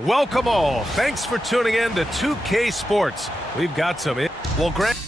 Welcome all. Thanks for tuning in to 2K Sports. We've got some... Well, Grant...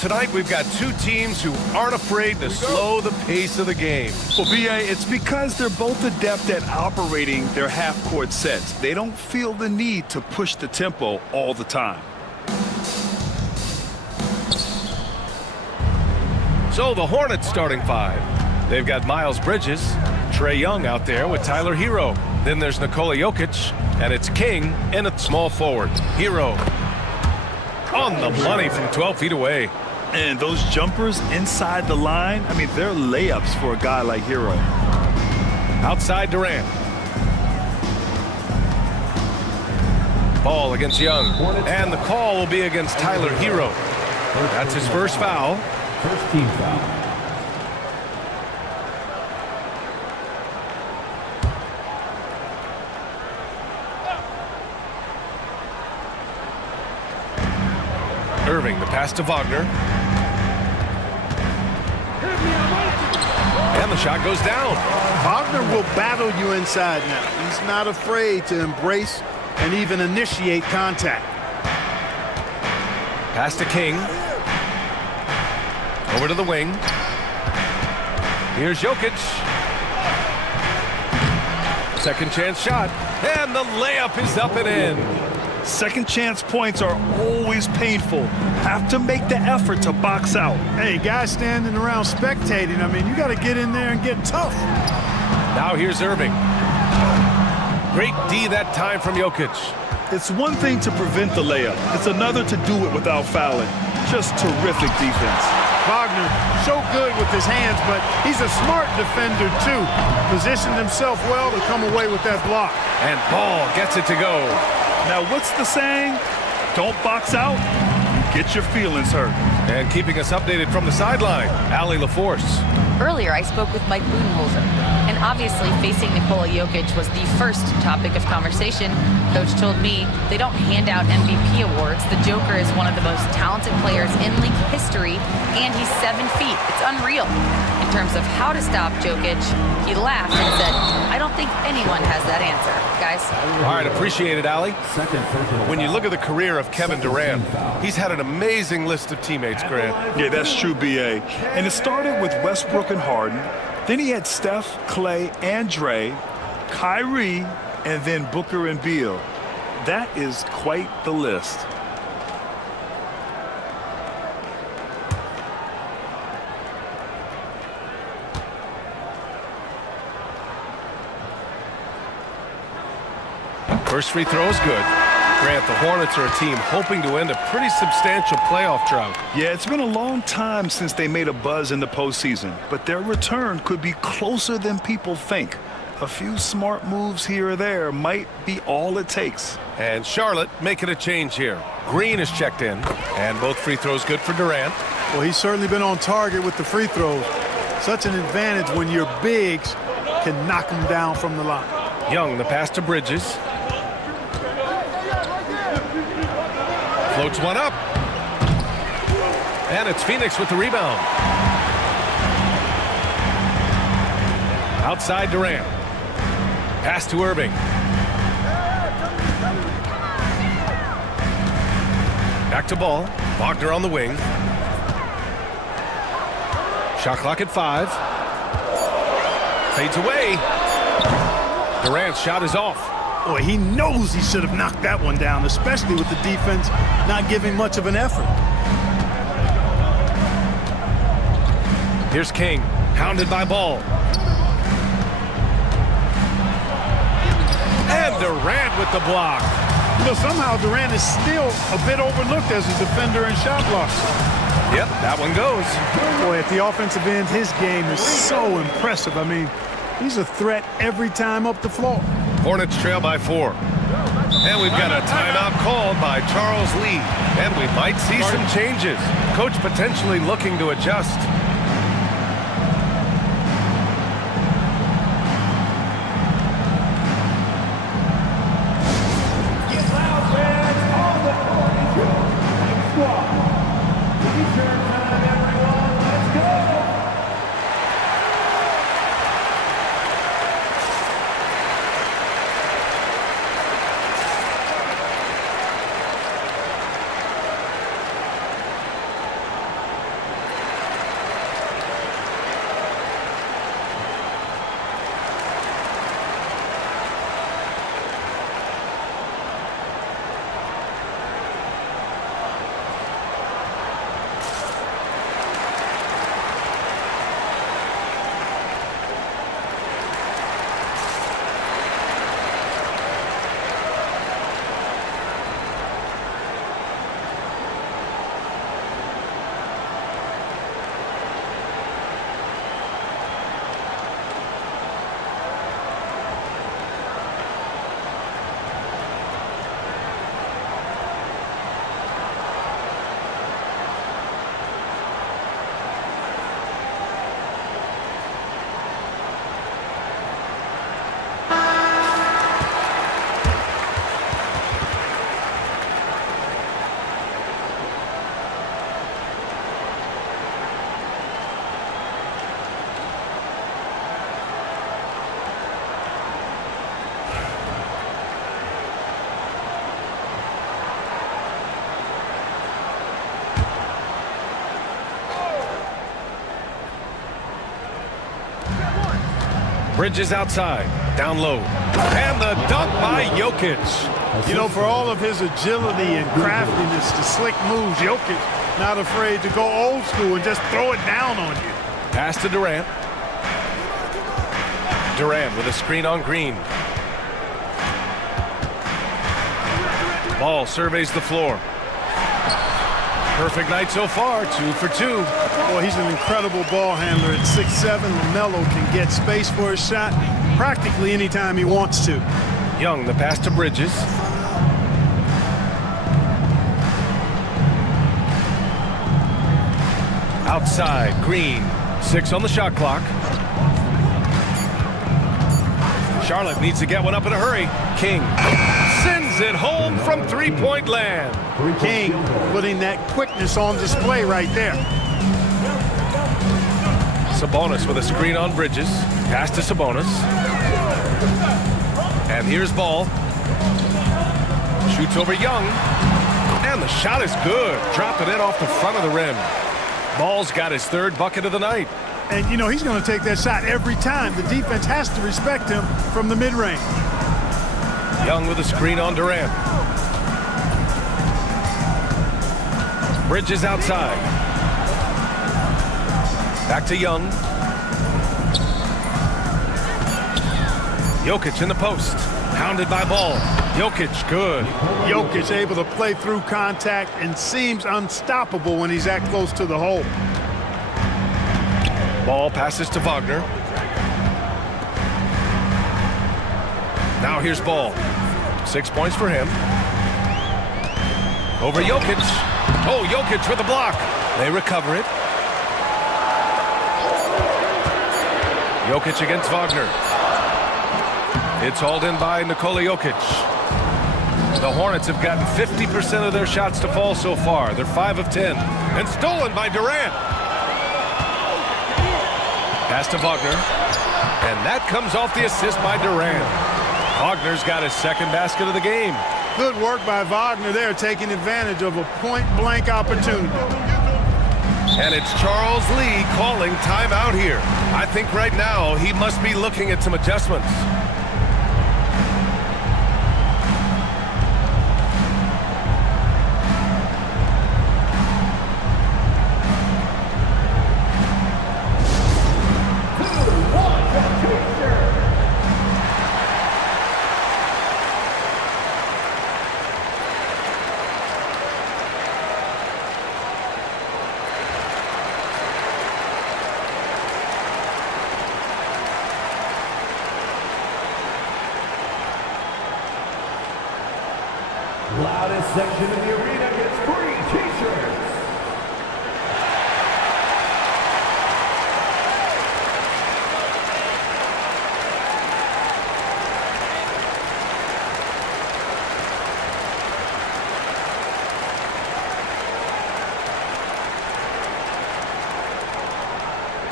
Tonight, we've got two teams who aren't afraid to slow the pace of the game. Well, B.A., it's because they're both adept at operating their half-court sets. They don't feel the need to push the tempo all the time. So the Hornets starting five. They've got Miles Bridges, Trae Young out there with Tyler Hero. Then there's Nikola Jokic, and it's King and a small forward. Hero on the money from 12 feet away. And those jumpers inside the line, I mean, they're layups for a guy like Hero. Outside Durant. Ball against Young. And the call will be against Tyler Hero. That's his first foul. First team foul. Irving, the pass to Wagner. And the shot goes down. Wagner will battle you inside now. He's not afraid to embrace and even initiate contact. Pass to King. Over to the wing. Here's Jokic. Second chance shot. And the layup is up and in. Second chance points are always painful. Have to make the effort to box out. Hey, guys standing around spectating, I mean, you got to get in there and get tough. Now here's Irving. Great D that time from Jokic. It's one thing to prevent the layup. It's another to do it without fouling. Just terrific defense. Wagner, so good with his hands, but he's a smart defender, too. Positioned himself well to come away with that block. And Ball gets it to go. Now, what's the saying? Don't box out, you get your feelings hurt. And keeping us updated from the sideline, Allie LaForce. Earlier, I spoke with Mike Budenholzer, and obviously facing Nikola Jokic was the first topic of conversation. Coach told me they don't hand out MVP awards. The Joker is one of the most talented players in league history, and he's 7 feet. It's unreal. In terms of how to stop Jokic, he laughed and said, I don't think anyone has that answer, guys. All right, appreciate it, Allie. When you look at the career of Kevin Durant, he's had an amazing list of teammates, Grant. Yeah, that's true, B.A. And it started with Westbrook and Harden. Then he had Steph, Clay, and Dre, Kyrie, and then Booker and Beal. That is quite the list. First free throw is good. Grant, the Hornets are a team hoping to end a pretty substantial playoff drought. Yeah, it's been a long time since they made a buzz in the postseason, but their return could be closer than people think. A few smart moves here or there might be all it takes. And Charlotte making a change here. Green is checked in, and both free throws good for Durant. Well, he's certainly been on target with the free throws. Such an advantage when your bigs can knock them down from the line. Young, the pass to Bridges. Floats one up. And it's Phoenix with the rebound. Outside Durant. Pass to Irving. Back to Ball. Wagner on the wing. Shot clock at 5. Fades away. Durant's shot is off. Boy, he knows he should have knocked that one down, especially with the defense not giving much of an effort. Here's King, hounded by Ball. And Durant with the block. You know, somehow Durant is still a bit overlooked as a defender and shot blocker. Yep, that one goes. Boy, at the offensive end, his game is so impressive. I mean, he's a threat every time up the floor. Hornets trail by 4. And we've got a timeout called by Charles Lee. And we might see some changes. Coach potentially looking to adjust. Bridges outside, down low. And the dunk by Jokic. You know, for all of his agility and craftiness, the slick moves, Jokic not afraid to go old school and just throw it down on you. Pass to Durant. Durant with a screen on Green. Ball surveys the floor. Perfect night so far, 2 for 2. Boy, he's an incredible ball handler. At 6'7", LaMelo can get space for his shot practically anytime he wants to. Young, the pass to Bridges. Outside, Green. 6 on the shot clock. Charlotte needs to get one up in a hurry. King sends it home from three-point land. King putting that quickness on display right there. Sabonis with a screen on Bridges. Pass to Sabonis. And here's Ball. Shoots over Young. And the shot is good. Dropping it off the front of the rim. Ball's got his 3rd bucket of the night. And, you know, he's going to take that shot every time. The defense has to respect him from the mid-range. Young with a screen on Durant. Bridges outside. Back to Young. Jokic in the post. Pounded by Ball. Jokic, good. Jokic able to play through contact and seems unstoppable when he's that close to the hole. Ball passes to Wagner. Now here's Ball. 6 points for him. Over Jokic. Oh, Jokic with a block. They recover it. Jokic against Wagner. It's hauled in by Nikola Jokic. The Hornets have gotten 50% of their shots to fall so far. They're 5 of 10. And stolen by Durant. Pass to Wagner. And that comes off the assist by Durant. Wagner's got his 2nd basket of the game. Good work by Wagner there, taking advantage of a point-blank opportunity. And it's Charles Lee calling timeout here. I think right now he must be looking at some adjustments. loudest section in the arena gets free t-shirts.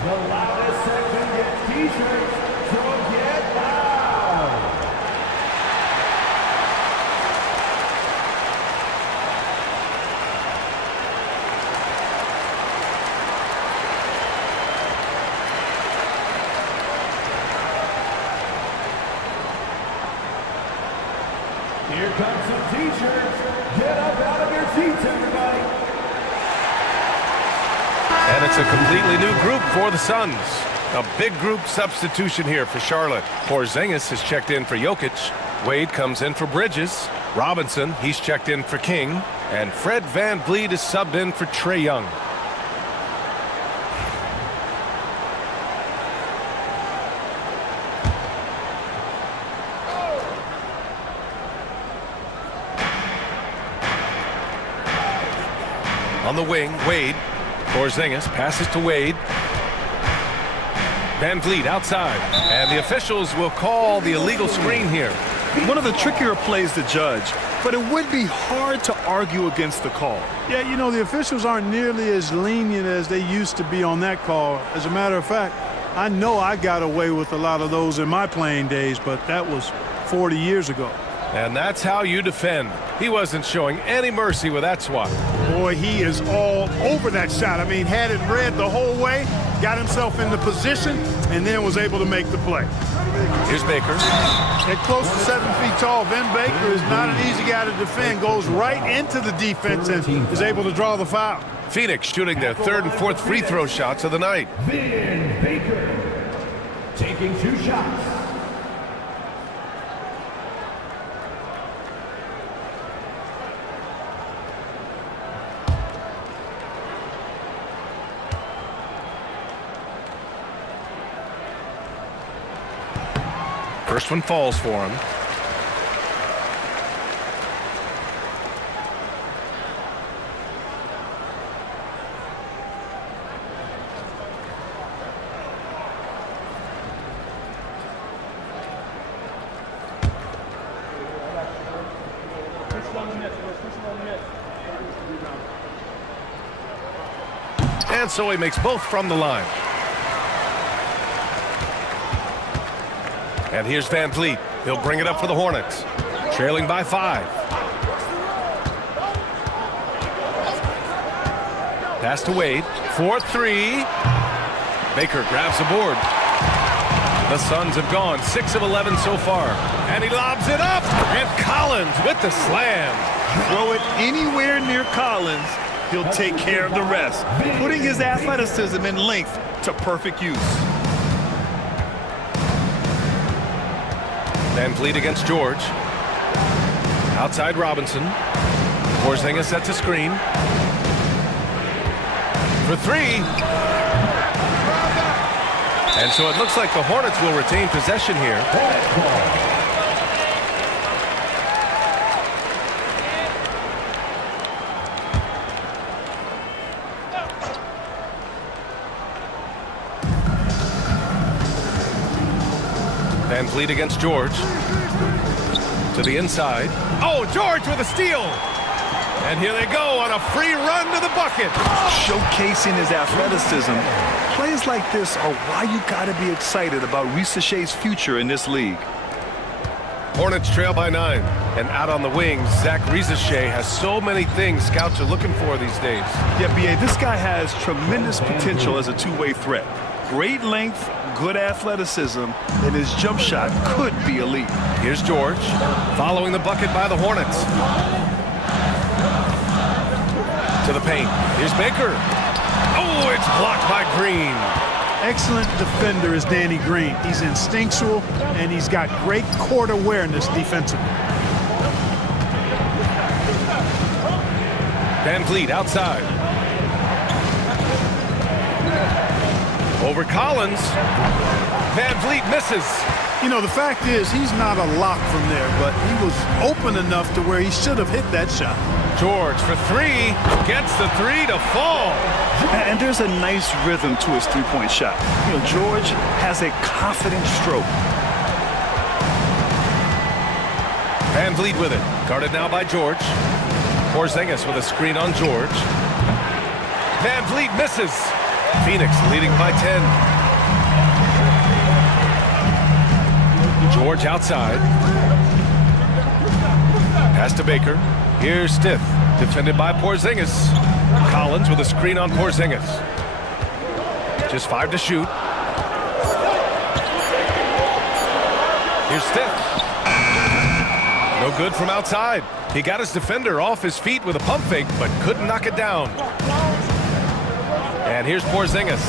The loudest section gets t-shirts, so get loud! Here comes some t-shirts. Get up out of your seats, everybody. And it's a completely new group for the Suns. A big group substitution here for Charlotte. Porzingis has checked in for Jokic. Wade comes in for Bridges. Robinson, he's checked in for King. And Fred VanVleet is subbed in for Trae Young. On the wing, Wade. Porzingis passes to Wade. VanVleet outside. And the officials will call the illegal screen here. One of the trickier plays to judge, but it would be hard to argue against the call. Yeah, you know, the officials aren't nearly as lenient as they used to be on that call. As a matter of fact, I know I got away with a lot of those in my playing days, but that was 40 years ago. And that's how you defend. He wasn't showing any mercy with that swat. Boy, he is all over that shot. I mean, had it read the whole way, got himself in the position, and then was able to make the play. Here's Baker. At close to 7 feet tall, Vin Baker is not an easy guy to defend. Goes right into the defense and is able to draw the foul. Phoenix shooting their third and fourth free throw shots of the night. Vin Baker taking 2 shots. First one falls for him. And so he makes both from the line. And here's VanVleet. He'll bring it up for the Hornets. Trailing by 5. Pass to Wade. 4-3. Baker grabs the board. The Suns have gone 6 of 11 so far. And he lobs it up. And Collins with the slam. Throw it anywhere near Collins, he'll take care of the rest, putting his athleticism and length to perfect use. VanVleet against George. Outside Robinson. Porzingis sets a screen. For 3. And so it looks like the Hornets will retain possession here. VanVleet against George. To the inside. Oh, George with a steal. And here they go on a free run to the bucket. Showcasing his athleticism. Plays like this are why you gotta be excited about Risa Shea's future in this league. Hornets trail by 9. And out on the wings, Zach Risache has so many things scouts are looking for these days. Yeah, B.A., this guy has tremendous potential as a two-way threat. Great length, good athleticism, and his jump shot could be elite. Here's George, following the bucket by the Hornets. To the paint. Here's Baker. Oh, it's blocked by Green. Excellent defender is Danny Green. He's instinctual, and he's got great court awareness defensively. VanVleet outside. Over Collins. VanVleet misses. You know, the fact is he's not a lock from there, but he was open enough to where he should have hit that shot. George for three. Gets the three to fall. And there's a nice rhythm to his three-point shot. You know, George has a confident stroke. Van Vliet with it. Guarded now by George. Porzingis with a screen on George. Van Vliet misses. Phoenix leading by 10. George outside. Pass to Baker. Here's Stith. Defended by Porzingis. Collins with a screen on Porzingis. Just 5 to shoot. Here's Stith. No good from outside. He got his defender off his feet with a pump fake, but couldn't knock it down. And here's Porzingis.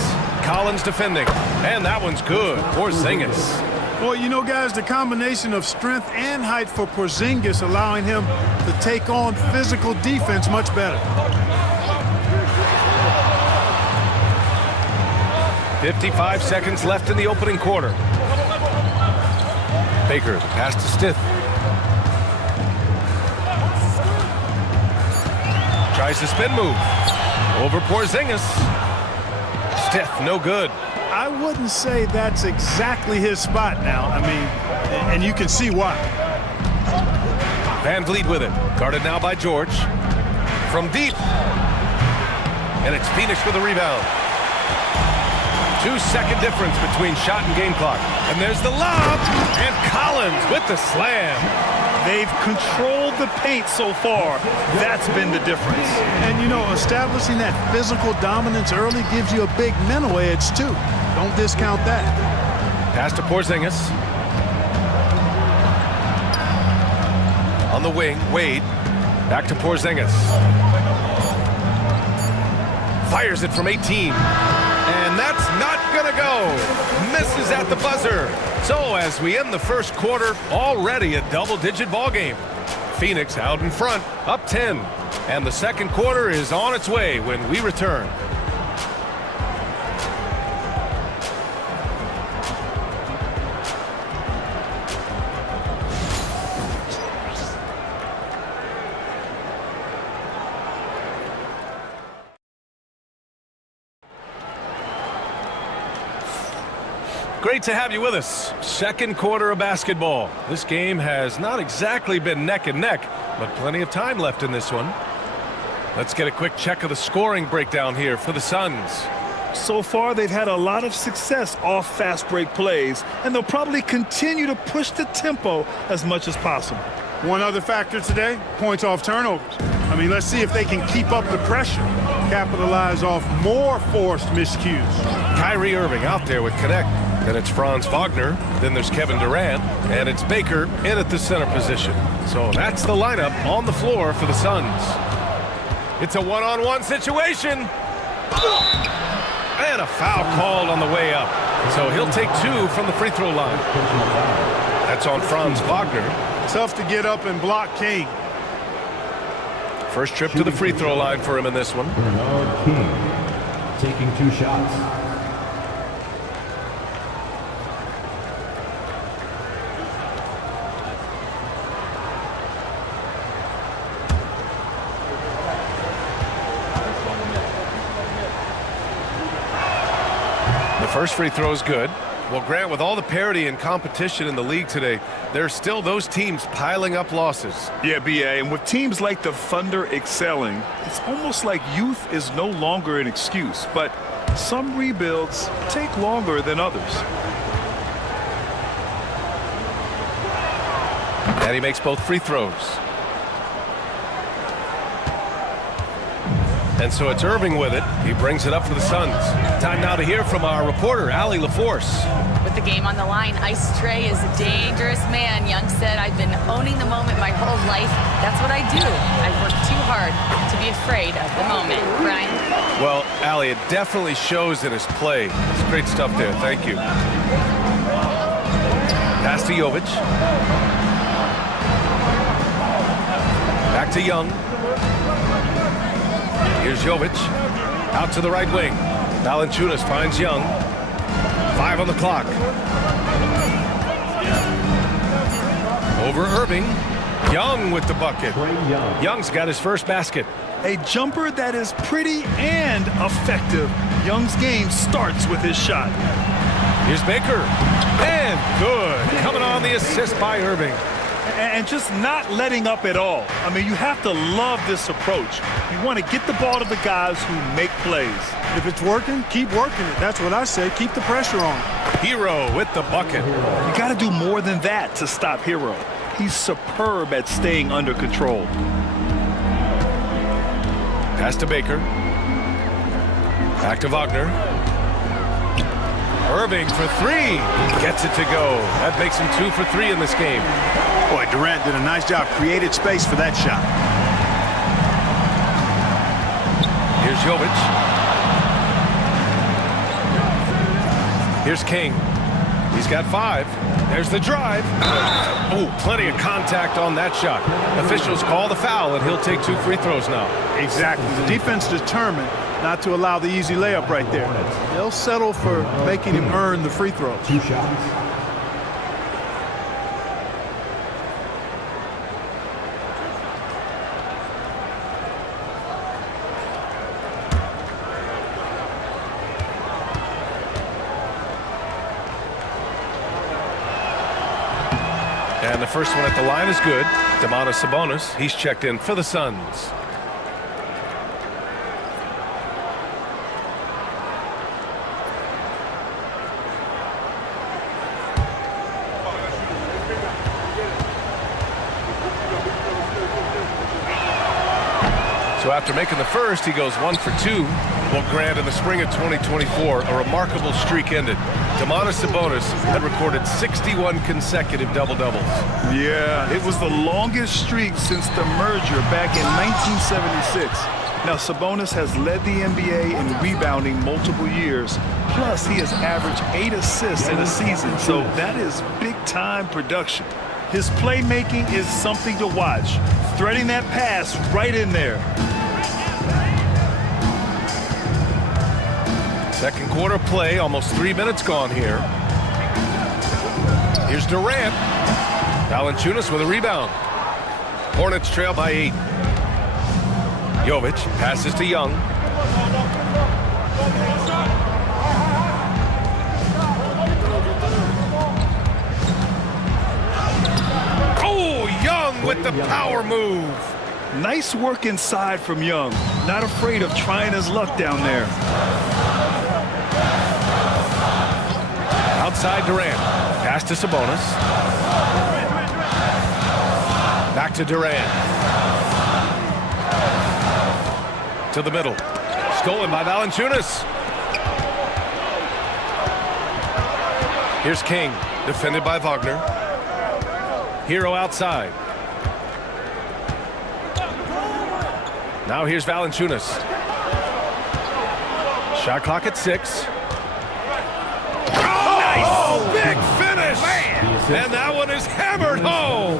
Collins defending. And that one's good. Porzingis. Well, you know, guys, the combination of strength and height for Porzingis allowing him to take on physical defense much better. 55 seconds left in the opening quarter. Baker, the pass to Stith. Tries the spin move. Over Porzingis. Stith, no good. I wouldn't say that's exactly his spot now. I mean, and you can see why. Van Vliet with it. Guarded now by George. From deep. And it's Phoenix with a rebound. 2-second difference between shot and game clock. And there's the lob. And Collins with the slam. They've controlled the paint so far. That's been the difference. And, you know, establishing that physical dominance early gives you a big mental edge, too. Don't discount that. Pass to Porzingis. On the wing, Wade. Back to Porzingis. Fires it from 18. And that's not gonna go. Misses at the buzzer. So as we end the first quarter, already a double-digit ball game. Phoenix out in front, up 10. And the second quarter is on its way when we return. Great to have you with us. Second quarter of basketball. This game has not exactly been neck and neck, but plenty of time left in this one. Let's get a quick check of the scoring breakdown here for the Suns. So far, they've had a lot of success off fast break plays, and they'll probably continue to push the tempo as much as possible. One other factor today, points off turnovers. I mean, let's see if they can keep up the pressure, capitalize off more forced miscues. Kyrie Irving out there with Connect. Then it's Franz Wagner. Then there's Kevin Durant. And it's Baker in at the center position. So that's the lineup on the floor for the Suns. It's a one-on-one situation. And a foul called on the way up. So he'll take 2 from the free throw line. That's on Franz Wagner. Tough to get up and block King. First trip to the free throw line for him in this one. Bernard King taking 2 shots. The first free throw is good. Well, Grant, with all the parity and competition in the league today, there's still those teams piling up losses. Yeah, B.A., and with teams like the Thunder excelling, it's almost like youth is no longer an excuse, but some rebuilds take longer than others. And he makes both free throws. And so it's Irving with it. He brings it up for the Suns. Time now to hear from our reporter, Allie LaForce. With the game on the line, Ice Trey is a dangerous man. Young said, I've been owning the moment my whole life. That's what I do. I've worked too hard to be afraid of the moment. Brian? Well, Allie, it definitely shows in his play. It's great stuff there. Thank you. Pass to Jovic. Back to Young. Here's Jovic. Out to the right wing. Valanciunas finds Young. 5 on the clock. Over Irving. Young with the bucket. Trae Young. Young's got his first basket. A jumper that is pretty and effective. Young's game starts with his shot. Here's Baker. And good. Coming on the assist by Irving. And just not letting up at all. I mean, you have to love this approach. You want to get the ball to the guys who make plays. If it's working, keep working it. That's what I say. Keep the pressure on. Hero with the bucket. You got to do more than that to stop Hero. He's superb at staying under control. Pass to Baker. Back to Wagner. Irving for three. Gets it to go. That makes him 2 for 3 in this game. Boy, Durant did a nice job. Created space for that shot. Here's Jovic. Here's King. He's got 5. There's the drive. Oh, plenty of contact on that shot. Officials call the foul, and he'll take 2 free throws now. Exactly. The defense determined not to allow the easy layup right there. They'll settle for making him earn the free throws. 2 shots. And the first one at the line is good. Domantas Sabonis, he's checked in for the Suns. So after making the first, he goes 1 for 2. Well, Grant, in the spring of 2024, a remarkable streak ended. Domantas Sabonis had recorded 61 consecutive double-doubles. Yeah, it was the longest streak since the merger back in 1976. Now, Sabonis has led the NBA in rebounding multiple years. Plus, he has averaged 8 assists in a season, so that is big-time production. His playmaking is something to watch. Threading that pass right in there. Second quarter play, almost 3 minutes gone here. Here's Durant. Valanciunas with a rebound. Hornets trail by 8. Jovic passes to Young. Oh, Young with the power move. Nice work inside from Young. Not afraid of trying his luck down there. Outside Durant. Pass to Sabonis. Back to Durant. To the middle. Stolen by Valanciunas. Here's King. Defended by Wagner. Hero outside. Now here's Valanciunas. Shot clock at 6. Oh, big finish! And that one is hammered home.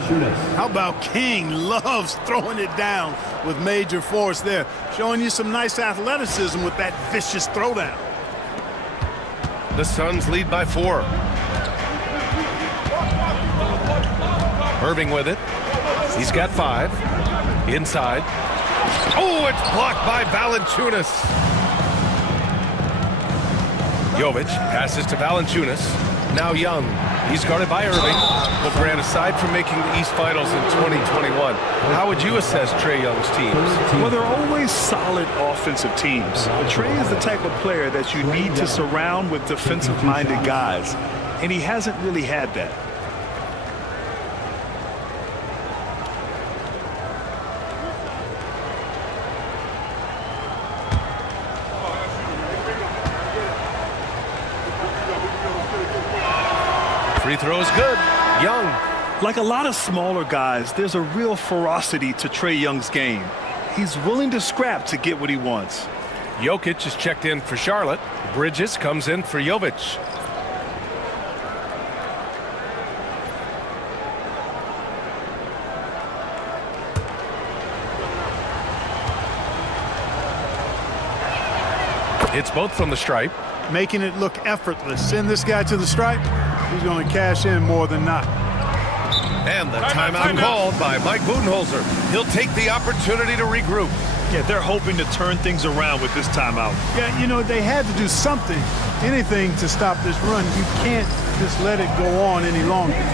How about King? Loves throwing it down with major force there. Showing you some nice athleticism with that vicious throwdown. The Suns lead by 4. Irving with it. He's got 5. Inside. Oh, it's blocked by Valanciunas. Jovic passes to Valanciunas. Now Young. He's guarded by Irving. Well, Grant, aside from making the East Finals in 2021, how would you assess Trae Young's teams? Well, they're always solid offensive teams. But Trae is the type of player that you need to surround with defensive-minded guys, and he hasn't really had that. Free throw is good. Young. Like a lot of smaller guys, there's a real ferocity to Trae Young's game. He's willing to scrap to get what he wants. Jokic is checked in for Charlotte. Bridges comes in for Jovic. It's both from the stripe. Making it look effortless. Send this guy to the stripe. He's going to cash in more than not. And the timeout called by Mike Budenholzer. He'll take the opportunity to regroup. Yeah, they're hoping to turn things around with this timeout. Yeah, you know, they had to do something, anything to stop this run. You can't just let it go on any longer. Get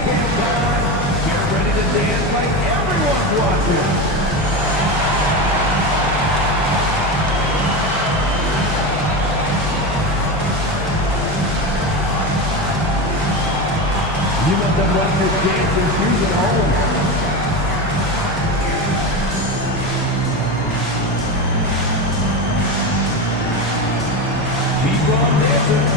ready to dance like everyone's watching. You must have run this dance and shoes at home. Keep on dancing.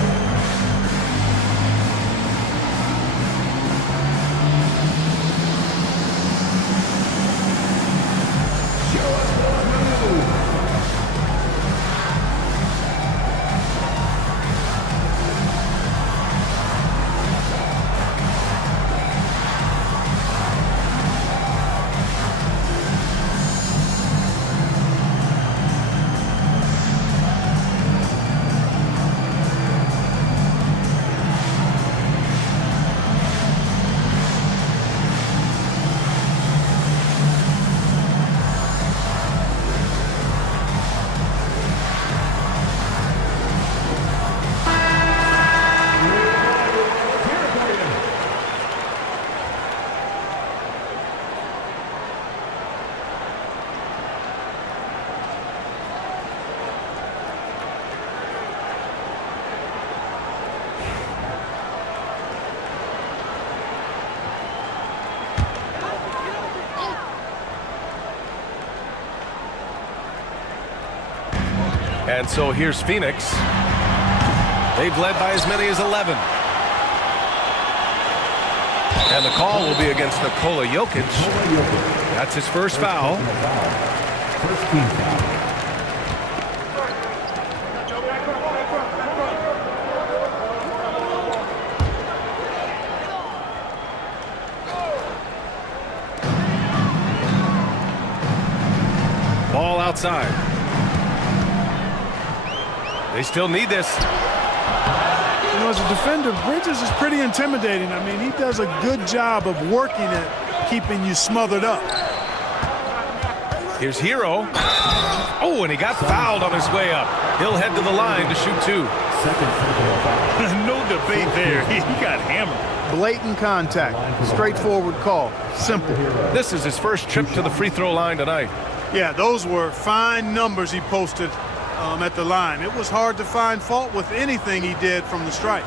Show us what's new. And so here's Phoenix. They've led by as many as 11. And the call will be against Nikola Jokic. That's his first foul. First team foul. Ball outside. They still need this. You know, as a defender, Bridges is pretty intimidating. I mean, he does a good job of working at keeping you smothered up. Here's Hero. Oh, and he got fouled on his way up. He'll head to the line to shoot two. No debate there. He got hammered. Blatant contact. Straightforward call. Simple. This is his first trip to the free throw line tonight. Yeah, those were fine numbers he posted at the line. It was hard to find fault with anything he did from the stripe.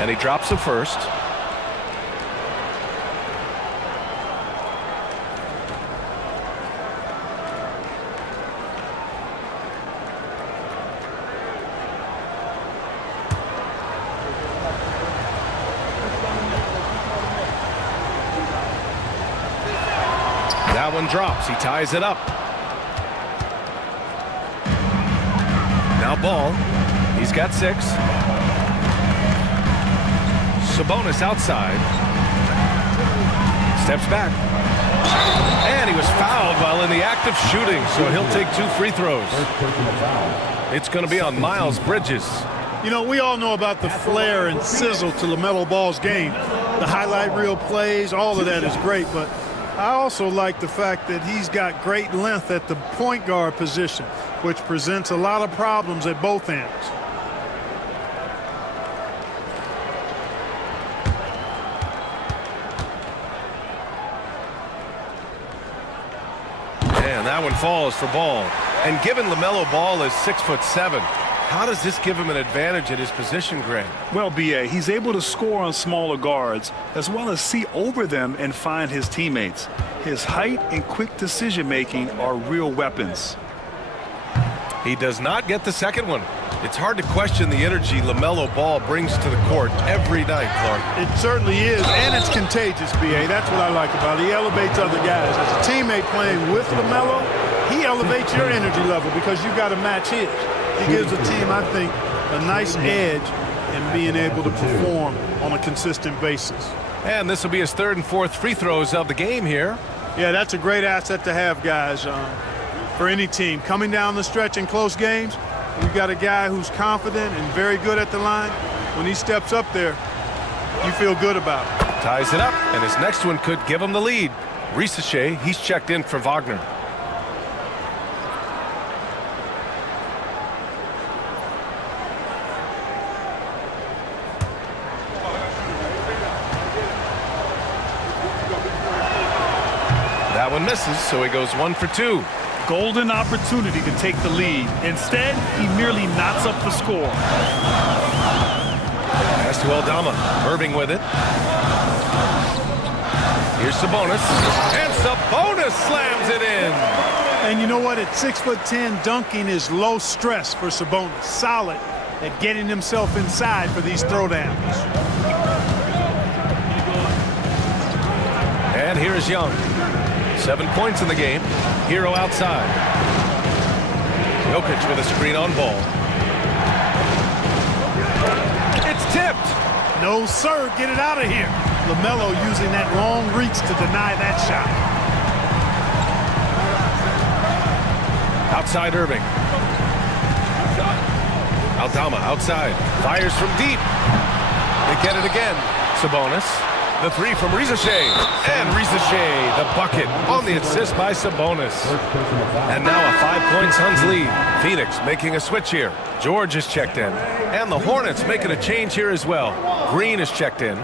And he drops the first. That one drops. He ties it up. Now Ball. He's got 6. Sabonis outside. Steps back. And he was fouled while in the act of shooting, so he'll take 2 free throws. It's going to be on Miles Bridges. You know, we all know about the flair and sizzle to LaMelo Ball's game. The highlight reel plays, all of that is great, but I also like the fact that he's got great length at the point guard position, which presents a lot of problems at both ends. And that one falls for Ball. And given LaMelo Ball is 6'7", how does this give him an advantage at his position, Greg? Well, B.A., he's able to score on smaller guards as well as see over them and find his teammates. His height and quick decision-making are real weapons. He does not get the second one. It's hard to question the energy LaMelo Ball brings to the court every night, Clark. It certainly is, and it's contagious, B.A. That's what I like about it. He elevates other guys. As a teammate playing with LaMelo, he elevates your energy level because you've got to match his. He gives a team, I think, a nice edge in being able to perform on a consistent basis. And this will be his 3rd and 4th free throws of the game here. Yeah, that's a great asset to have, guys. for any team. Coming down the stretch in close games, you've got a guy who's confident and very good at the line. When he steps up there, you feel good about it. Ties it up, and his next one could give him the lead. Risacher, he's checked in for Wagner. That one misses, so he goes 1 for 2. Golden opportunity to take the lead. Instead, he merely knots up the score. Pass to Aldama. Irving with it. Here's Sabonis. And Sabonis slams it in. And you know what? At 6'10", dunking is low stress for Sabonis. Solid at getting himself inside for these throwdowns. And here is Young. 7 points in the game. Hero outside. Jokic with a screen on ball. It's tipped. No, sir. Get it out of here. LaMelo using that long reach to deny that shot. Outside Irving. Aldama outside. Fires from deep. They get it again. Sabonis. The three from Risacher. And Risacher, the bucket on the assist by Sabonis. And now a 5-point Suns lead. Phoenix making a switch here. George is checked in. And the Hornets making a change here as well. Green is checked in.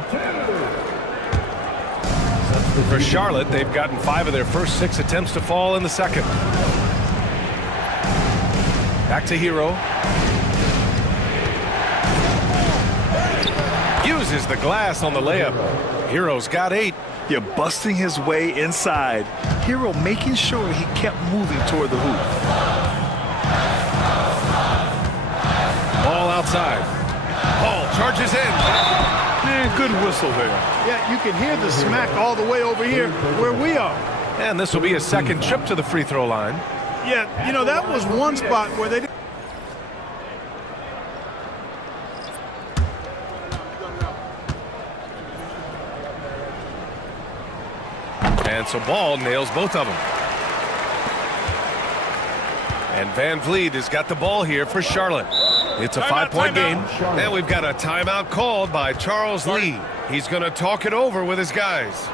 For Charlotte, they've gotten 5 of their first 6 attempts to fall in the second. Back to Hero. Uses the glass on the layup. Hero's got 8. You're busting his way inside. Hero making sure he kept moving toward the hoop. Ball outside. Ball charges in. Man, good whistle there. Yeah, you can hear the smack all the way over here where we are. And this will be a second trip to the free throw line. Yeah, you know, that was one spot where they didn't. And so Ball nails both of them. And Van Vliet has got the ball here for Charlotte. It's a 5-point game. And we've got a timeout called by Charles Lee. He's going to talk it over with his guys.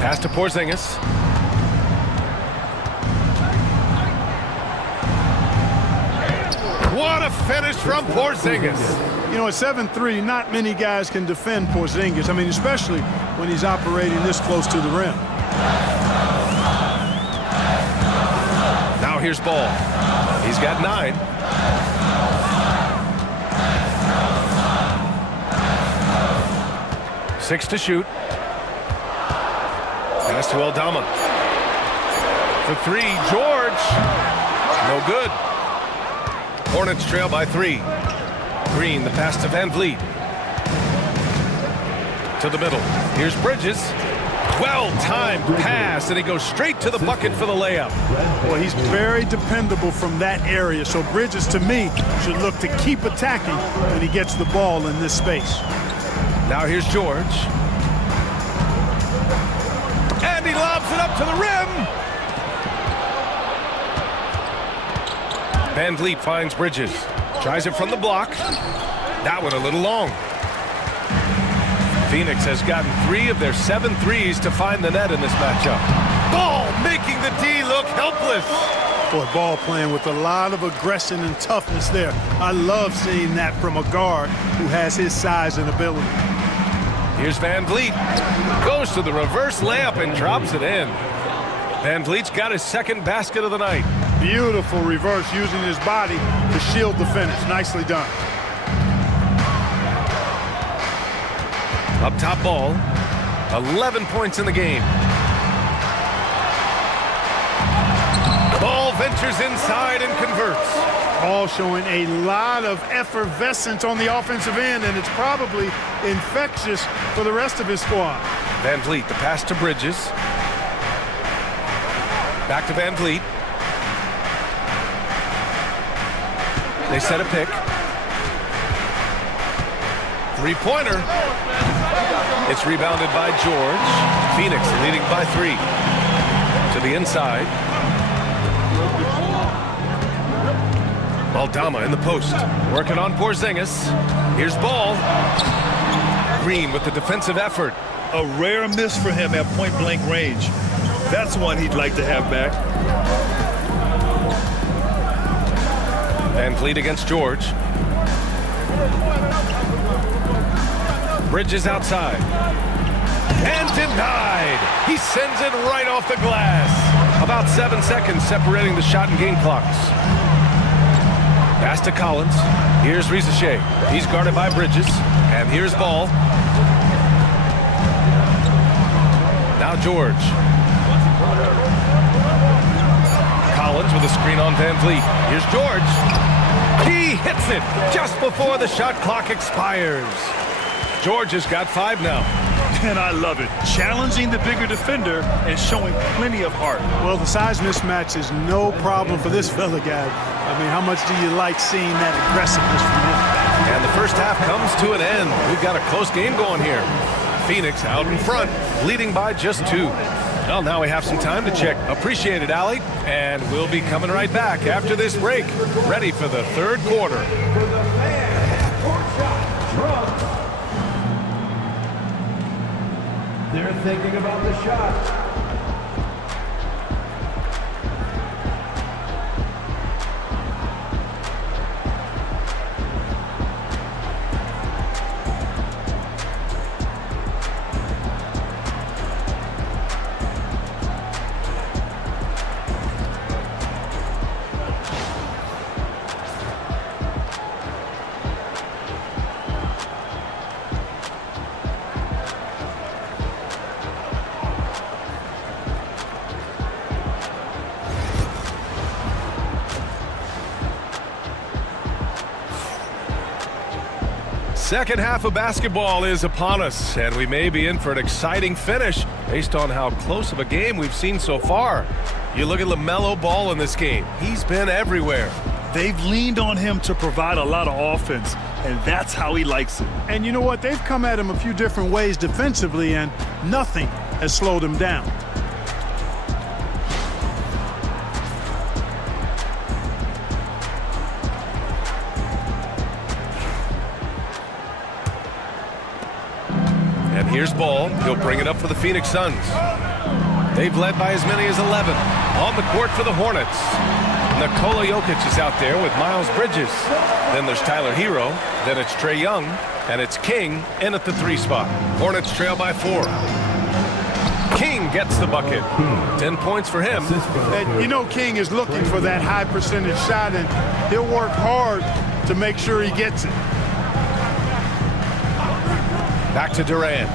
Pass to Porzingis. What a finish from Porzingis. You know, at 7'3", not many guys can defend Porzingis. I mean, especially when he's operating this close to the rim. Now here's Ball. He's got 9. 6 to shoot. Pass to Aldama. For 3, George. No good. Hornets trail by 3. Green, the pass to Van Vliet. To the middle. Here's Bridges. Well-timed pass, and he goes straight to the bucket for the layup. Well, he's very dependable from that area, so Bridges, to me, should look to keep attacking when he gets the ball in this space. Now here's George. And he lobs it up to the rim. Van Vliet finds Bridges. Tries it from the block. That one a little long. Phoenix has gotten 3 of their 7 threes to find the net in this matchup. Ball making the D look helpless. Boy, Ball playing with a lot of aggression and toughness there. I love seeing that from a guard who has his size and ability. Here's Van Vliet. Goes to the reverse layup and drops it in. Van Vliet's got his 2nd basket of the night. Beautiful reverse using his body to shield the finish. Nicely done. Up top Ball. 11 points in the game. Ball ventures inside and converts. All showing a lot of effervescence on the offensive end, and it's probably infectious for the rest of his squad. Van Vliet, the pass to Bridges. Back to Van Vliet. They set a pick. 3-pointer. It's rebounded by George. Phoenix leading by 3. To the inside. Aldama in the post. Working on Porzingis. Here's Ball. Green with the defensive effort. A rare miss for him at point-blank range. That's one he'd like to have back. Van Vliet against George. Bridges outside. And denied. He sends it right off the glass. About 7 seconds separating the shot and game clocks. Pass to Collins. Here's Risacher. He's guarded by Bridges. And here's Ball. Now George. Collins with a screen on Van Vliet. Here's George. He hits it just before the shot clock expires. George has got 5 now. And I love it. Challenging the bigger defender and showing plenty of heart. Well, the size mismatch is no problem for this fella, guy. I mean, how much do you like seeing that aggressiveness from him? And the first half comes to an end. We've got a close game going here. Phoenix out in front, leading by just 2. Well, now we have some time to check. Appreciate it, Allie. And we'll be coming right back after this break, ready for the 3rd quarter. For the fans, court shot, Drugs. They're thinking about the shot. Second half of basketball is upon us, and we may be in for an exciting finish based on how close of a game we've seen so far. You look at LaMelo Ball in this game. He's been everywhere. They've leaned on him to provide a lot of offense, and that's how he likes it. And you know what? They've come at him a few different ways defensively, and nothing has slowed him down. And here's Ball. He'll bring it up for the Phoenix Suns. They've led by as many as 11. On the court for the Hornets. Nikola Jokic is out there with Miles Bridges. Then there's Tyler Hero. Then it's Trae Young. And it's King in at the 3 spot. Hornets trail by 4. King gets the bucket. 10 points for him. And you know King is looking for that high percentage shot, and he'll work hard to make sure he gets it. Back to Durant.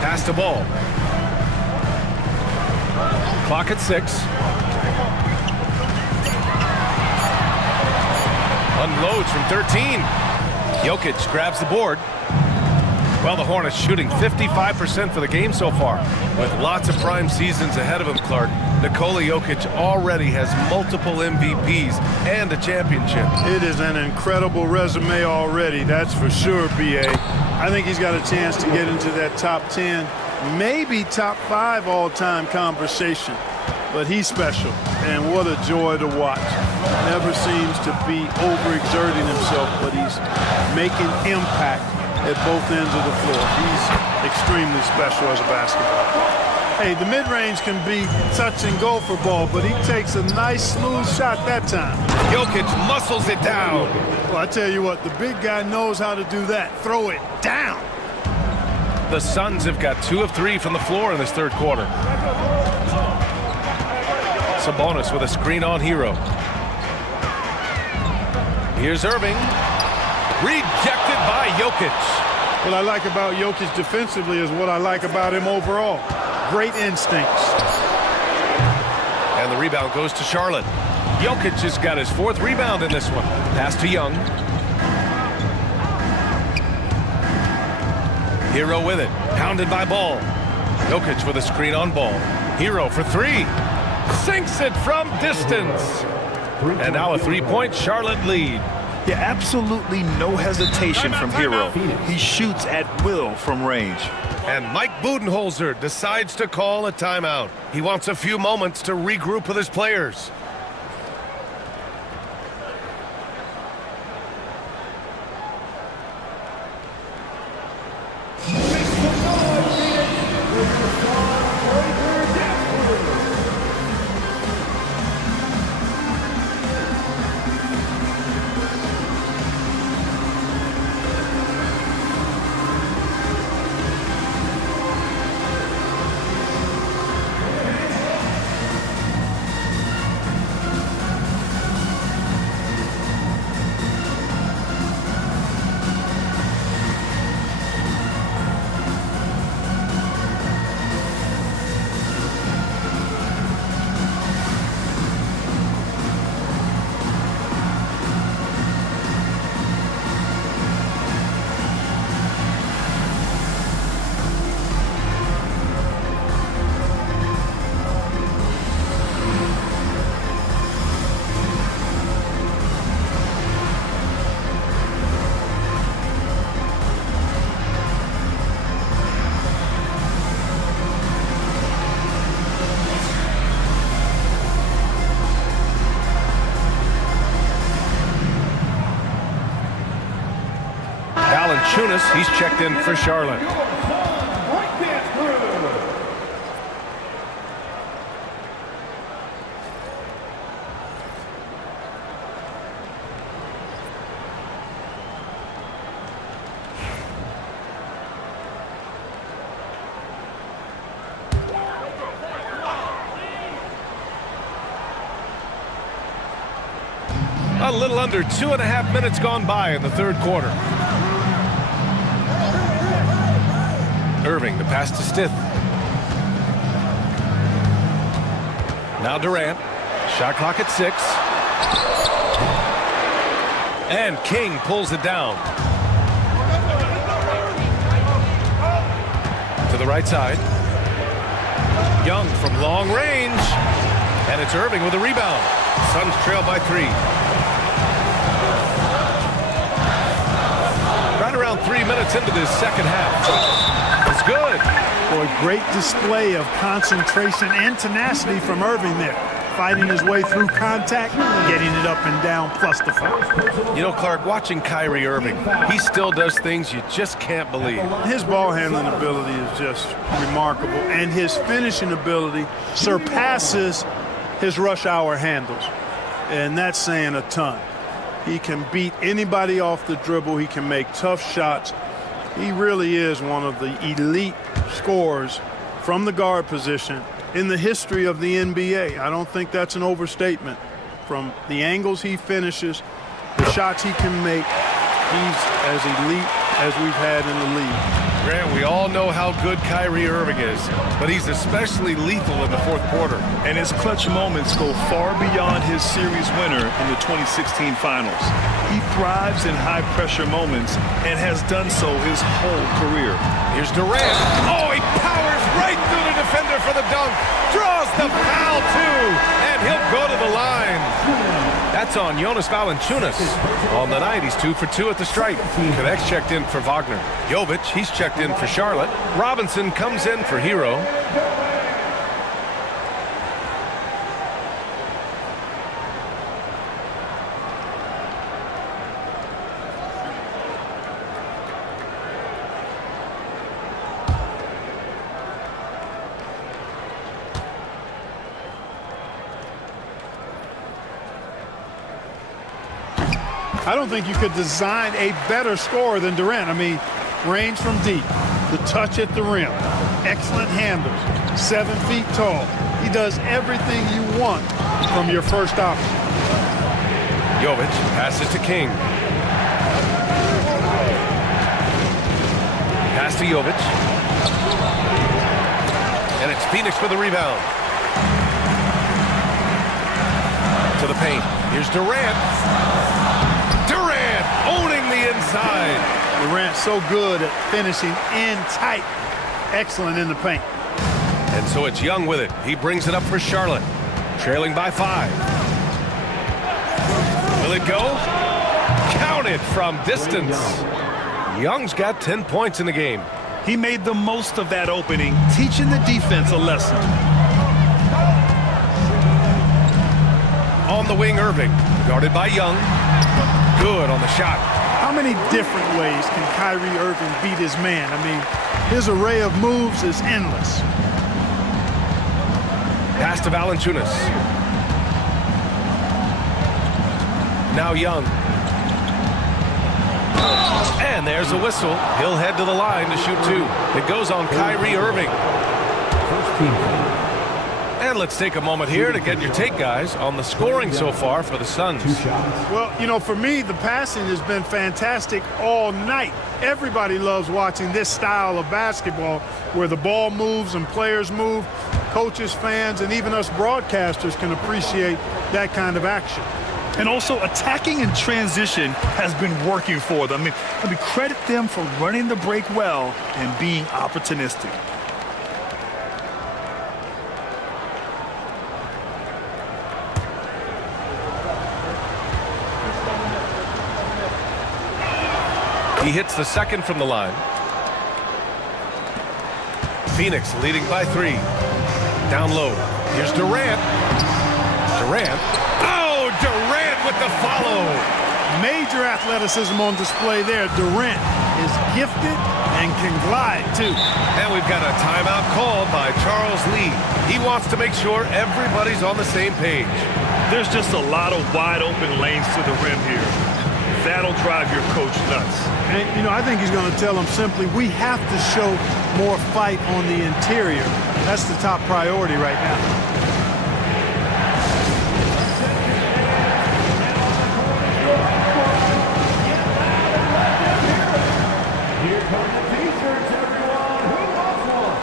Pass the ball. Clock at 6. Unloads from 13. Jokic grabs the board. Well, the Hornets shooting 55% for the game so far. With lots of prime seasons ahead of him, Clark, Nikola Jokic already has multiple MVPs and a championship. It is an incredible resume already, that's for sure, B.A. I think he's got a chance to get into that top 10, maybe top 5 all-time conversation. But he's special, and what a joy to watch. Never seems to be overexerting himself, but he's making impact at both ends of the floor. He's extremely special as a basketball player. Hey, the mid-range can be touch and go for ball, but he takes a nice smooth shot that time. Jokic muscles it down. Well, I tell you what, the big guy knows how to do that. Throw it down. The Suns have got 2 of 3 from the floor in this third quarter. Sabonis with a screen on Hero. Here's Irving. Rejected by Jokic. What I like about Jokic defensively is what I like about him overall. Great instincts. And the rebound goes to Charlotte. Jokic has got his 4th rebound in this one. Pass to Young. Hero with it. Pounded by Ball. Jokic with a screen on Ball. Hero for 3. Sinks it from distance. And now a 3-point Charlotte lead. Yeah, absolutely no hesitation from Hero. He shoots at will from range. And Mike Budenholzer decides to call a timeout. He wants a few moments to regroup with his players. Valanciunas, he's checked in for Charlotte. A little under 2.5 minutes gone by in the third quarter. Irving, the pass to Stith. Now Durant. Shot clock at 6. And King pulls it down. To the right side. Young from long range. And it's Irving with a rebound. Suns trail by 3. Right around 3 minutes into this second half. It's good. Boy, great display of concentration and tenacity from Irving there. Fighting his way through contact, getting it up and down, plus the foul. You know, Clark, watching Kyrie Irving, he still does things you just can't believe. His ball handling ability is just remarkable, and his finishing ability surpasses his rush hour handles, and that's saying a ton. He can beat anybody off the dribble. He can make tough shots. He really is one of the elite scorers from the guard position in the history of the NBA. I don't think that's an overstatement. From the angles he finishes, the shots he can make, he's as elite as we've had in the league. Grant, we all know how good Kyrie Irving is, but he's especially lethal in the fourth quarter. And his clutch moments go far beyond his series winner in the 2016 finals. He thrives in high-pressure moments and has done so his whole career. Here's Durant. Oh, he powers right through the defender for the dunk. Draws the foul, too, and he'll go to the line. That's on Jonas Valanciunas. On the night, he's 2 for 2 at the stripe. Connects checked in for Wagner. Jovic, he's checked in for Charlotte. Robinson comes in for Hero. I don't think you could design a better scorer than Durant. I mean, range from deep, the touch at the rim, excellent handles, 7 feet tall. He does everything you want from your first option. Jovic passes to King. Pass to Jovic. And it's Phoenix for the rebound. To the paint. Here's Durant. Durant owning the inside. Durant so good at finishing in tight. Excellent in the paint. And so it's Young with it. He brings it up for Charlotte. Trailing by 5. Will it go? Counted from distance. Young's got 10 points in the game. He made the most of that opening, teaching the defense a lesson. On the wing, Irving. Guarded by Young. Good on the shot. How many different ways can Kyrie Irving beat his man? I mean, his array of moves is endless. Pass to Valanciunas. Now Young. And there's a whistle. He'll head to the line to shoot 2. It goes on Kyrie Irving. First team foul. And let's take a moment here to get your take, guys, on the scoring so far for the Suns. 2 shots. Well, you know, for me, the passing has been fantastic all night. Everybody loves watching this style of basketball where the ball moves and players move. Coaches, fans, and even us broadcasters can appreciate that kind of action. And also, attacking in transition has been working for them. I mean, credit them for running the break well and being opportunistic. He hits the second from the line. Phoenix leading by 3. Down low. Here's Durant. Durant. Oh, Durant with the follow. Major athleticism on display there. Durant is gifted and can glide, too. And we've got a timeout called by Charles Lee. He wants to make sure everybody's on the same page. There's just a lot of wide open lanes to the rim here. That'll drive your coach nuts. And, you know, I think he's going to tell them simply, we have to show more fight on the interior. That's the top priority right now. Here come the T-shirts, everyone. Who wants one?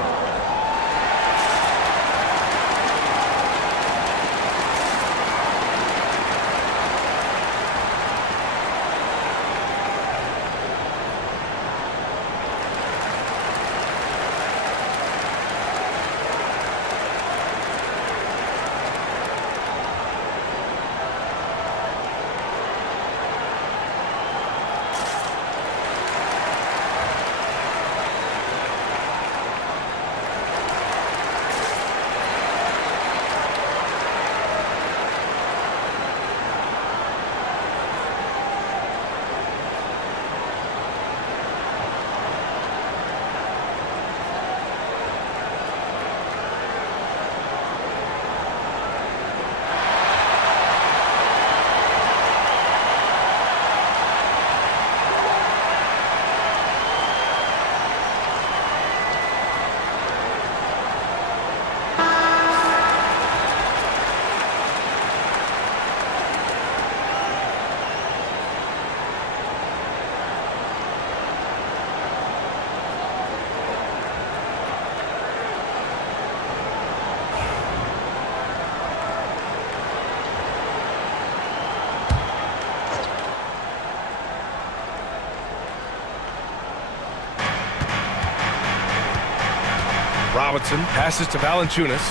Robinson passes to Valanciunas.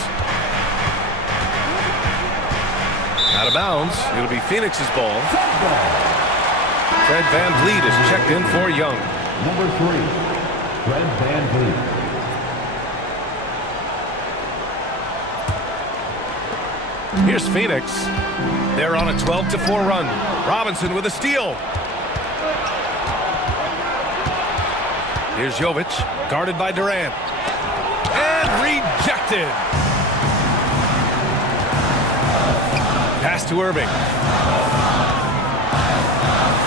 Out of bounds. It'll be Phoenix's ball. Fred VanVleet is checked in for Young. Number 3, Fred VanVleet. Here's Phoenix. They're on a 12-4 run. Robinson with a steal. Here's Jovic, guarded by Durant. And rejected. Pass to Irving.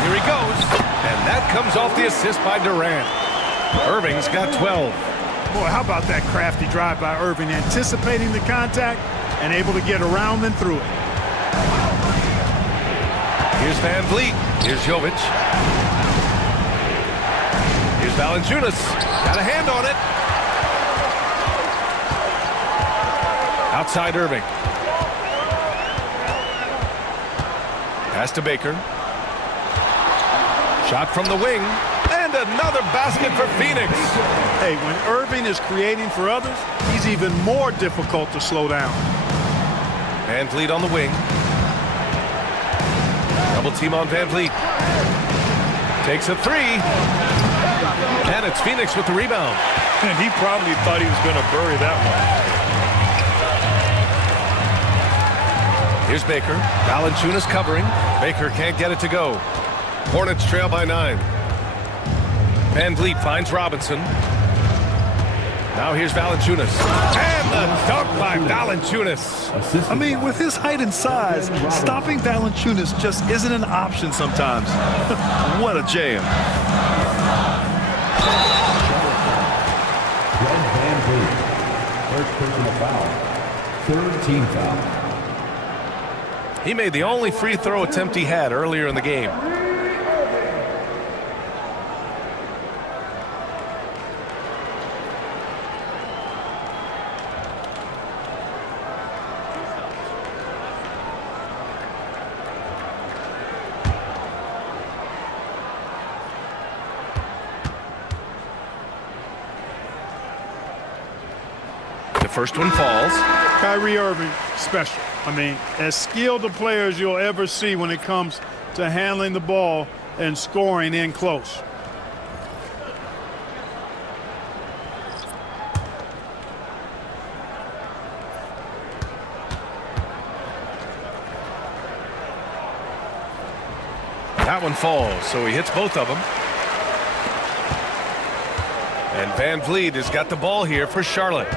Here he goes. And that comes off the assist by Durant. Irving's got 12. Boy, how about that crafty drive by Irving, anticipating the contact and able to get around and through it. Here's VanVleet. Here's Jovic. Here's Valanciunas. Got a hand on it. Outside Irving. Pass to Baker. Shot from the wing. And another basket for Phoenix. Hey, when Irving is creating for others, he's even more difficult to slow down. VanVleet on the wing. Double team on VanVleet. Takes a three. And it's Phoenix with the rebound. And he probably thought he was going to bury that one. Here's Baker. Valanciunas covering. Baker can't get it to go. Hornets trail by 9. VanVleet finds Robinson. Now here's Valanciunas. And the dunk by Valanciunas. I mean, with his height and size, stopping Valanciunas just isn't an option sometimes. What a jam. Fred VanVleet. First personal foul. Third team foul. He made the only free throw attempt he had earlier in the game. The first one falls. Kyrie Irving, special. I mean, as skilled a player as you'll ever see when it comes to handling the ball and scoring in close. That one falls, so he hits both of them. And VanVleet has got the ball here for Charlotte.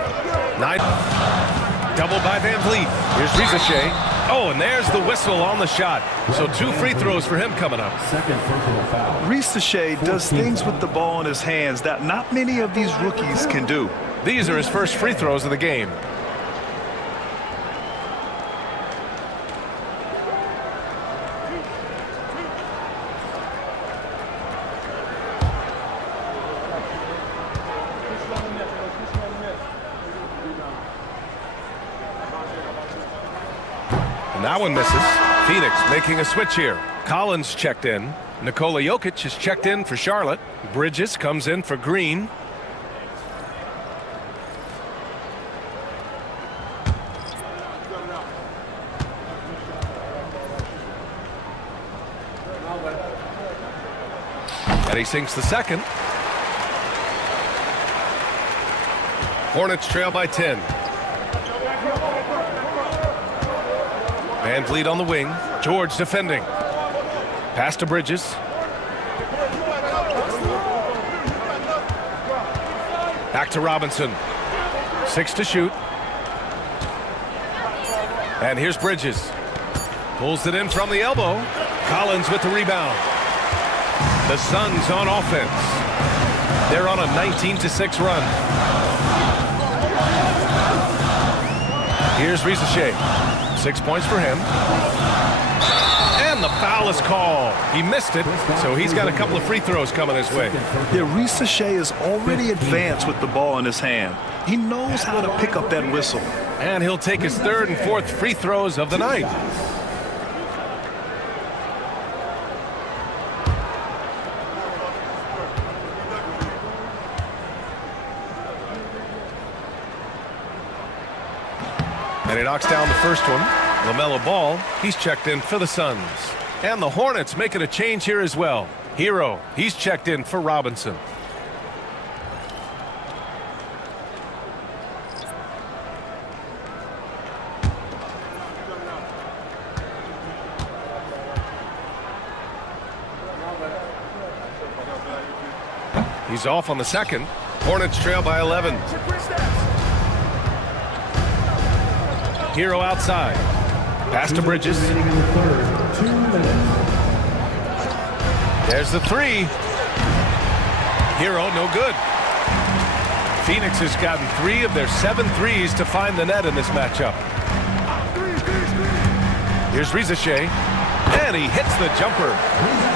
Double by VanVleet. Here's Rizachet. Oh, and there's the whistle on the shot. So 2 free throws for him coming up. Second personal foul. Rizachet does things with the ball in his hands that not many of these rookies can do. These are his first free throws of the game. And that one misses. Phoenix making a switch here. Collins checked in. Nikola Jokic is checked in for Charlotte. Bridges comes in for Green. And he sinks the second. Hornets trail by 10. VanVleet on the wing. George defending. Pass to Bridges. Back to Robinson. 6 to shoot. And here's Bridges. Pulls it in from the elbow. Collins with the rebound. The Suns on offense. They're on a 19-6 run. Here's Rizachet. 6 points for him. And the foul is called. He missed it, so he's got a couple of free throws coming his way. Yeah, Rizachet is already advanced with the ball in his hand. He knows how to pick up that whistle. And he'll take his 3rd and 4th free throws of the night. And he knocks down the first one. LaMelo Ball, he's checked in for the Suns. And the Hornets making a change here as well. Hero, he's checked in for Robinson. He's off on the second. Hornets trail by 11. Hero outside. Pass to Bridges. There's the three. Hero, no good. Phoenix has gotten 3 of their 7 threes to find the net in this matchup. Here's Risacher. And he hits the jumper.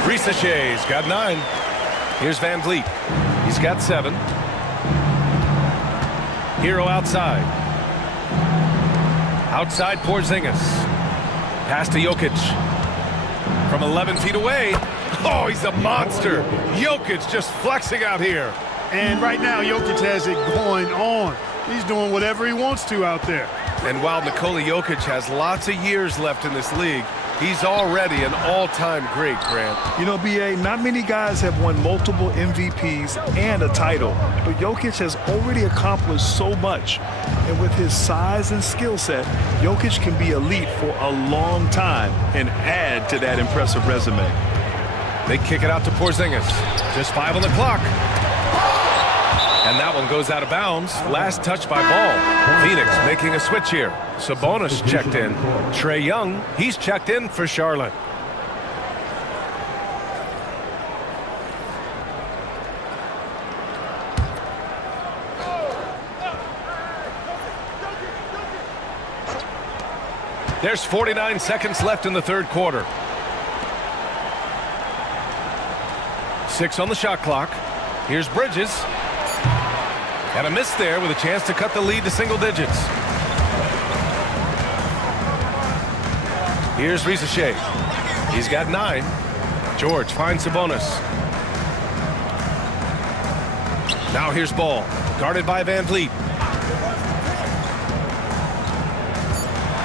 Risacher's got 9. Here's Van Vliet. He's got 7. Hero outside. Outside Porzingis. Pass to Jokic. From 11 feet away. Oh, he's a monster. Jokic just flexing out here. And right now, Jokic has it going on. He's doing whatever he wants to out there. And while Nikola Jokic has lots of years left in this league, he's already an all-time great, Grant. You know, B.A., not many guys have won multiple MVPs and a title, but Jokic has already accomplished so much. And with his size and skill set, Jokic can be elite for a long time and add to that impressive resume. They kick it out to Porzingis. Just 5 on the clock. And that one goes out of bounds. Last touch by Ball. Phoenix making a switch here. Sabonis checked in. Trae Young, he's checked in for Charlotte. There's 49 seconds left in the third quarter. 6 on the shot clock. Here's Bridges. And a miss there with a chance to cut the lead to single digits. Here's Risacher. He's got 9. George finds Sabonis. Now here's Ball. Guarded by Van Vliet.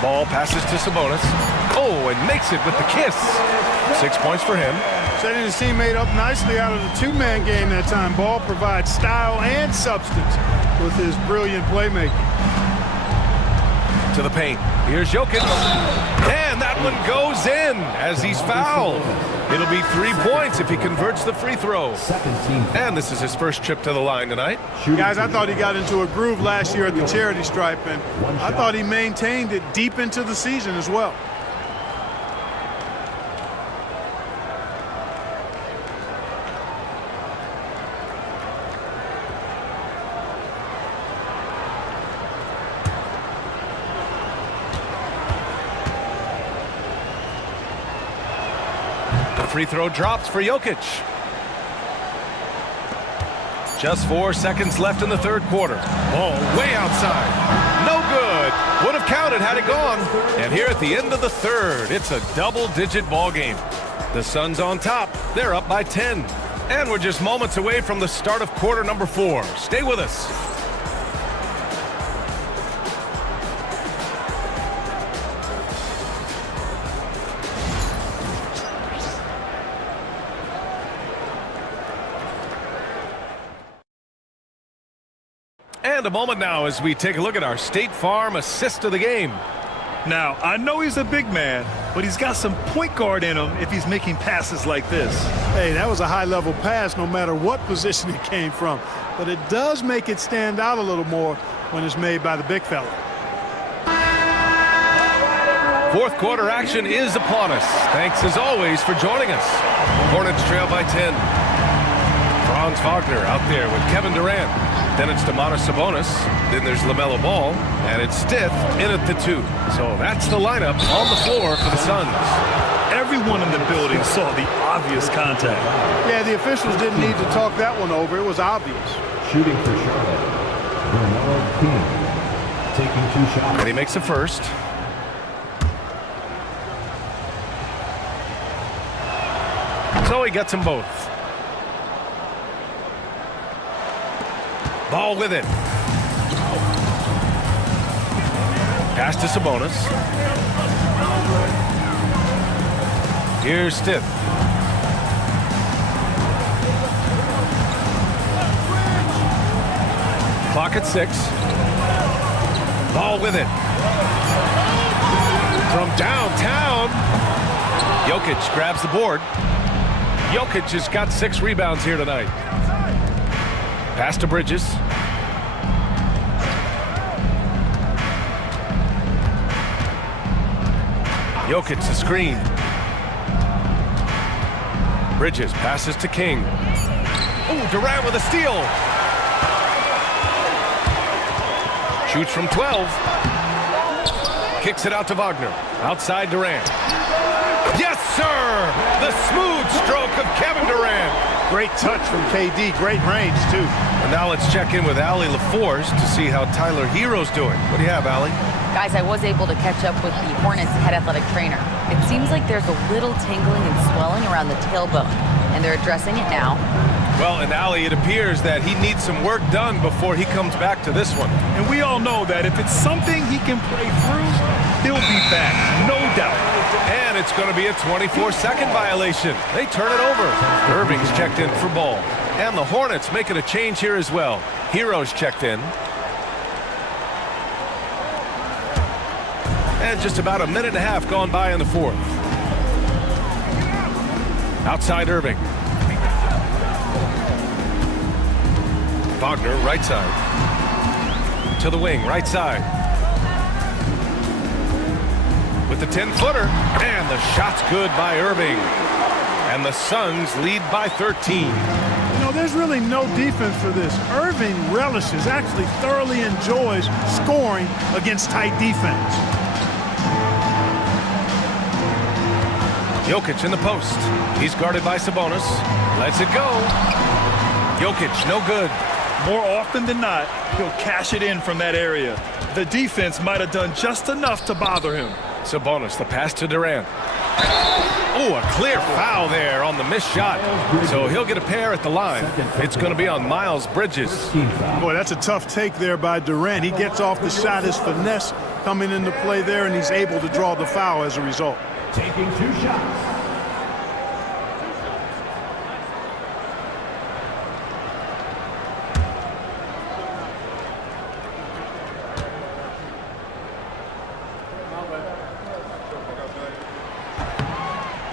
Ball passes to Sabonis. Oh, and makes it with the kiss. 6 points for him. Setting his teammate up nicely out of the two-man game that time. Ball provides style and substance with his brilliant playmaking. To the paint. Here's Jokic. And that one goes in as he's fouled. It'll be 3 points if he converts the free throw. And this is his first trip to the line tonight. Guys, I thought he got into a groove last year at the charity stripe, and I thought he maintained it deep into the season as well. Free throw drops for Jokic. Just 4 seconds left in the third quarter. Ball way outside. No good. Would have counted had it gone. And here at the end of the third, it's a double-digit ball game. The Suns on top. They're up by 10. And we're just moments away from the start of quarter number 4. Stay with us. And a moment now as we take a look at our State Farm assist of the game. Now, I know he's a big man, but he's got some point guard in him if he's making passes like this. Hey, that was a high-level pass no matter what position it came from. But it does make it stand out a little more when it's made by the big fella. Fourth quarter action is upon us. Thanks as always for joining us. Hornets trail by 10. Franz Wagner out there with Kevin Durant. Then it's Domantas Sabonis. Then there's LaMelo Ball. And it's Stith in at the 2. So that's the lineup on the floor for the Suns. Everyone in the building saw the obvious contact. Yeah, the officials didn't need to talk that one over. It was obvious. Shooting for Charlotte, Bernard King. Taking 2 shots. And he makes the first. So he gets them both. Ball with it. Pass to Sabonis. Here's Stith. Clock at 6. Ball with it. From downtown. Jokic grabs the board. Jokic has got 6 rebounds here tonight. Pass to Bridges. Jokic the screen. Bridges passes to King. Oh, Durant with a steal. Shoots from 12. Kicks it out to Wagner. Outside Durant. Yes, sir! The smooth stroke of Kevin Durant. Great touch from KD. Great range, too. And now let's check in with Allie LaForce to see how Tyler Hero's doing. What do you have, Allie? Guys, I was able to catch up with the Hornets head athletic trainer. It seems like there's a little tingling and swelling around the tailbone, and they're addressing it now. Well, and Allie, it appears that he needs some work done before he comes back to this one. And we all know that if it's something he can play through, he'll be back, no doubt. And it's going to be a 24-second violation. They turn it over. Irving's checked in for ball. And the Hornets making a change here as well. Hero's checked in. And just about a minute and a half gone by in the fourth. Outside Irving. Wagner, right side. To the wing, right side. With the 10-footer. And the shot's good by Irving. And the Suns lead by 13. You know, there's really no defense for this. Irving relishes, actually thoroughly enjoys scoring against tight defense. Jokic in the post. He's guarded by Sabonis. Lets it go. Jokic, no good. More often than not, he'll cash it in from that area. The defense might have done just enough to bother him. Sabonis, the pass to Durant. Oh, a clear foul there on the missed shot. So he'll get a pair at the line. It's going to be on Miles Bridges. Boy, that's a tough take there by Durant. He gets off the shot, his finesse coming into play there, and he's able to draw the foul as a result. Taking 2 shots.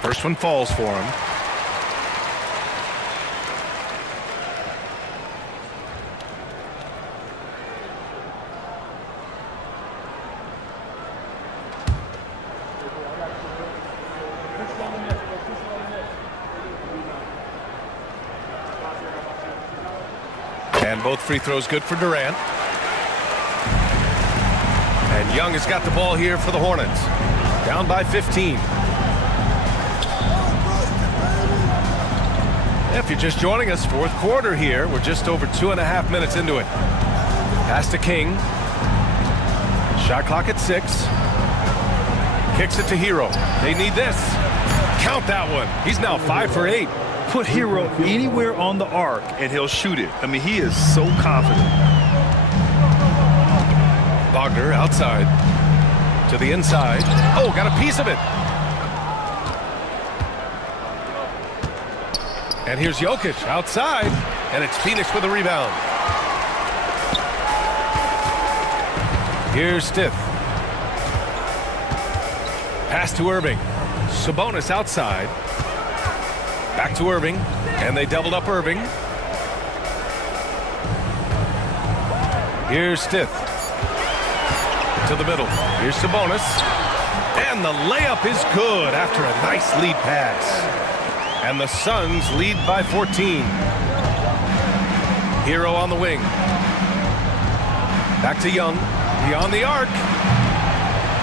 First one falls for him. And both free throws good for Durant. And Young has got the ball here for the Hornets. Down by 15. If you're just joining us, fourth quarter here. We're just over 2.5 minutes into it. Pass to King. Shot clock at 6. Kicks it to Hero. They need this. Count that one. He's now 5 for 8. Put Hero anywhere on the arc and he'll shoot it. I mean, he is so confident. Wagner outside. To the inside. Oh, got a piece of it. And here's Jokic outside. And it's Phoenix with a rebound. Here's Stith. Pass to Irving. Sabonis outside. Back to Irving. And they doubled up Irving. Here's Stith. To the middle. Here's Sabonis. And the layup is good after a nice lead pass. And the Suns lead by 14. Hero on the wing. Back to Young. Beyond the arc.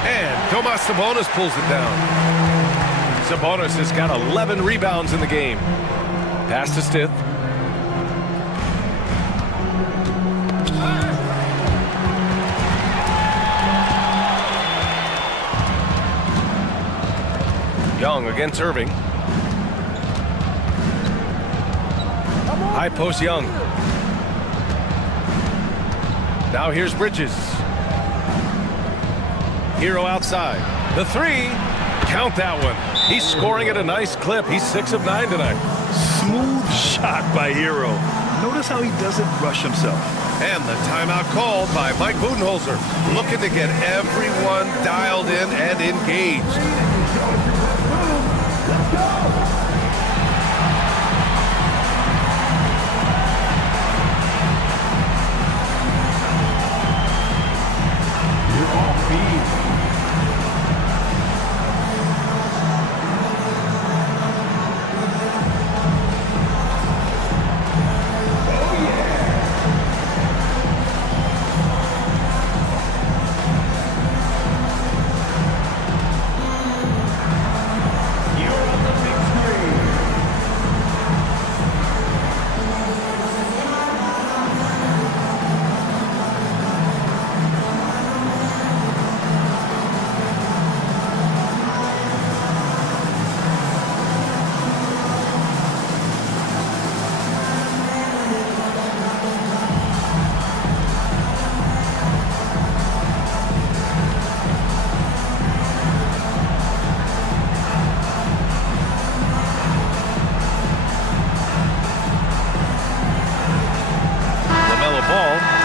And Domas Sabonis pulls it down. Sabonis has got 11 rebounds in the game. Pass to Stith. Young against Irving. High post Young. Now here's Bridges. Hero outside. The three. Count that one. He's scoring at a nice clip. He's 6 of 9 tonight. Smooth shot by Hero. Notice how he doesn't rush himself. And the timeout called by Mike Budenholzer, looking to get everyone dialed in and engaged. You're off beat.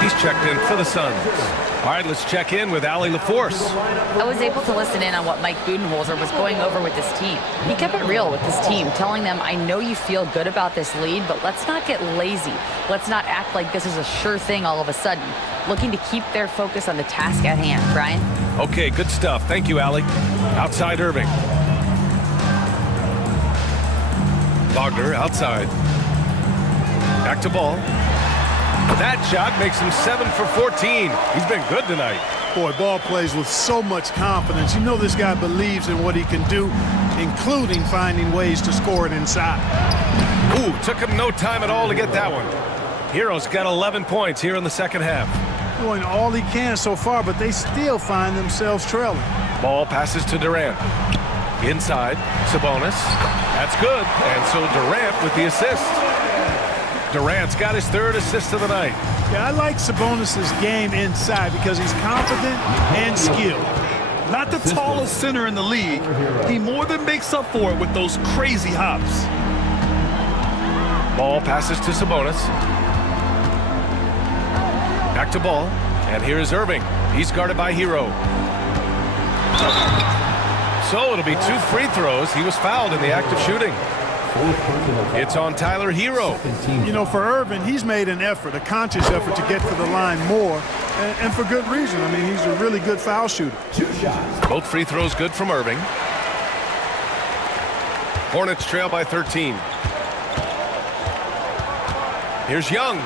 He's checked in for the Suns. All right, let's check in with Allie LaForce. I was able to listen in on what Mike Budenholzer was going over with this team. He kept it real with this team, telling them, I know you feel good about this lead, but let's not get lazy. Let's not act like this is a sure thing all of a sudden. Looking to keep their focus on the task at hand. Brian? Okay, good stuff. Thank you, Allie. Outside Irving. Wagner outside. Back to Ball. That shot makes him 7 for 14. He's been good tonight. Boy, Ball plays with so much confidence. You know this guy believes in what he can do, including finding ways to score it inside. Ooh, took him no time at all to get that one. Hero's got 11 points here in the second half. Doing all he can so far, but they still find themselves trailing. Ball passes to Durant. Inside, Sabonis. That's good. And so Durant with the assist. Durant's got his 3rd assist of the night. Yeah, I like Sabonis' game inside because he's confident and skilled. Not the tallest center in the league. He more than makes up for it with those crazy hops. Ball passes to Sabonis. Back to Ball. And here's Irving. He's guarded by Hero. So it'll be 2 free throws. He was fouled in the act of shooting. It's on Tyler Hero. You know, for Irving, he's made an effort, a conscious effort to get to the line more, and for good reason. I mean, he's a really good foul shooter. 2 shots. Both free throws good from Irving. Hornets trail by 13. Here's Young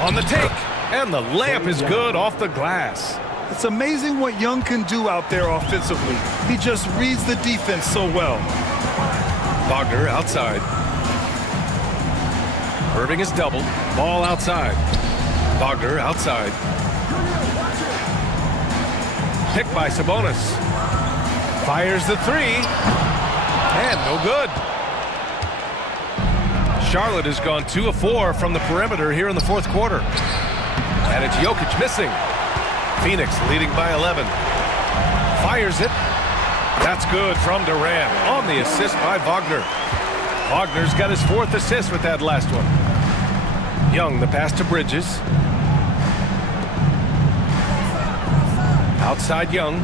on the take, and the layup is good off the glass. It's amazing what Young can do out there offensively. He just reads the defense so well. Wagner outside. Irving is doubled. Ball outside. Wagner outside. Picked by Sabonis. Fires the 3. And no good. Charlotte has gone 2 of 4 from the perimeter here in the 4th quarter. And it's Jokic missing. Phoenix leading by 11. Fires it. That's good from Durant on the assist by Wagner. Wagner's got his 4th assist with that last one. Young, the pass to Bridges. Outside Young.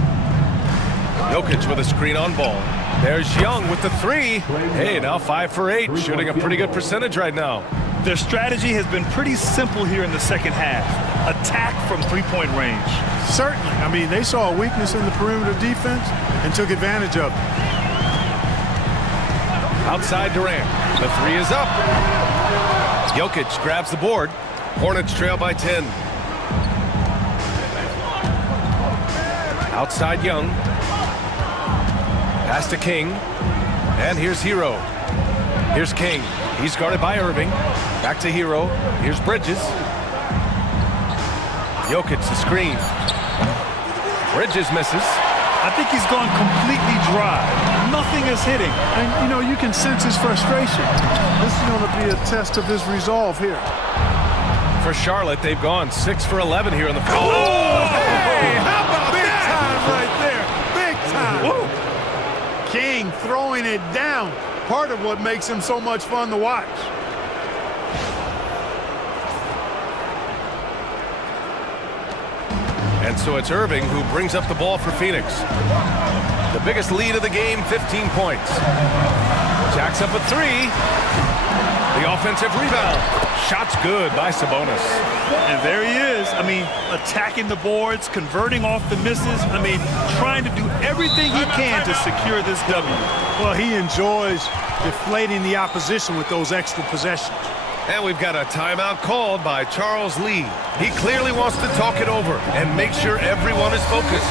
Jokic with a screen on Ball. There's Young with the 3. Hey, now 5 for 8, shooting a pretty good percentage right now. Their strategy has been pretty simple here in the second half. Attack from 3-point range. Certainly. I mean, they saw a weakness in the perimeter defense and took advantage of it. Outside Durant. The 3 is up. Jokic grabs the board. Hornets trail by 10. Outside Young. Pass to King. And here's Hero. Here's King. He's guarded by Irving. Back to Hero. Here's Bridges. Jokic the screen. Bridges misses. I think he's gone completely dry. Nothing is hitting. And, you know, you can sense his frustration. This is going to be a test of his resolve here. For Charlotte, they've gone 6 for 11 here in the fourth. Oh, hey, how about big time right there? throwing it down. Part of what makes him so much fun to watch. And so it's Irving who brings up the ball for Phoenix. The biggest lead of the game, 15 points. Jacks up a three. The offensive rebound. Shot's good by Sabonis. And there he is. I mean, attacking the boards, converting off the misses. I mean, trying to do everything he can to secure this W. Well, he enjoys deflating the opposition with those extra possessions. And we've got a timeout called by Charles Lee. He clearly wants to talk it over and make sure everyone is focused.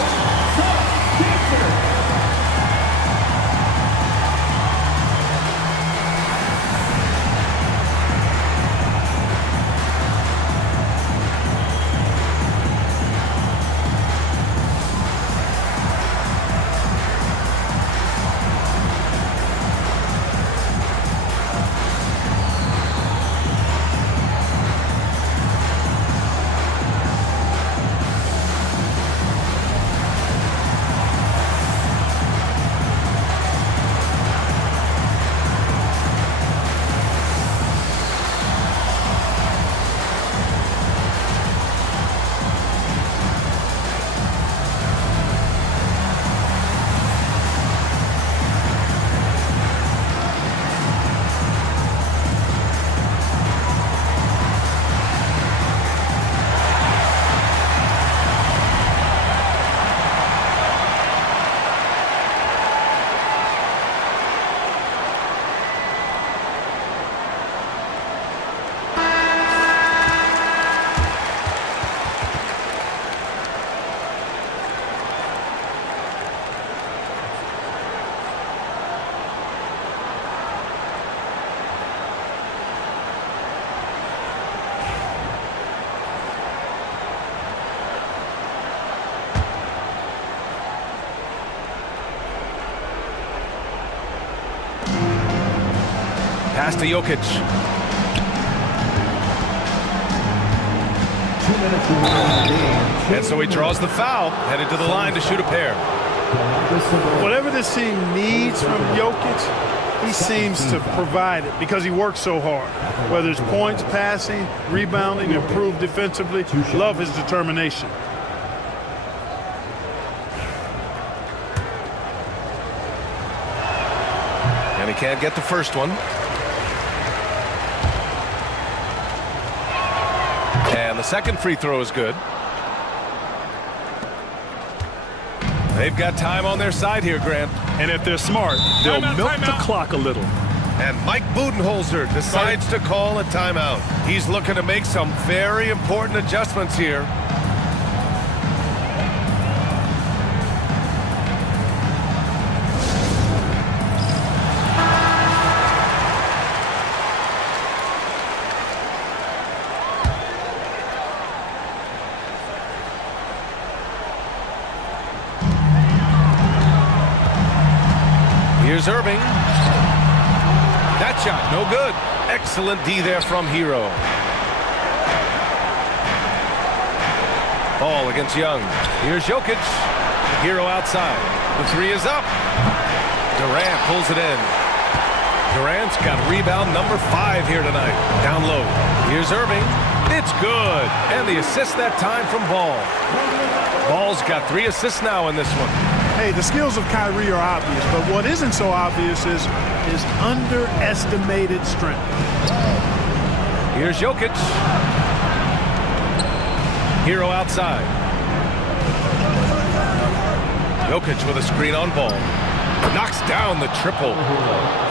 Pass to Jokic. 2 minutes remaining in the game. And so he draws the foul, headed to the line to shoot a pair. Whatever this team needs from Jokic, he seems to provide it because he works so hard. Whether it's points, passing, rebounding, improved defensively, love his determination. And he can't get the first one. And the second free throw is good. They've got time on their side here, Grant. And if they're smart, they'll milk the clock a little. And Mike Budenholzer decides to call a timeout. He's looking to make some very important adjustments here. Here's Irving. That shot, no good. Excellent D there from Hero. Ball against Young. Here's Jokic. Hero outside. The three is up. Durant pulls it in. Durant's got rebound number 5 here tonight. Down low. Here's Irving. It's good. And the assist that time from Ball. Ball's got 3 assists now in this one. Hey, the skills of Kyrie are obvious, but what isn't so obvious is his underestimated strength. Here's Jokic. Hero outside. Jokic with a screen on Ball. Knocks down the triple.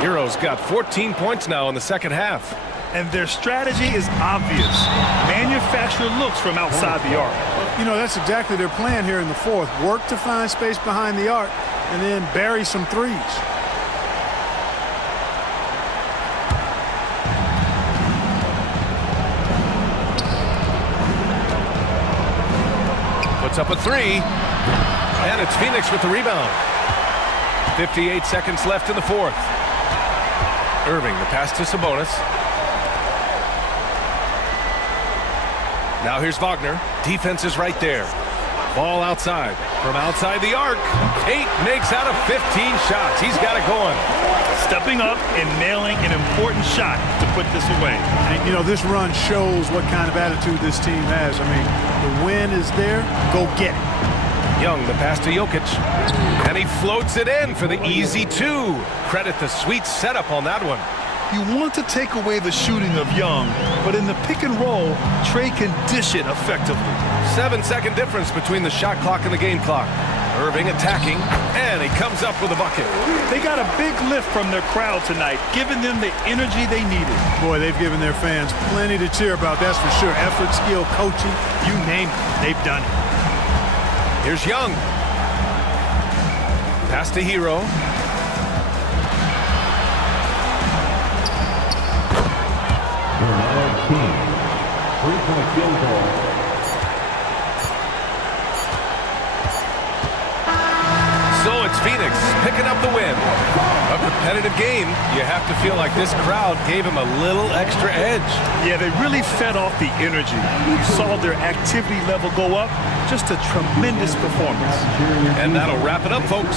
Hero's got 14 points now in the second half. And their strategy is obvious. Manufacture looks from outside the arc. You know, that's exactly their plan here in the fourth. Work to find space behind the arc and then bury some threes. Puts up a 3. And it's Phoenix with the rebound. 58 seconds left in the fourth. Irving, the pass to Sabonis. Now here's Wagner. Defense is right there. Ball outside. From outside the arc, Tate makes out of 15 shots. He's got it going. Stepping up and nailing an important shot to put this away. And, you know, this run shows what kind of attitude this team has. I mean, the win is there. Go get it. Young, the pass to Jokic. And he floats it in for the easy two. Credit the sweet setup on that one. You want to take away the shooting of Young, but in the pick and roll, Trey can dish it effectively. 7-second difference between the shot clock and the game clock. Irving attacking, and he comes up with a bucket. They got a big lift from their crowd tonight, giving them the energy they needed. Boy, they've given their fans plenty to cheer about, that's for sure. Effort, skill, coaching, you name it, they've done it. Here's Young. Pass to Hero. Bernard King, three-point field goal. So it's Phoenix picking up the win. A competitive game. You have to feel like this crowd gave him a little extra edge. Yeah, they really fed off the energy. You saw their activity level go up. Just a tremendous performance. And that'll wrap it up, folks.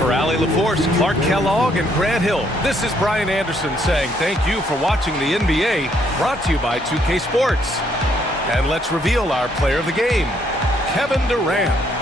For Allie LaForce, Clark Kellogg, and Grant Hill, this is Brian Anderson saying thank you for watching the NBA, brought to you by 2K Sports. And let's reveal our player of the game, Kevin Durant.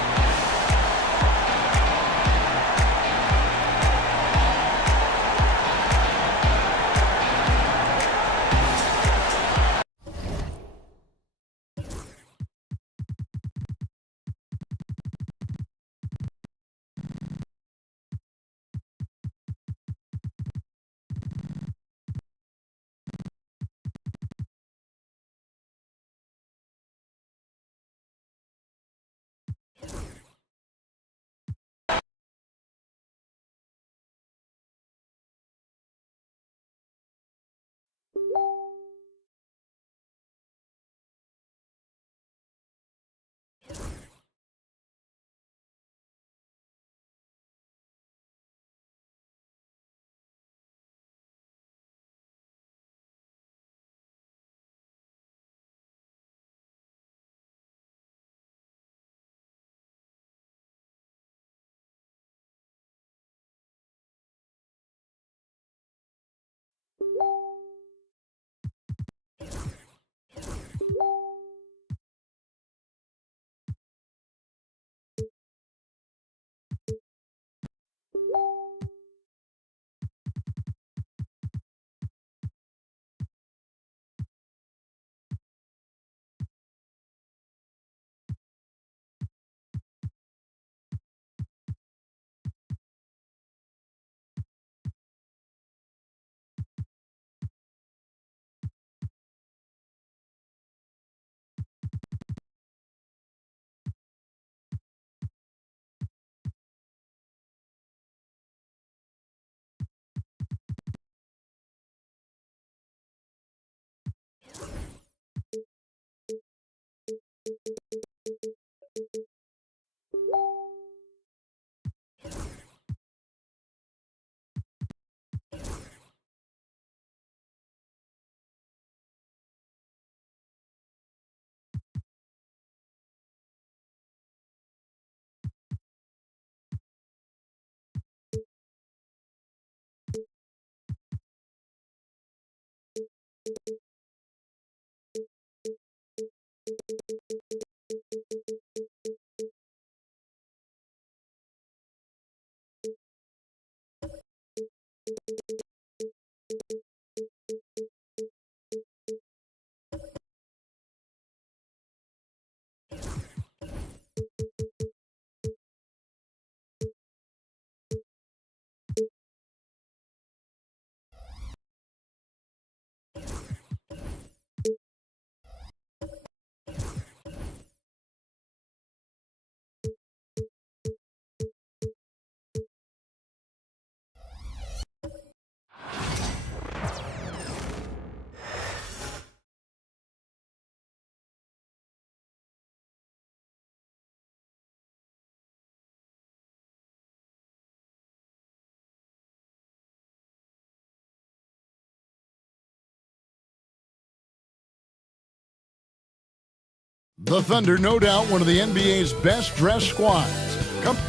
The Thunder, no doubt, one of the NBA's best-dressed squads.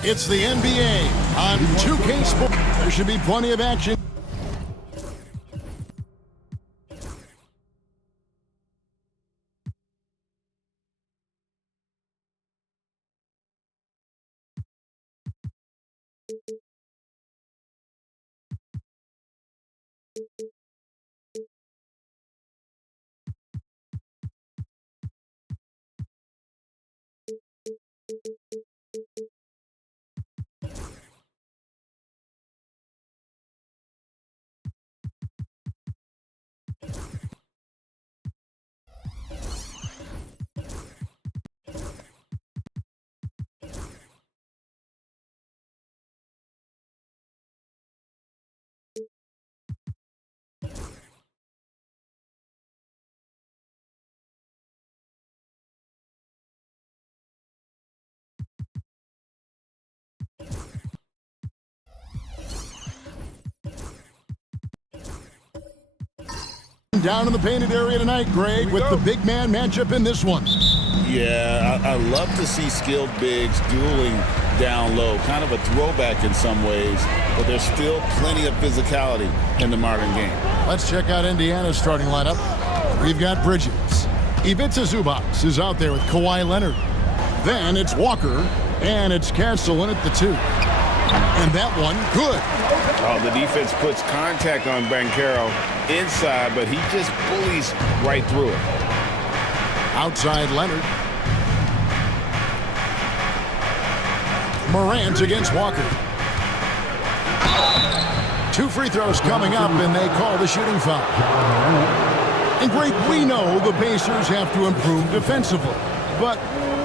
It's the NBA on 2K Sports. There should be plenty of action. Down in the painted area tonight, Greg, with the big man matchup in this one. Yeah, I love to see skilled bigs dueling down low. Kind of a throwback in some ways, but there's still plenty of physicality in the modern game. Let's check out Indiana's starting lineup. We've got Bridges. Ivica Zubac is out there with Kawhi Leonard. Then it's Walker, and it's Castle in at the 2. And that one, good. Oh, the defense puts contact on Banchero inside, but he just bullies right through it. Outside Leonard. Morant against Walker. 2 free throws coming up, and they call the shooting foul. And great, we know the Pacers have to improve defensively, but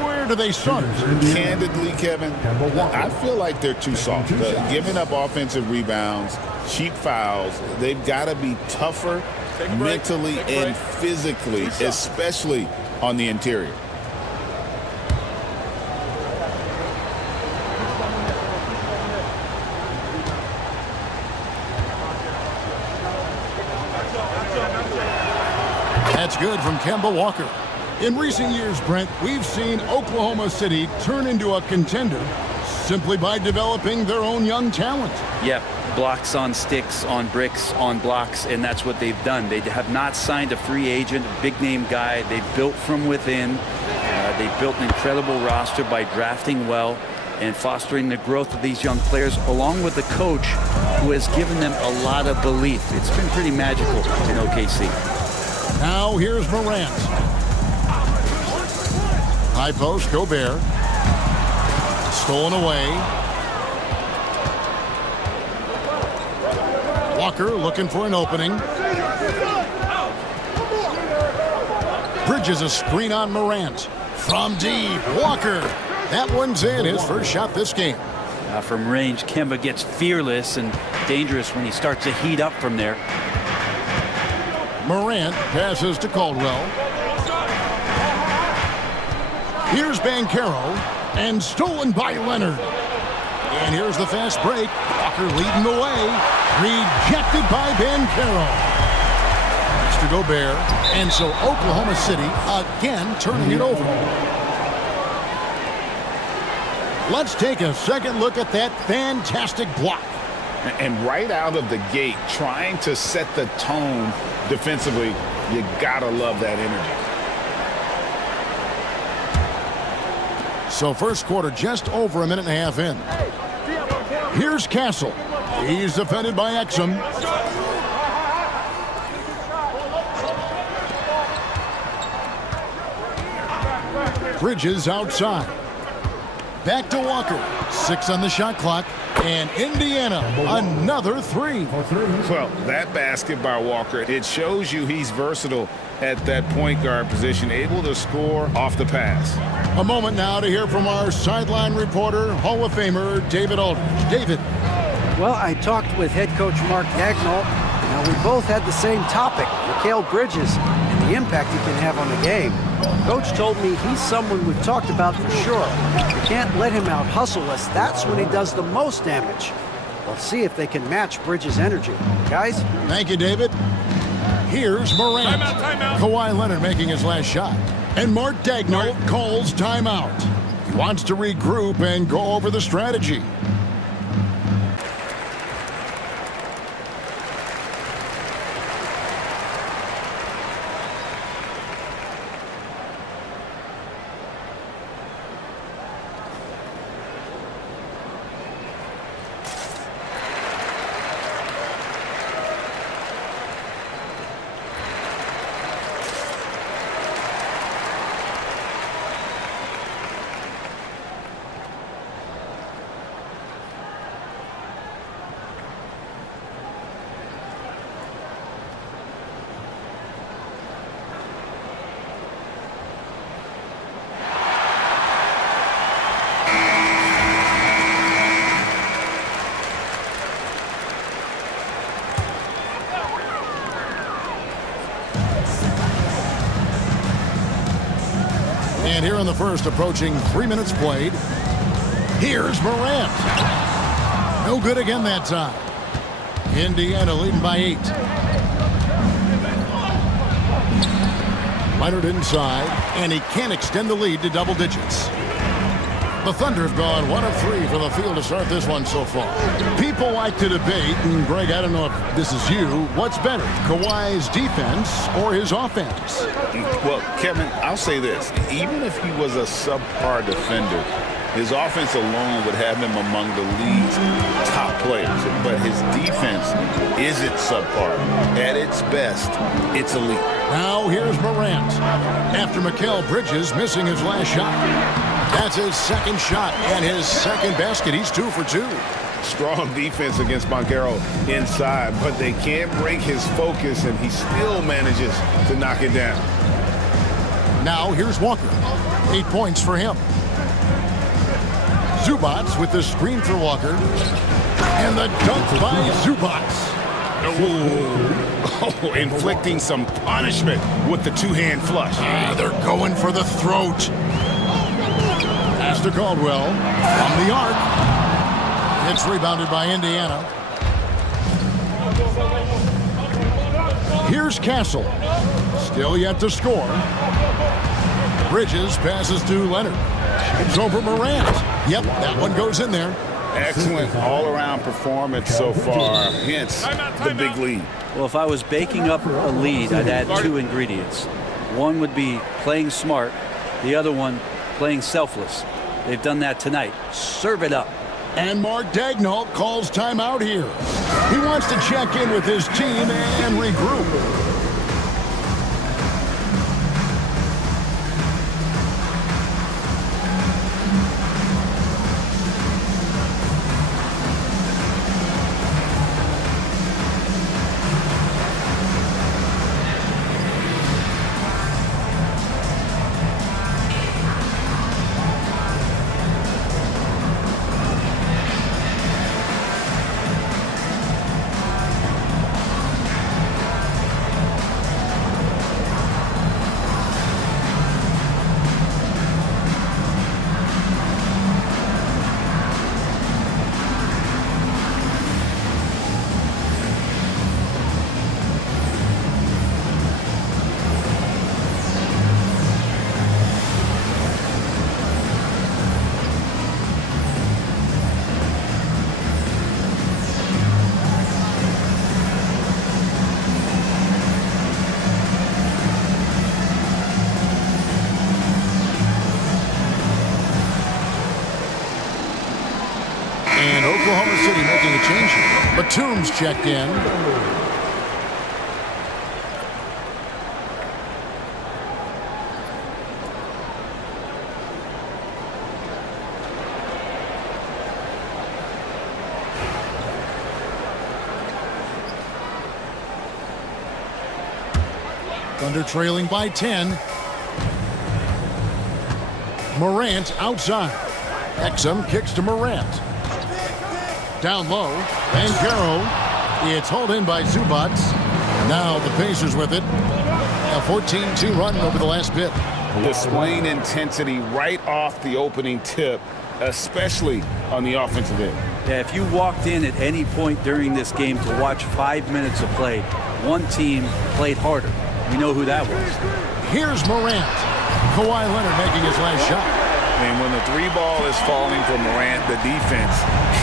where do they start? Candidly, Kevin, I feel like they're too soft. Giving up offensive rebounds, cheap fouls, they've got to be tougher mentally and physically, especially on the interior. That's good from Kemba Walker. In recent years, Brent, we've seen Oklahoma City turn into a contender simply by developing their own young talent. Yep, blocks on sticks, on bricks, on blocks, and that's what they've done. They have not signed a free agent, a big-name guy. They've built from within. They've built an incredible roster by drafting well and fostering the growth of these young players, along with the coach who has given them a lot of belief. It's been pretty magical in OKC. Now here's Morant. High post, Gobert. Stolen away. Walker looking for an opening. Bridges a screen on Morant. From deep, Walker. That one's in, his first shot this game. From range, Kemba gets fearless and dangerous when he starts to heat up from there. Morant passes to Caldwell. Here's Banchero, and stolen by Leonard. And here's the fast break. Walker leading the way. Rejected by Banchero. Mr. Gobert. And so Oklahoma City again turning it over. Let's take a second look at that fantastic block. And right out of the gate, trying to set the tone defensively, you gotta love that energy. So first quarter just over a minute and a half in. Here's Castle. He's defended by Exum. Bridges outside. Back to Walker. 6 on the shot clock. And Indiana, another 3. Well, that basket by Walker, it shows you he's versatile at that point guard position, able to score off the pass. A moment now to hear from our sideline reporter, Hall of Famer David Aldridge. David. Well, I talked with head coach Mark Dagnall. Now, we both had the same topic, Mikal Bridges, and the impact he can have on the game. Coach told me he's someone we've talked about for sure. You can't let him out-hustle us. That's when he does the most damage. We'll see if they can match Bridges' energy. Guys? Thank you, David. Here's Morant. Timeout. Kawhi Leonard making his last shot. And Mark Daigneault calls timeout. He wants to regroup and go over the strategy. And here in the first, approaching 3 minutes played, here's Morant. No good again that time. Indiana leading by 8. Leonard inside, and he can't extend the lead to double digits. The Thunder have gone 1 of 3 from the field to start this one so far. People like to debate, and Greg, I don't know if this is you, what's better, Kawhi's defense or his offense? Well, Kevin, I'll say this. Even if he was a subpar defender, his offense alone would have him among the league's top players. But his defense isn't subpar. At its best, it's elite. Now here's Morant. After Mikal Bridges missing his last shot. That's his second shot and his second basket. He's 2 for 2. Strong defense against Banchero inside, but they can't break his focus, and he still manages to knock it down. Now here's Walker. 8 points for him. Zubats with the screen for Walker. And the dunk by Zubats. Oh, inflicting some punishment with the two-hand flush. They're going for the throat. Pass to Caldwell from the arc. It's rebounded by Indiana. Here's Castle. Still yet to score. Bridges passes to Leonard. It's over Morant. Yep, that one goes in there. Excellent all-around performance so far, hence the big lead. Well, if I was baking up a lead, I'd add 2 ingredients. One would be playing smart, the other one playing selfless. They've done that tonight. Serve it up. And Mark Daigneault calls timeout here. He wants to check in with his team and regroup. And Oklahoma City making a change here. Batum's checked in. Thunder trailing by 10. Morant outside. Exum kicks to Morant. Down low, Banchero. It's hauled in by Zubats. Now the Pacers with it. A 14-2 run over the last bit. Displaying intensity right off the opening tip, especially on the offensive end. Yeah, if you walked in at any point during this game to watch 5 minutes of play, one team played harder. We know who that was. Here's Morant. Kawhi Leonard making his last shot. And when the three ball is falling for Morant, the defense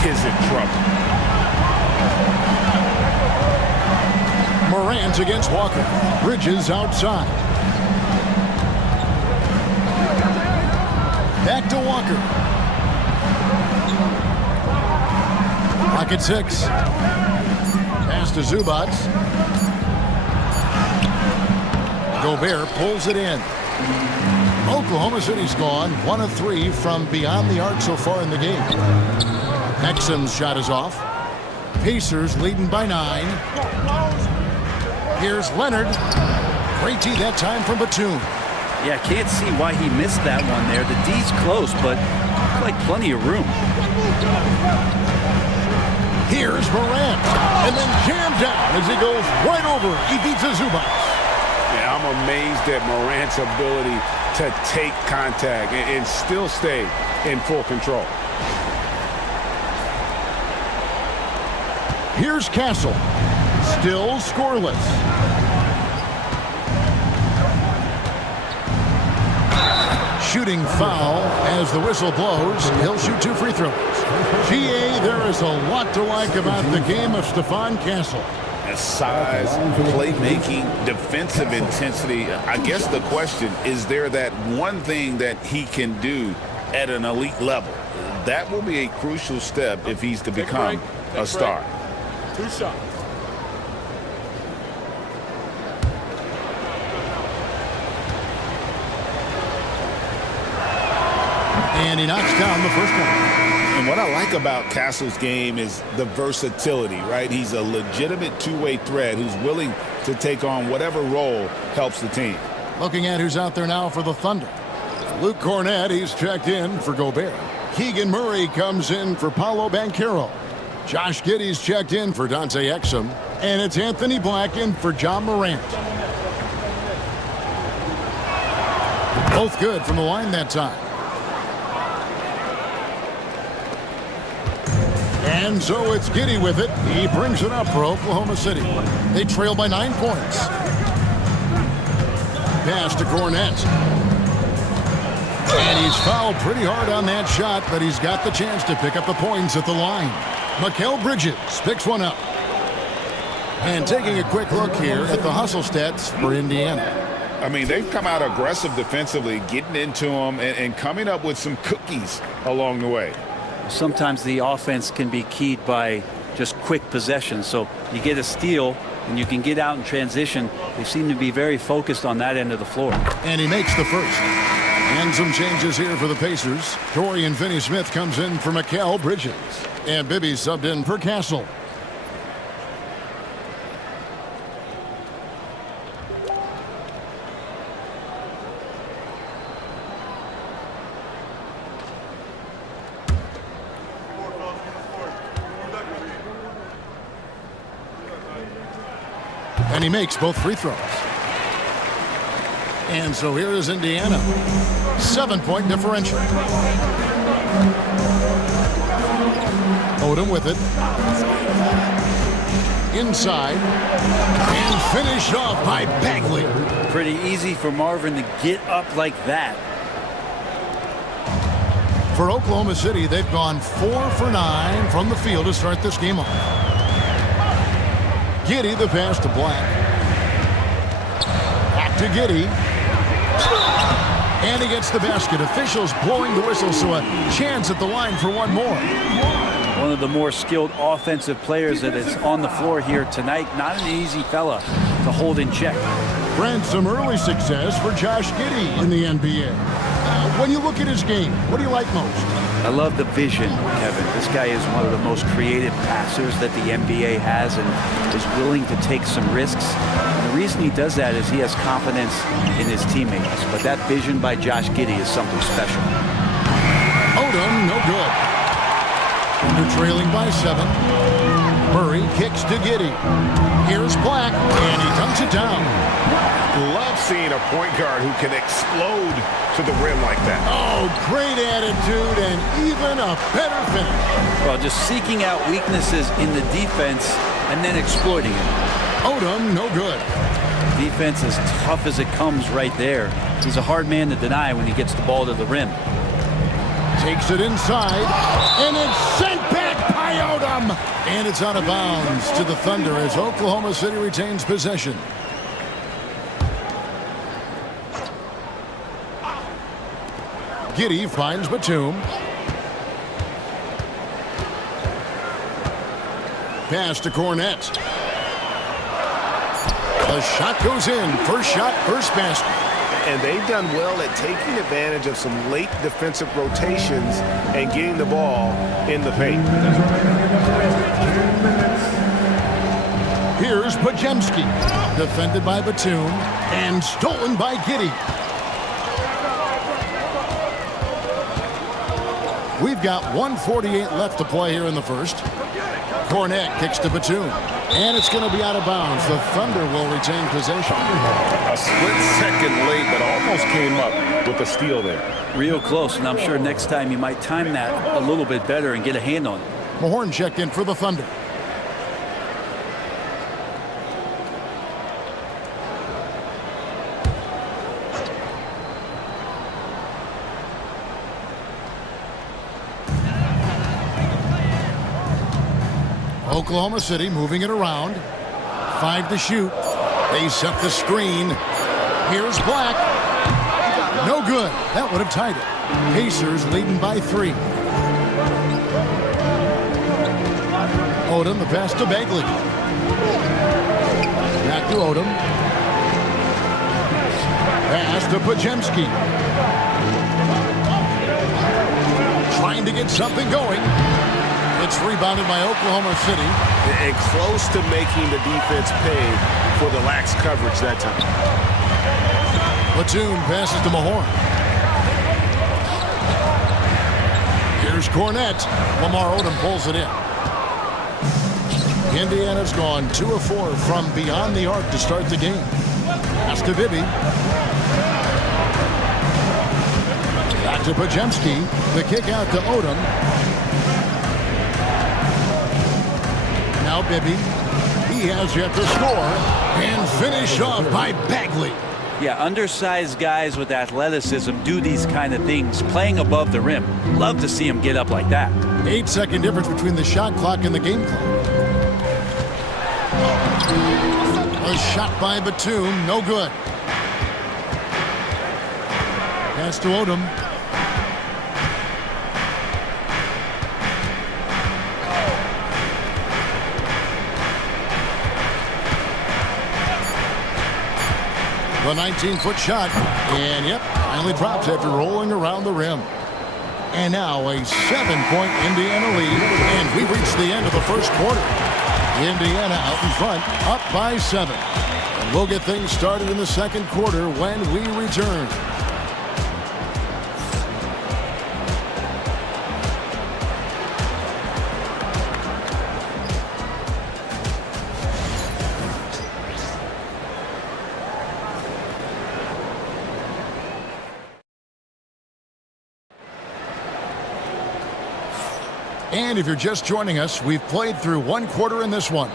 is in trouble. Morant against Walker. Bridges outside. Back to Walker. Clock at 6. Pass to Zubac. Gobert pulls it in. Oklahoma City's gone 1 of 3 from beyond the arc so far in the game. Exum's shot is off. Pacers leading by 9. Here's Leonard. Great D that time from Batum. Yeah, can't see why he missed that one there. The D's close, but like plenty of room. Here's Morant. And then jammed down as he goes right over Ivica Zubac. Yeah, I'm amazed at Morant's ability to take contact and still stay in full control. Here's Castle. Still scoreless. Shooting foul as the whistle blows. He'll shoot 2 free throws. GA, there is a lot to like about the game of Stephon Castle. Size, playmaking, defensive intensity. I guess the question, is there that one thing that he can do at an elite level? That will be a crucial step if he's to become a star. 2 shots. And he knocks down the first one. And what I like about Castle's game is the versatility, right? He's a legitimate two-way threat who's willing to take on whatever role helps the team. Looking at who's out there now for the Thunder. Luke Cornett, he's checked in for Gobert. Keegan Murray comes in for Paolo Banchero. Josh Giddey's checked in for Dante Exum. And it's Anthony Black in for John Morant. Both good from the line that time. And so it's Giddey with it. He brings it up for Oklahoma City. They trail by 9 points. Pass to Cornett. And he's fouled pretty hard on that shot, but he's got the chance to pick up the points at the line. Mikal Bridges picks one up. And taking a quick look here at the hustle stats for Indiana. I mean, they've come out aggressive defensively, getting into them and coming up with some cookies along the way. Sometimes the offense can be keyed by just quick possession. So you get a steal and you can get out in transition. They seem to be very focused on that end of the floor. And he makes the first. And some changes here for the Pacers. Dorian Finney-Smith comes in for Mikal Bridges. And Bibby subbed in for Castle. And he makes both free throws. And so here is Indiana. 7-point differential. Odom with it. Inside. And finished off by Bagley. Pretty easy for Marvin to get up like that. For Oklahoma City, they've gone 4 for 9 from the field to start this game off. Giddey, the pass to Black. Back to Giddey. And he gets the basket. Officials blowing the whistle, so a chance at the line for one more. One of the more skilled offensive players that is on the floor here tonight. Not an easy fella to hold in check. Brent, some early success for Josh Giddey in the NBA. When you look at his game, what do you like most? I love the vision, Kevin. This guy is one of the most creative passers that the NBA has and is willing to take some risks. And the reason he does that is he has confidence in his teammates. But that vision by Josh Giddey is something special. Odom, no good. They're trailing by 7. Murray kicks to Giddey. Here's Black, and he dunks it down. Love seeing a point guard who can explode to the rim like that. Oh, great attitude and even a better finish. Well, just seeking out weaknesses in the defense and then exploiting it. Odom, no good. Defense as tough as it comes right there. He's a hard man to deny when he gets the ball to the rim. Takes it inside, and it's sent back by Odom. And it's out of bounds to the Thunder as Oklahoma City retains possession. Giddey finds Batum. Pass to Cornette. The shot goes in. First shot, first basket. And they've done well at taking advantage of some late defensive rotations and getting the ball in the paint. Here's Podziemski. Defended by Batum and stolen by Giddey. We've got 1:48 left to play here in the first. Cornette kicks to Batum. And it's going to be out of bounds. The Thunder will retain possession. A split second late, but almost came up with a steal there. Real close, and I'm sure next time you might time that a little bit better and get a hand on it. Mahorn checked in for the Thunder. Oklahoma City moving it around. 5 to shoot. They set the screen. Here's Black. No good. That would have tied it. Pacers leading by 3. Odom, the pass to Bagley. Back to Odom. Pass to Podziemski. Trying to get something going. It's rebounded by Oklahoma City. And close to making the defense pay for the lax coverage that time. Batum passes to Mahorn. Here's Cornette. Lamar Odom pulls it in. Indiana's gone 2 of 4 from beyond the arc to start the game. Pass to Bibby. Back to Podziemski. The kick out to Odom. Now Bibby. He has yet to score. And finish off by Bagley. Yeah, undersized guys with athleticism do these kind of things, playing above the rim. Love to see him get up like that. 8-second difference between the shot clock and the game clock. A shot by Batum, no good. Pass to Odom. The 19-foot shot, and yep, finally drops after rolling around the rim. And now a 7-point Indiana lead, and we reach the end of the first quarter. Indiana out in front, up by 7. And we'll get things started in the second quarter when we return. And if you're just joining us, we've played through one quarter in this one.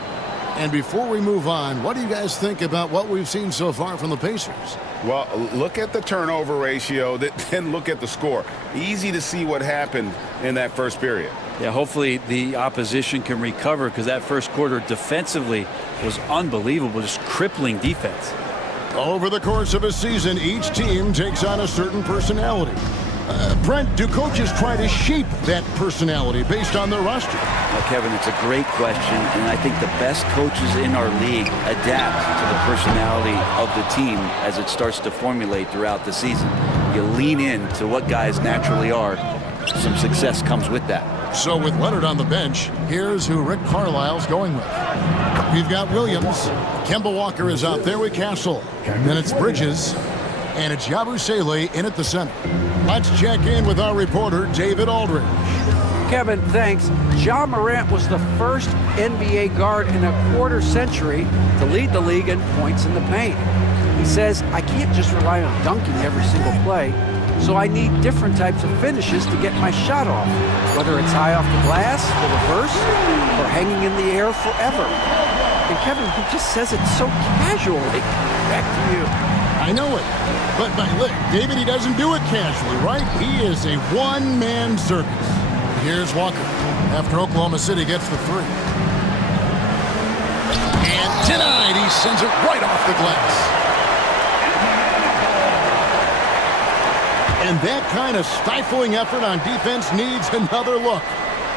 And before we move on, what do you guys think about what we've seen so far from the Pacers? Well, look at the turnover ratio, then look at the score. Easy to see what happened in that first period. Yeah, hopefully the opposition can recover, because that first quarter defensively was unbelievable, just crippling defense. Over the course of a season, each team takes on a certain personality. Brent, do coaches try to shape that personality based on their roster? Well, Kevin, it's a great question, and I think the best coaches in our league adapt to the personality of the team as it starts to formulate throughout the season. You lean in to what guys naturally are. Some success comes with that. So with Leonard on the bench, here's who Rick Carlisle's going with. We've got Williams. Kemba Walker is out there with Castle. Then it's Bridges. And it's Yabusele in at the center. Let's check in with our reporter, David Aldridge. Kevin, thanks. Ja Morant was the first NBA guard in a quarter century to lead the league in points in the paint. He says, I can't just rely on dunking every single play, so I need different types of finishes to get my shot off, whether it's high off the glass, the reverse, or hanging in the air forever. And Kevin, he just says it so casually. Back to you. I know it. But, look, David, he doesn't do it casually, right? He is a one-man circus. Here's Walker after Oklahoma City gets the three. And denied. He sends it right off the glass. And that kind of stifling effort on defense needs another look.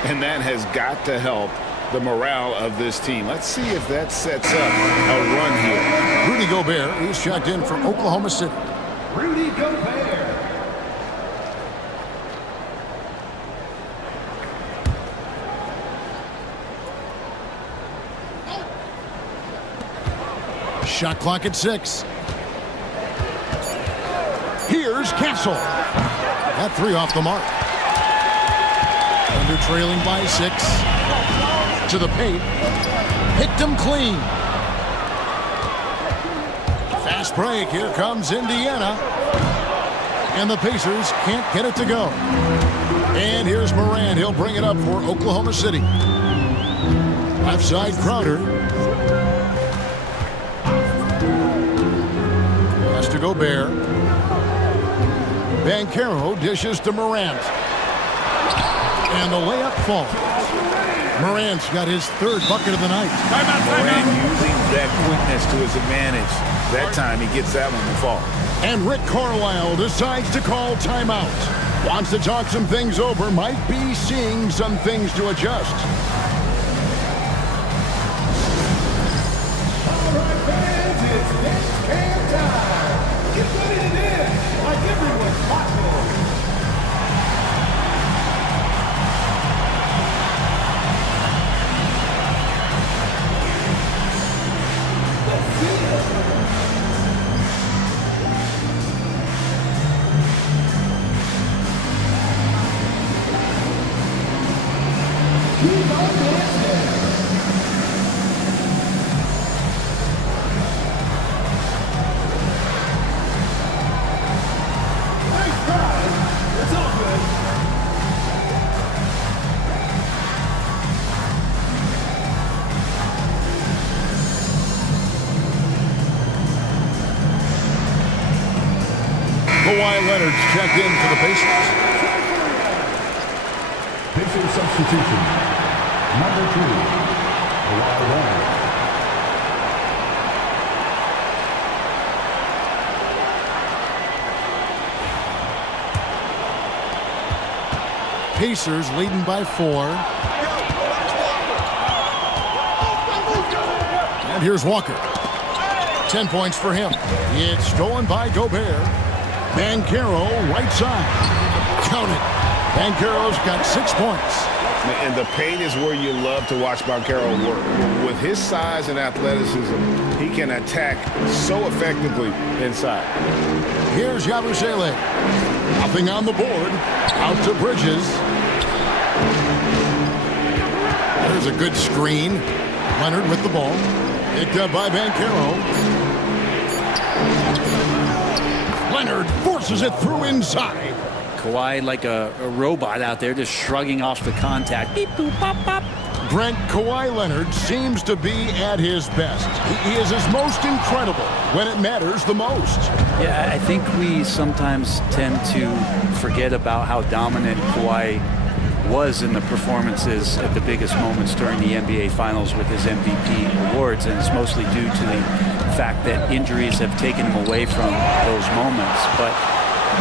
And that has got to help the morale of this team. Let's see if that sets up a run here. Rudy Gobert, he's checked in for Oklahoma City. Rudy Gobert. Shot clock at 6. Here's Castle. That three off the mark. Under trailing by 6. To the paint. Picked him clean. Fast break. Here comes Indiana. And the Pacers can't get it to go. And here's Morant. He'll bring it up for Oklahoma City. Left side, Crowder. Pass to Gobert. Banchero dishes to Morant. And the layup falls. Morant's got his third bucket of the night. Morant using that quickness to his advantage. That time he gets that one to fall. And Rick Carlisle decides to call timeout. Wants to talk some things over. Might be seeing some things to adjust. All right, fans, it's next can time. Get ready to dance like everyone's popular. Let's see it. Keep on dancing. Nice try. It's all good. Kawhi Leonard's checked in for the Pacers. Pacers substitution. Number 2, Kawhi Leonard. Pacers leading by 4. And here's Walker. 10 points for him. It's stolen by Gobert. Banchero, right side. Count it. Banchero's got 6 points. And the paint is where you love to watch Banchero work. With his size and athleticism, he can attack so effectively inside. Here's Yabusele. Nothing on the board. Out to Bridges. There's a good screen. Leonard with the ball. Picked up by Banchero. Leonard forces it through inside. Kawhi like a robot out there just shrugging off the contact. Beep, boop, pop, pop. Brent, Kawhi Leonard seems to be at his best. He is his most incredible when it matters the most. Yeah, I think we sometimes tend to forget about how dominant Kawhi was in the performances at the biggest moments during the NBA Finals with his MVP awards, and it's mostly due to the fact that injuries have taken him away from those moments. But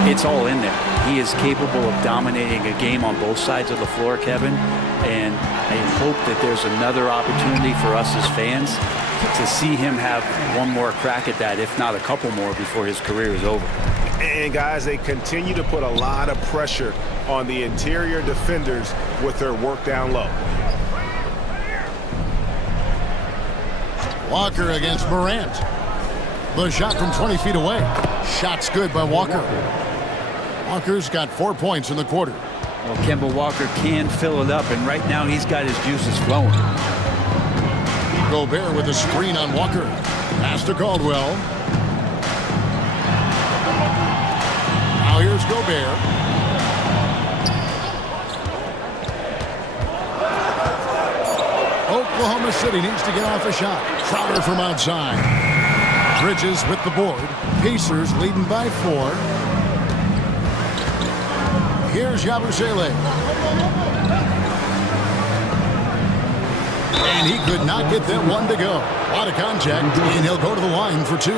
it's all in there. He is capable of dominating a game on both sides of the floor, Kevin, and I hope that there's another opportunity for us as fans to see him have one more crack at that, if not a couple more, before his career is over. And guys, they continue to put a lot of pressure on the interior defenders with their work down low. Walker against Morant. The shot from 20 feet away. Shot's good by Walker. Walker's got 4 points in the quarter. Well, Kemba Walker can fill it up, and right now he's got his juices flowing. Gobert with a screen on Walker. Pass to Caldwell. Now here's Gobert. Oklahoma City needs to get off a shot. Crowder from outside. Bridges with the board. Pacers leading by 4. Here's Yabusele. And he could not get that one to go. A lot of contact, and he'll go to the line for 2.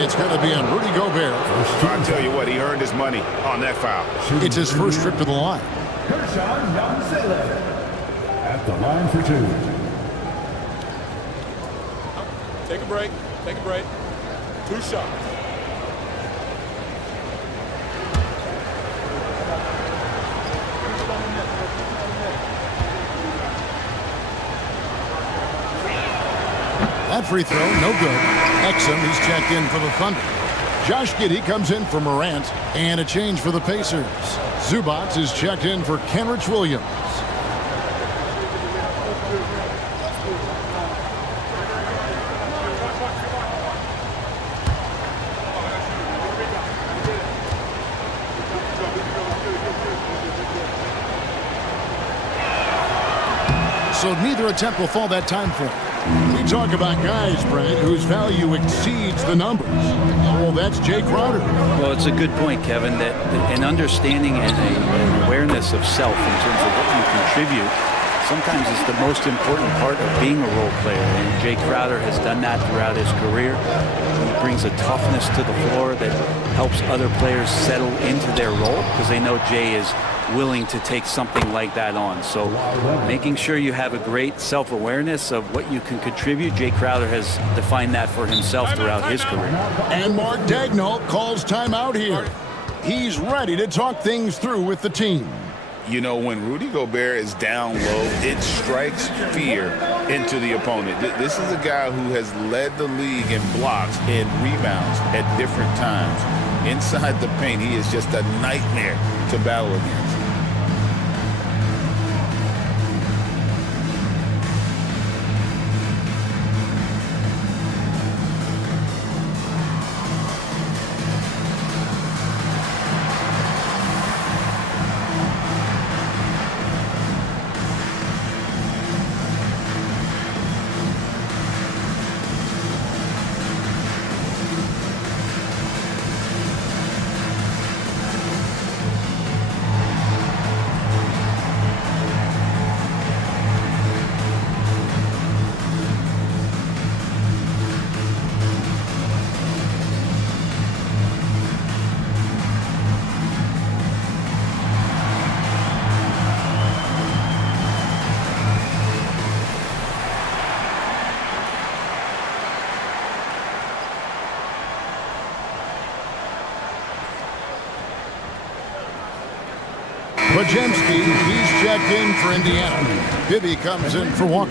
It's going to be on Rudy Gobert. I'll tell you what, he earned his money on that foul. It's his first trip to the line. Kershaw Yabusele at the line for 2. Take a break. Take a break. 2 shots. That free throw, no good. Exum, he's checked in for the Thunder. Josh Giddey comes in for Morant, and a change for the Pacers. Zubac is checked in for Kenrich Williams. So neither attempt will fall that time for him. We talk about guys, Brad, whose value exceeds the numbers. Well, that's Jay Crowder. Well, it's a good point, Kevin, that an understanding and an awareness of self in terms of what you contribute sometimes is the most important part of being a role player. And Jay Crowder has done that throughout his career. He brings a toughness to the floor that helps other players settle into their role because they know Jay is willing to take something like that on. So making sure you have a great self-awareness of what you can contribute. Jay Crowder has defined that for himself throughout his career. And Mark Daigneault calls timeout here. He's ready to talk things through with the team. You know, when Rudy Gobert is down low, it strikes fear into the opponent. This is a guy who has led the league in blocks and rebounds at different times. Inside the paint, he is just a nightmare to battle against. Podziemski, he's checked in for Indiana. Bibby comes in for Walker.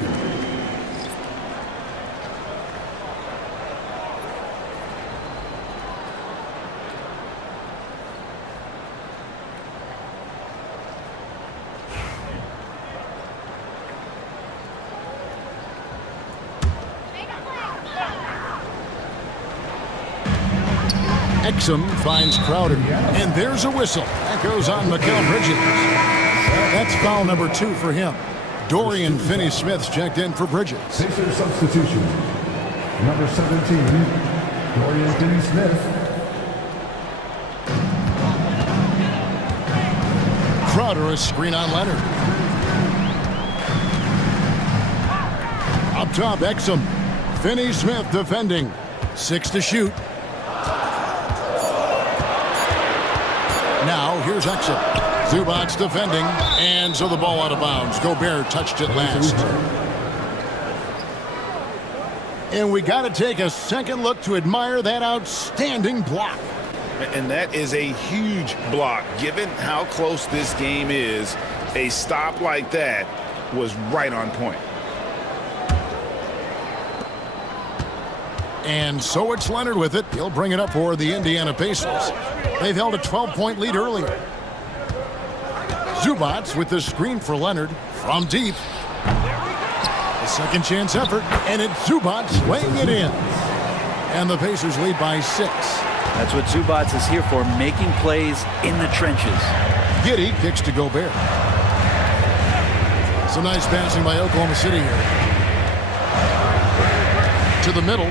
Exum finds Crowder, and there's a whistle. That goes on Mikal Bridges. That's foul number 2 for him. Dorian Finney-Smith's checked in for Bridges. Pacers substitution. Number 17, Dorian Finney-Smith. Crowder, a screen on Leonard. Up top, Exum. Finney-Smith defending. 6 to shoot. Now, here's Exum. Zubac defending, and so the ball out of bounds. Gobert touched it last. And we got to take a second look to admire that outstanding block. And that is a huge block. Given how close this game is, a stop like that was right on point. And so it's Leonard with it. He'll bring it up for the Indiana Pacers. They've held a 12-point lead earlier. Zubac with the screen for Leonard from deep. A second chance effort, and it's Zubac laying it in. And the Pacers lead by 6. That's what Zubac is here for, making plays in the trenches. Giddey kicks to Gobert. Some nice passing by Oklahoma City here. To the middle.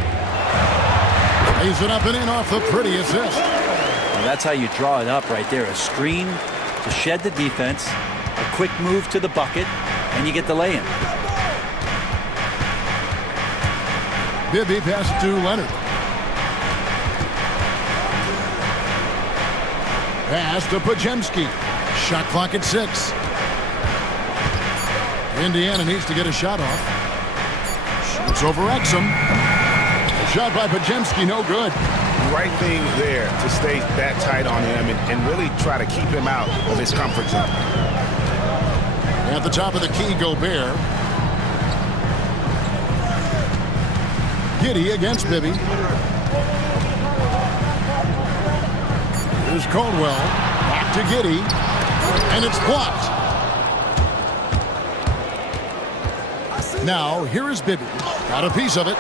Lays it up and in off the pretty assist. Well, that's how you draw it up right there. A screen to shed the defense, a quick move to the bucket, and you get the lay-in. Bibby passes to Leonard. Pass to Podziemski. Shot clock at 6. Indiana needs to get a shot off. Shoots over Exum. Shot by Podziemski, no good. Right thing there to stay that tight on him and really try to keep him out of his comfort zone. At the top of the key, Gobert. Giddey against Bibby. Here's Caldwell. Back to Giddey. And it's blocked. Now, here is Bibby. Got a piece of it.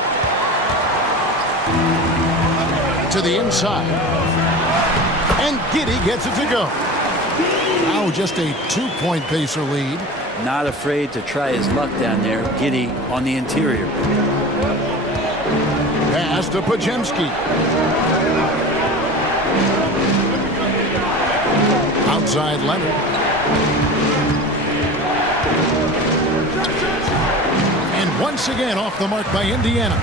To the inside. And Giddey gets it to go. Now just a 2-point Pacer lead. Not afraid to try his luck down there. Giddey on the interior. Pass to Podziemski. Outside Leonard. And once again off the mark by Indiana.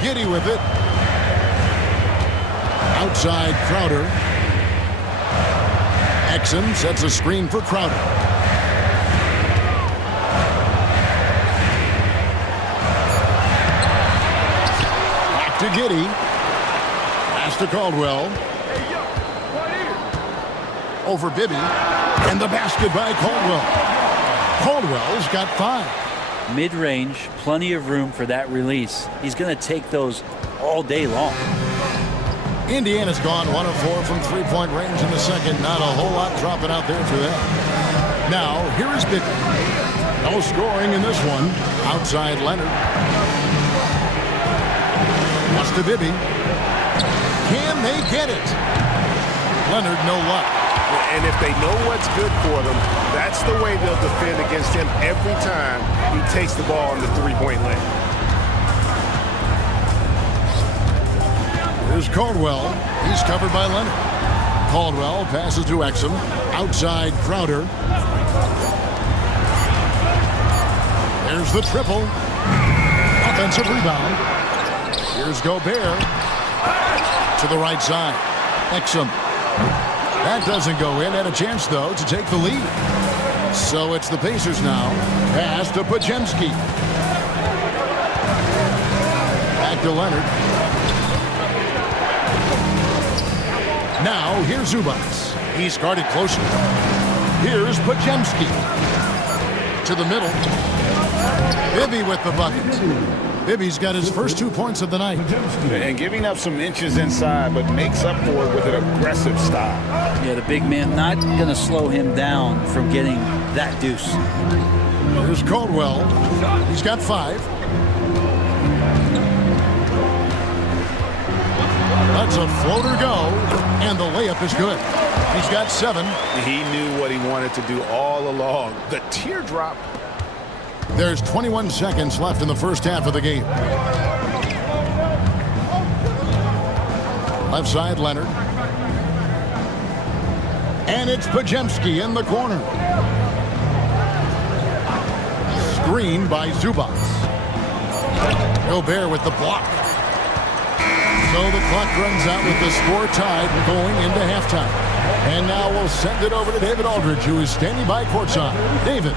Giddey with it. Outside Crowder. Exum sets a screen for Crowder. Back to Giddey. Pass to Caldwell. Over Bibby. And the basket by Caldwell. Caldwell's got 5. Mid-range, plenty of room for that release. He's going to take those all day long. Indiana's gone 1 of 4 from 3-point range in the second. Not a whole lot dropping out there for them. Now, here is Bibby. No scoring in this one. Outside Leonard. Pass to Bibby. Can they get it? Leonard, no luck. And if they know what's good for them, that's the way they'll defend against him every time he takes the ball on the 3-point lane. Here's Caldwell. He's covered by Leonard. Caldwell passes to Exum. Outside Crowder. There's the triple. Offensive rebound. Here's Gobert. To the right side. Exum. That doesn't go in. Had a chance, though, to take the lead. So it's the Pacers now. Pass to Podziemski. Back to Leonard. Now, here's Zubats. He's guarded closely. Here's Podziemski. To the middle. Bibby with the bucket. Bibby's got his first 2 points of the night. And giving up some inches inside, but makes up for it with an aggressive style. Yeah, the big man not going to slow him down from getting that deuce. Here's Caldwell. He's got 5. Lets a floater go, and the layup is good. He's got 7. He knew what he wanted to do all along. The teardrop. There's 21 seconds left in the first half of the game. Left side, Leonard. And it's Podziemski in the corner. Screened by Zubats. Gobert with the block. So the clock runs out with the score tied going into halftime. And now we'll send it over to David Aldridge, who is standing by courtside. David.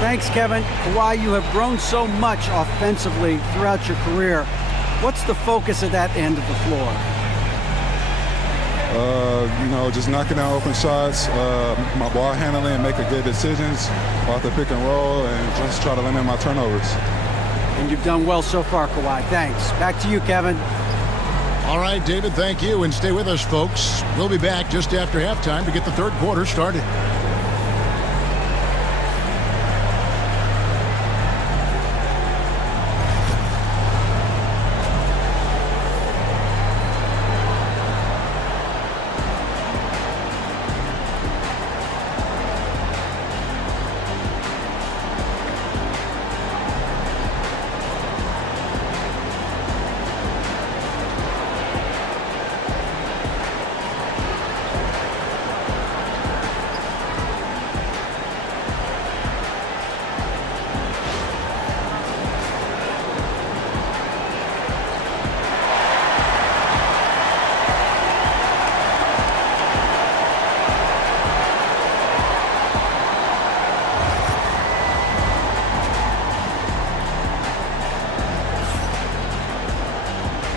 Thanks, Kevin. Kawhi, you have grown so much offensively throughout your career. What's the focus of that end of the floor? Just knocking down open shots, my ball handling, making good decisions off the pick and roll, and just try to limit my turnovers. And you've done well so far, Kawhi. Thanks. Back to you, Kevin. All right, David, thank you. And stay with us, folks. We'll be back just after halftime to get the third quarter started.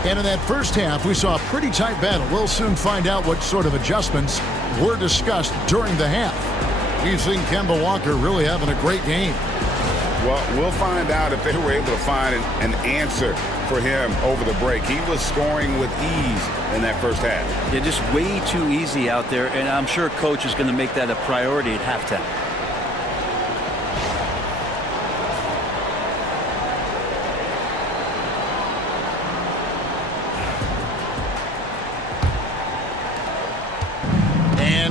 And in that first half, we saw a pretty tight battle. We'll soon find out what sort of adjustments were discussed during the half. We've seen Kemba Walker really having a great game. Well, we'll find out if they were able to find an answer for him over the break. He was scoring with ease in that first half. Yeah, just way too easy out there, and I'm sure Coach is going to make that a priority at halftime.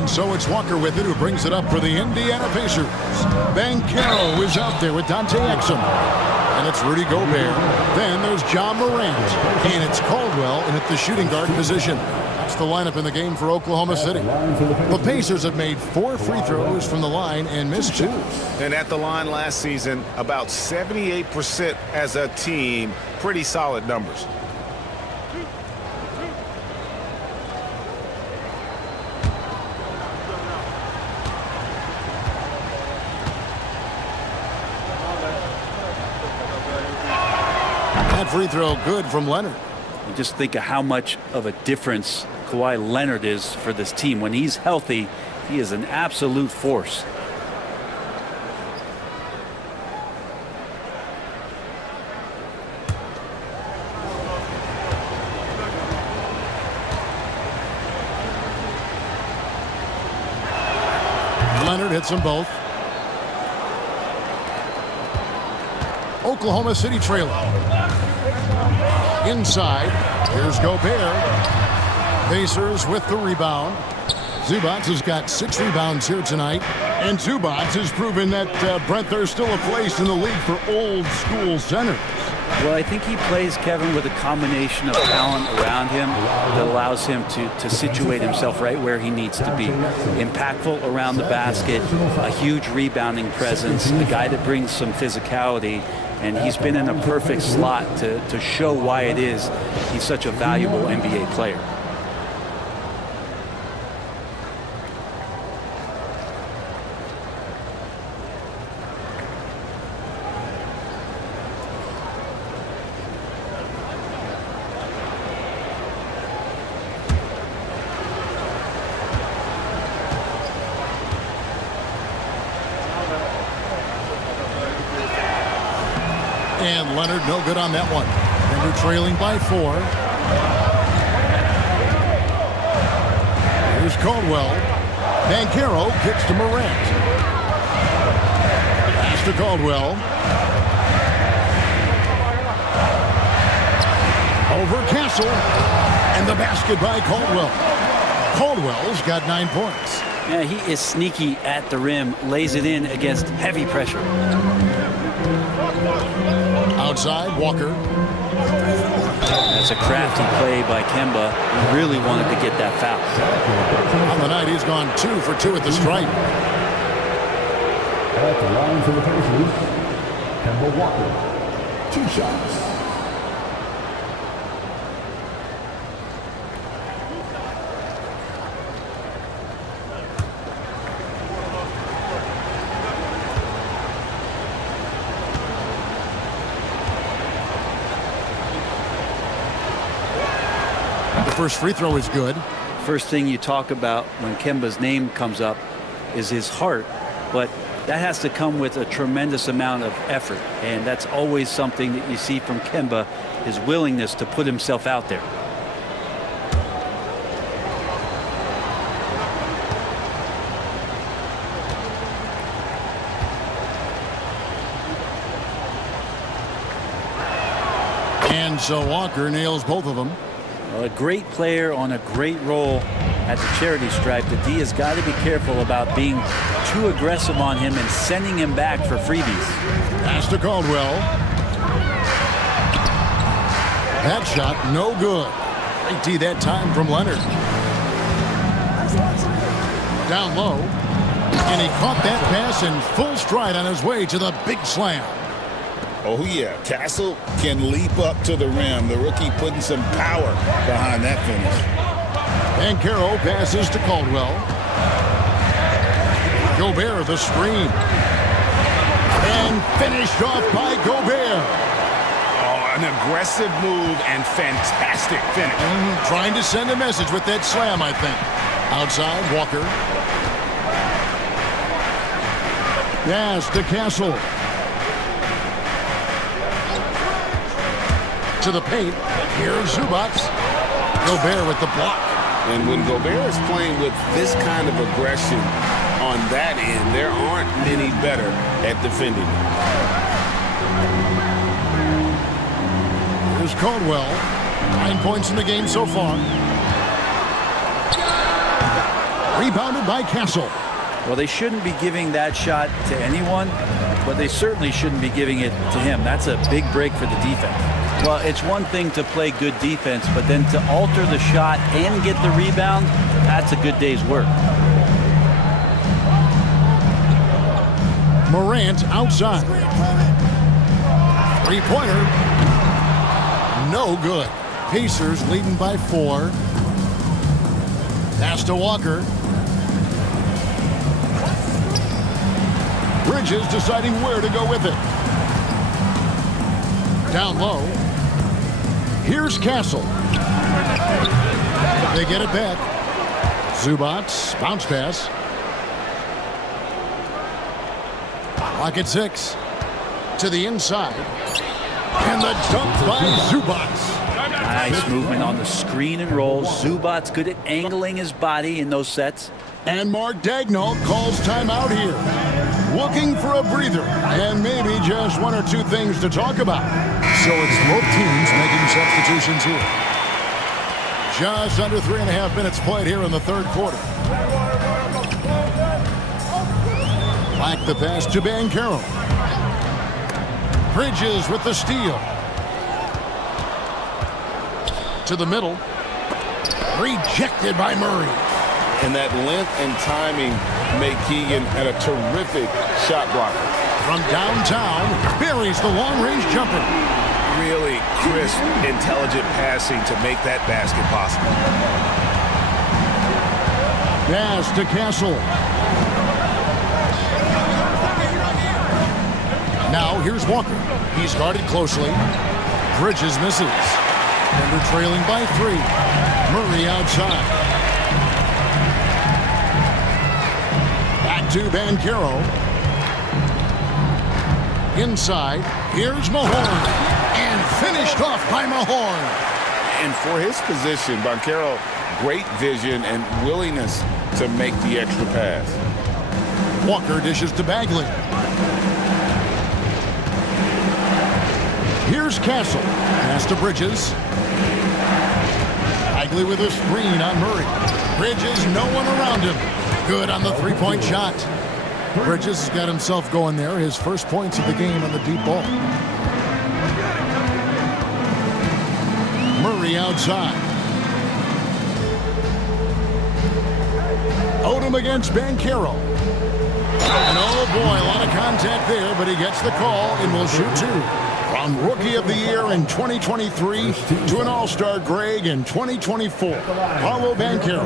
So it's Walker with it, who brings it up for the Indiana Pacers. Banchero is out there with Dante Exum. And it's Rudy Gobert. Then there's John Morant. And it's Caldwell in at the shooting guard position. That's the lineup in the game for Oklahoma City. The Pacers have made 4 free throws from the line and missed 2. And at the line last season, about 78% as a team. Pretty solid numbers. Free throw good from Leonard. You just think of how much of a difference Kawhi Leonard is for this team. When he's healthy, he is an absolute force. Leonard hits them both. Oklahoma City trailing. Inside, here's Gobert. Pacers with the rebound. Zubac has got 6 rebounds here tonight. And Zubac has proven that, Brent, there's still a place in the league for old school centers. Well, I think he plays, Kevin, with a combination of talent around him that allows him to situate himself right where he needs to be. Impactful around the basket, a huge rebounding presence, a guy that brings some physicality. And he's been in a perfect slot to show why it is he's such a valuable NBA player. And Leonard no good on that one. Denver trailing by 4. Here's Caldwell. Banchero kicks to Morant. Pass to Caldwell. Over Castle. And the basket by Caldwell. Caldwell's got 9 points. Yeah, he is sneaky at the rim, lays it in against heavy pressure. Outside, Walker. That's a crafty play by Kemba. He really wanted to get that foul. On the night, he's gone 2 for 2 at the stripe. At the line for the Pacers, Kemba Walker. 2 shots. First free throw is good. First thing you talk about when Kemba's name comes up is his heart, but that has to come with a tremendous amount of effort, and that's always something that you see from Kemba, his willingness to put himself out there. And so Walker nails both of them. A great player on a great role at the charity stripe. The D has got to be careful about being too aggressive on him and sending him back for freebies. Pass to Caldwell. That shot no good. Great D that time from Leonard. Down low. And he caught that pass in full stride on his way to the big slam. Oh, yeah. Castle can leap up to the rim. The rookie putting some power behind that finish. Banchero passes to Caldwell. Gobert the screen. And finished off by Gobert. Oh, An aggressive move and fantastic finish. Trying to send a message with that slam, I think. Outside, Walker. Yes, to Castle. To the paint. Here's Zubac. Gobert with the block. And when Gobert is playing with this kind of aggression on that end, there aren't many better at defending. Here's Caldwell. 9 points in the game so far. Rebounded by Castle. Well, they shouldn't be giving that shot to anyone, but they certainly shouldn't be giving it to him. That's a big break for the defense. Well, it's one thing to play good defense, but then to alter the shot and get the rebound, that's a good day's work. Morant outside. Three-pointer. No good. Pacers leading by 4. Pass to Walker. Bridges deciding where to go with it. Down low. Here's Castle. They get it back. Zubac, bounce pass. Clock at 6. To the inside. And the dunk by Zubac. Nice movement on the screen and roll. Zubac's good at angling his body in those sets. And Mark Daigneault calls timeout here. Looking for a breather and maybe just 1 or 2 things to talk about. So it's both teams making substitutions here. Just under 3.5 minutes played here in the third quarter. Black the pass to Banchero. Bridges with the steal. To the middle. Rejected by Murray. And that length and timing make Keegan a terrific shot blocker. From downtown, buries the long-range jumper. Really crisp, intelligent passing to make that basket possible. Pass to Castle. Now here's Walker. He's guarded closely. Bridges misses. Denver trailing by 3. Murray outside. To Banchero. Inside, here's Mahorn. And finished off by Mahorn. And for his position, Banchero, great vision and willingness to make the extra pass. Walker dishes to Bagley. Here's Castle. Pass to Bridges. Bagley with a screen on Murray. Bridges, no one around him. Good on the three-point shot. Bridges has got himself going there. His first points of the game on the deep ball. Murray outside. Odom against Banchero. And oh boy, a lot of contact there, but he gets the call and will shoot 2. From Rookie of the Year in 2023 to an All-Star Greg in 2024, Paolo Banchero.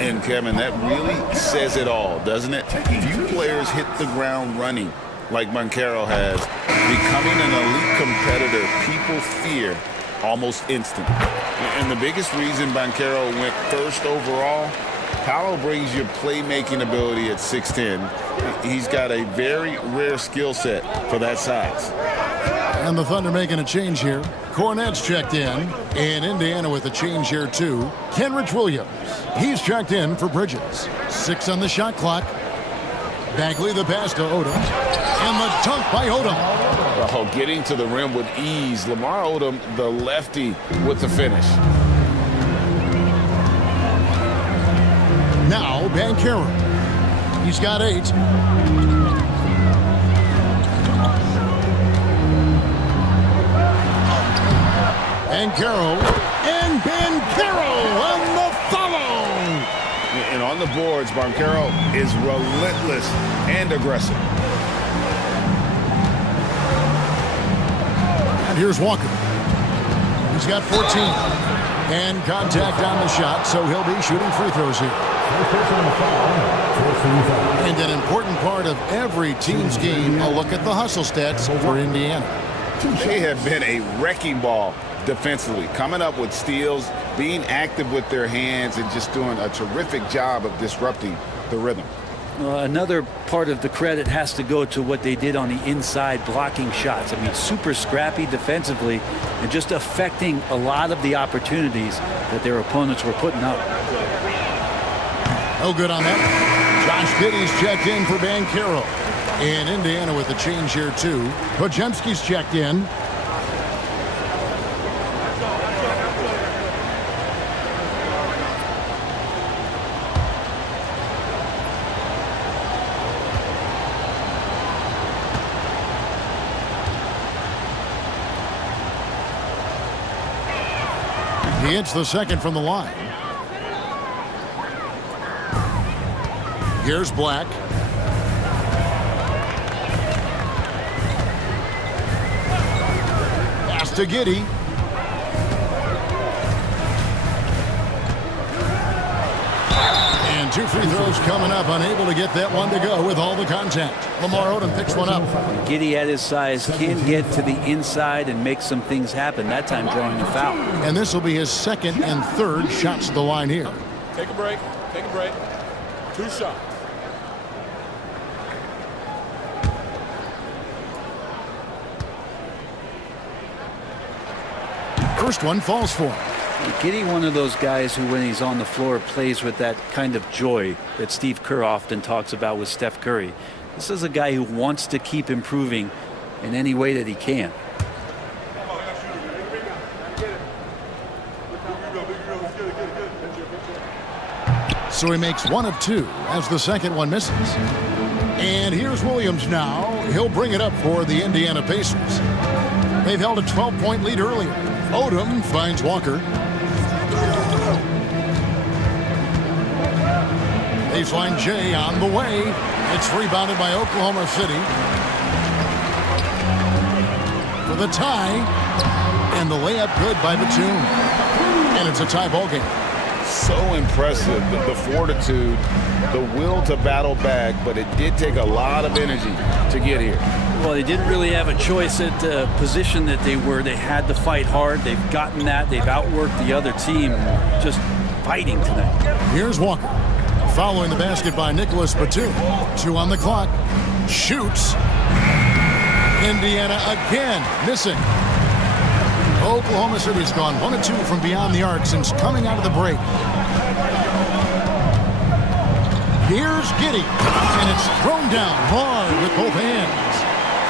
And Kevin, that really says it all, doesn't it? Few players hit the ground running like Banchero has. Becoming an elite competitor, people fear almost instant. And the biggest reason Banchero went first overall, Paolo brings your playmaking ability at 6'10". He's got a very rare skill set for that size. And the Thunder making a change here. Cornette's checked in. And Indiana with a change here, too. Kenrich Williams. He's checked in for Bridges. 6 on the shot clock. Bagley the pass to Odom. And the dunk by Odom. Oh, getting to the rim with ease. Lamar Odom, the lefty, with the finish. Now, Banchero. He's got 8. Banchero, and Banchero on the follow. And on the boards, Banchero is relentless and aggressive. And here's Walker. He's got 14. And contact on the shot, so he'll be shooting free throws here. And an important part of every team's game, a look at the hustle stats for Indiana. They have been a wrecking ball defensively, coming up with steals, being active with their hands, and just doing a terrific job of disrupting the rhythm. Another part of the credit has to go to what they did on the inside, blocking shots. I mean, super scrappy defensively and just affecting a lot of the opportunities that their opponents were putting up. No good on that. Josh Giddey's checked in for Banchero. And Indiana with a change here, too. Podziemski's checked in. He hits the second from the line. Here's Black. Pass to Giddey. And 2 free throws coming up. Unable to get that one to go with all the contact. Lamar Odom picks one up. Giddey at his size can get to the inside and make some things happen, that time drawing a foul. And this will be his second and third shots at the line here. Take a break. Take a break. 2 shots. First one falls for him. Giddey, one of those guys who, when he's on the floor, plays with that kind of joy that Steve Kerr often talks about with Steph Curry. This is a guy who wants to keep improving in any way that he can. So he makes 1 of 2 as the second one misses. And here's Williams now. He'll bring it up for the Indiana Pacers. They've held a 12-point lead earlier. Odom finds Walker. Baseline J on the way. It's rebounded by Oklahoma City. For the tie. And the layup good by Batum. And it's a tie ball game. So impressive, the fortitude, the will to battle back, but it did take a lot of energy to get here. Well, they didn't really have a choice at the position that they were. They had to fight hard. They've gotten that. They've outworked the other team, just fighting tonight. Here's Walker. Following the basket by Nicholas Batum. 2 on the clock. Shoots. Indiana again missing. Oklahoma City's gone 1 of 2 from beyond the arc since coming out of the break. Here's Giddey. And it's thrown down hard with both hands.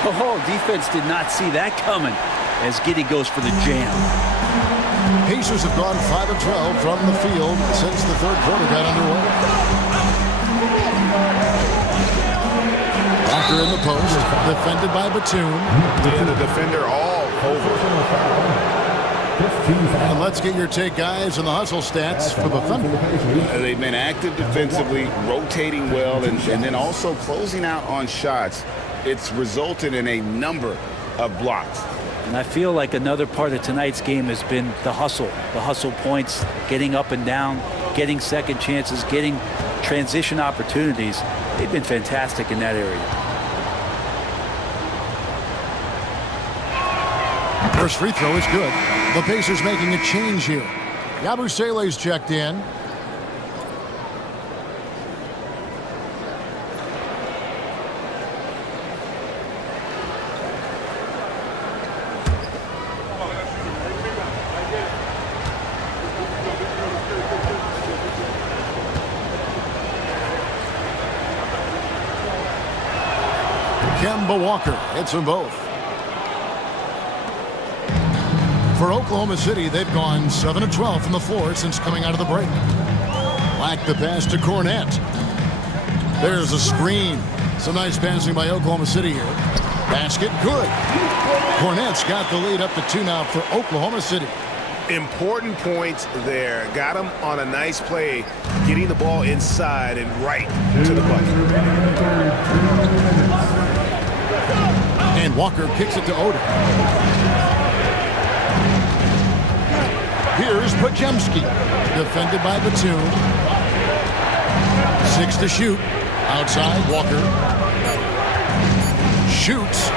Oh, defense did not see that coming as Giddey goes for the jam. Pacers have gone 5 of 12 from the field since the third quarter got underway. Walker in the post, defended by Batum. Yeah, the defender all over. And let's get your take, guys, on the hustle stats for the Thunder. They've been active defensively, rotating well, and then also closing out on shots. It's resulted in a number of blocks. And I feel like another part of tonight's game has been the hustle points, getting up and down, getting second chances, getting transition opportunities. They've been fantastic in that area. First free throw is good. The Pacers making a change here. Yabusele's checked in. Kemba Walker hits them both. For Oklahoma City, they've gone 7 of 12 from the floor since coming out of the break. Black the pass to Cornette. There's a screen. Some nice passing by Oklahoma City here. Basket good. Cornette's got the lead up to 2 now for Oklahoma City. Important points there. Got him on a nice play, getting the ball inside and right to the bucket. And Walker kicks it to Odom. Here's Podziemski, defended by Batum. 6 to shoot. Outside, Walker. Shoots.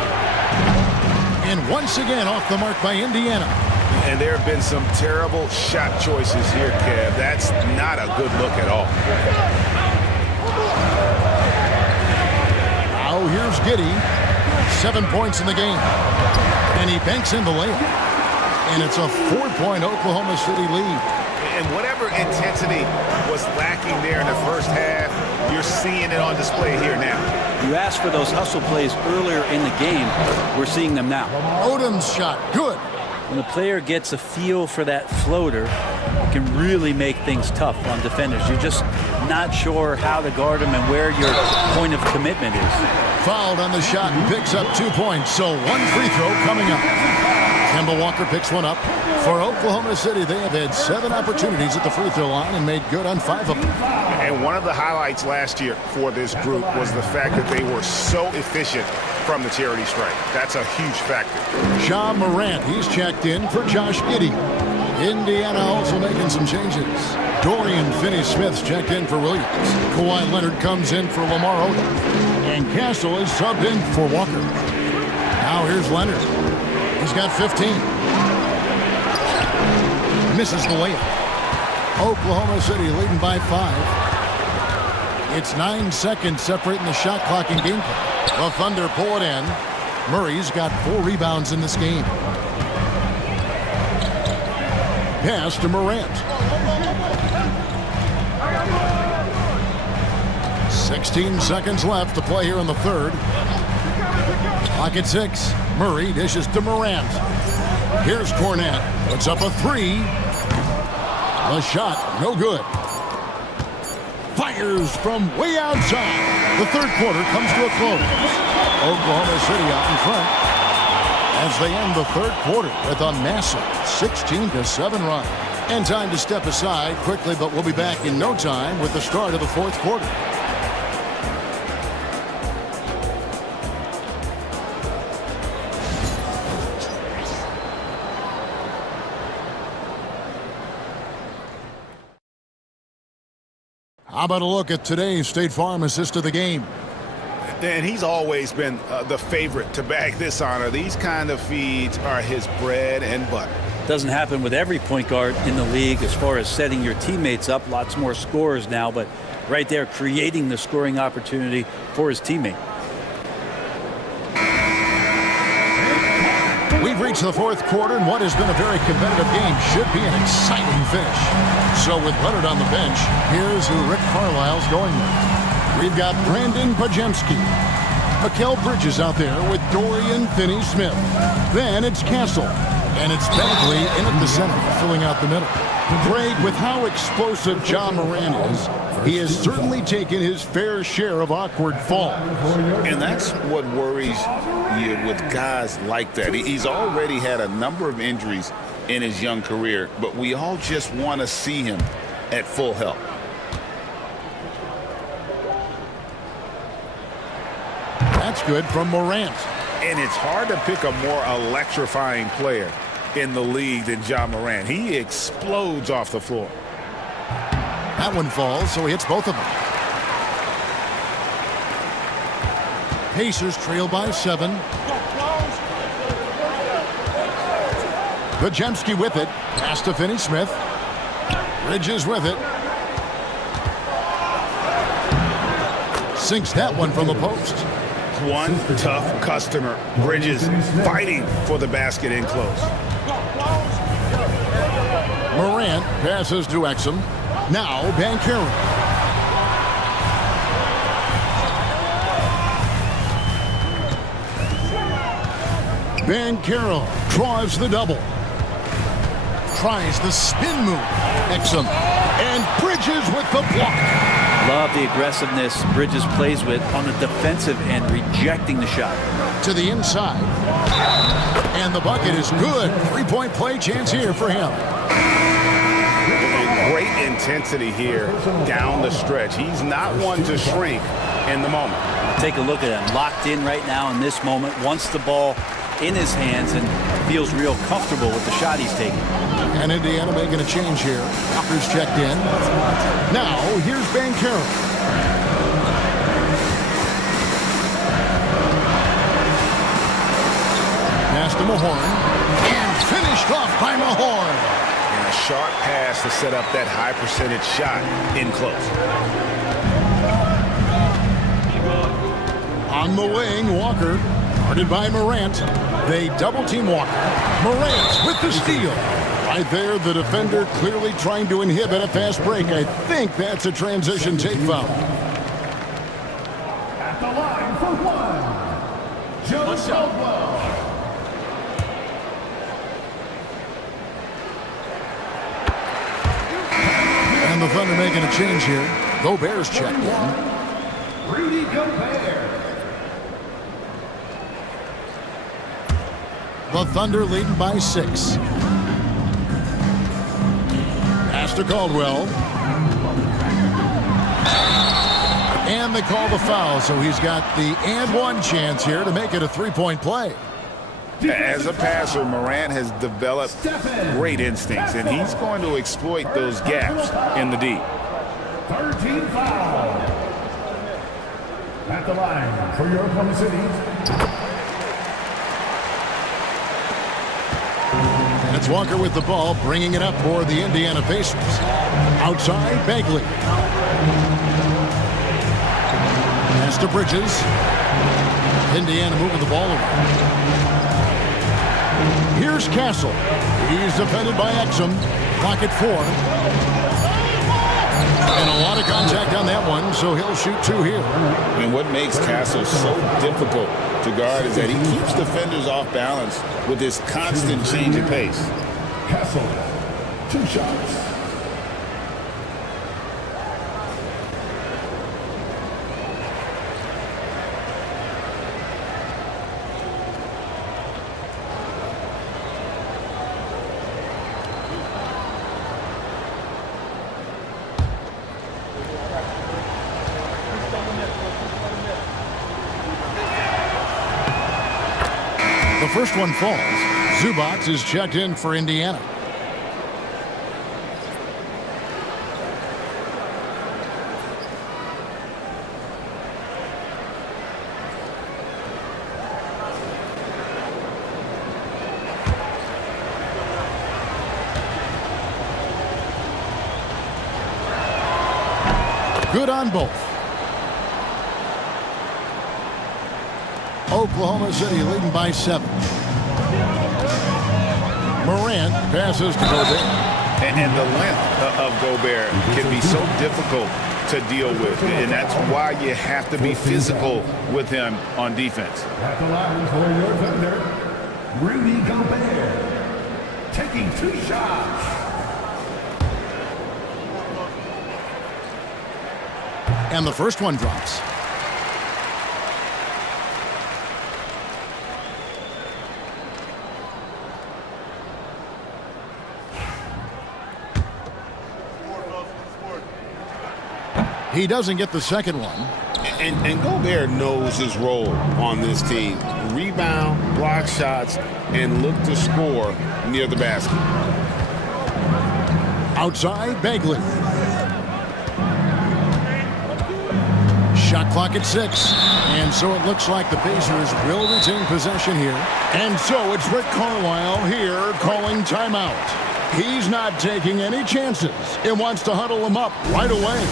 And once again off the mark by Indiana. And there have been some terrible shot choices here, Kev. That's not a good look at all. Now here's Giddey. 7 points in the game. And he banks in the layup. And it's a 4-point Oklahoma City lead. And whatever intensity was lacking there in the first half, you're seeing it on display here now. You asked for those hustle plays earlier in the game. We're seeing them now. Odom's shot, good. When a player gets a feel for that floater, it can really make things tough on defenders. You're just not sure how to guard them and where your point of commitment is. Fouled on the shot and picks up 2 points, so 1 free throw coming up. Kemba Walker picks one up. For Oklahoma City, they have had 7 opportunities at the free throw line and made good on 5 of them. And one of the highlights last year for this group was the fact that they were so efficient from the charity stripe. That's a huge factor. Ja Morant, he's checked in for Josh Giddey. Indiana also making some changes. Dorian Finney-Smith's checked in for Williams. Kawhi Leonard comes in for Lamar Odom. And Castle is subbed in for Walker. Now here's Leonard. He's got 15. Misses the layup. Oklahoma City leading by 5. It's 9 seconds separating the shot clock and game clock. The Thunder pull it in. Murray's got 4 rebounds in this game. Pass to Morant. 16 seconds left to play here in the third. Clock at 6. Murray dishes to Morant. Here's Cornette. Puts up a 3. The shot, no good. Fires from way outside. The third quarter comes to a close. Oklahoma City out in front as they end the third quarter with a massive 16-7 run. And time to step aside quickly, but we'll be back in no time with the start of the fourth quarter. How about a look at today's State Farm assist of the game? And he's always been the favorite to bag this honor. These kind of feeds are his bread and butter. Doesn't happen with every point guard in the league as far as setting your teammates up. Lots more scorers now, but right there creating the scoring opportunity for his teammate. We've reached the fourth quarter, and what has been a very competitive game should be an exciting finish. So with Leonard on the bench, here's who Rick Carlisle's going with. We've got Brandon Podziemski. Mikal Bridges out there with Dorian Finney-Smith. Then it's Castle. And it's Bagley in at the center, filling out the middle. Greg, with how explosive Ja Morant is, he has certainly taken his fair share of awkward falls. And that's what worries you with guys like that. He's already had a number of injuries in his young career, but we all just want to see him at full health. That's good from Morant. And it's hard to pick a more electrifying player in the league than Ja Morant. He explodes off the floor. That one falls, so he hits both of them. Pacers trail by 7. Podziemski with it. Pass to Finney-Smith. Bridges with it. Sinks that one from the post. One tough customer. Bridges fighting for the basket in close. Morant passes to Exum. Now Banchero. Banchero draws the double. Tries the spin move. Exum. And Bridges with the block. Love the aggressiveness Bridges plays with on the defensive end, rejecting the shot. To the inside. And the bucket is good. 3-point play chance here for him. Great intensity here down the stretch. He's not one to shrink in the moment. Take a look at him. Locked in right now in this moment. Wants the ball in his hands and feels real comfortable with the shot he's taking. And Indiana making a change here. Walker's checked in. Now, here's Banchero. pass to Mahorn. And finished off by Mahorn. And a sharp pass to set up that high percentage shot in close. On the wing, Walker. Guarded by Morant. They double-team Walker. Morant with the steal. Right there, the defender clearly trying to inhibit a fast break. I think that's a transition take foul. At the line for one, Joe Caldwell. And the Thunder making a change here. Gobert's checked in. Rudy Gobert. The Thunder leading by 6. Pass to Caldwell. And they call the foul, so he's got the and one chance here to make it a three-point play. As a passer, Morant has developed great instincts, and he's going to exploit those gaps in the D. 13 foul. At the line for your Oklahoma City. It's Walker with the ball, bringing it up for the Indiana Pacers. Outside, Bagley. Pass to Bridges. Indiana moving the ball around. Here's Castle. He's defended by Exum. Clock at 4. And a lot of contact on that one, so he'll shoot 2 here. And what makes Castle so difficult to guard is that he keeps defenders off balance with his constant change of pace. Castle, 2 shots. The first one falls. Zubac is checked in for Indiana. Good on both. Oklahoma City leading by 7. Morant passes to Gobert. And the length of Gobert can be so difficult to deal with. And that's why you have to be physical with him on defense. At the line for your Thunder, Rudy Gobert. Taking 2 shots. And the first one drops. He doesn't get the second one. And Gobert knows his role on this team. Rebound, block shots, and look to score near the basket. Outside, Bagley. Shot clock at 6. And so it looks like the Pacers will retain possession here. And so it's Rick Carlisle here calling timeout. He's not taking any chances. He wants to huddle them up right away.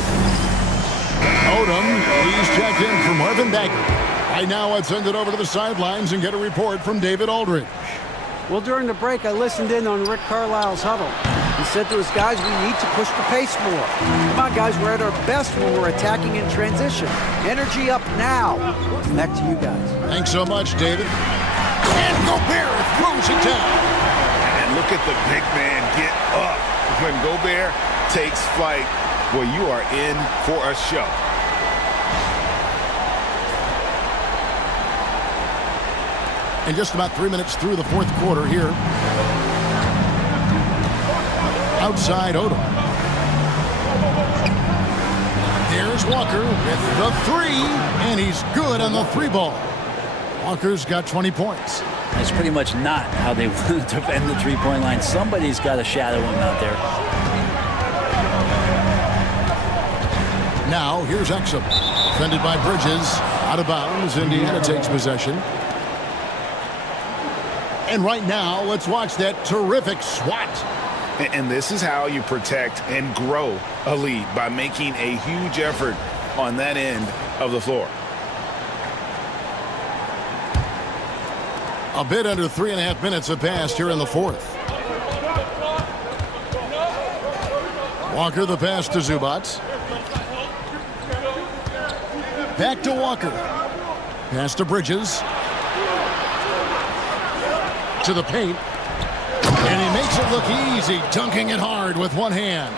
Odom, he's checked in for Marvin Bagley. Right now, let's send it over to the sidelines and get a report from David Aldridge. Well, during the break, I listened in on Rick Carlisle's huddle. He said to his guys, we need to push the pace more. Come on, guys, we're at our best when we're attacking in transition. Energy up now. Back to you guys. Thanks so much, David. And Gobert throws it down. And look at the big man get up. When Gobert takes flight, well, you are in for a show. And just about 3 minutes through the fourth quarter here. Outside Odom. There's Walker with the 3, and he's good on the 3 ball. Walker's got 20 points. That's pretty much not how they want to defend the three-point line. Somebody's got to shadow him out there. Now here's Exum. Defended by Bridges. Out of bounds. Indiana takes possession. And right now, let's watch that terrific swat. And this is how you protect and grow a lead, by making a huge effort on that end of the floor. A bit under 3.5 minutes have passed here in the fourth. Walker the pass to Zubac. Back to Walker. Pass to Bridges. To the paint. And he makes it look easy, dunking it hard with one hand.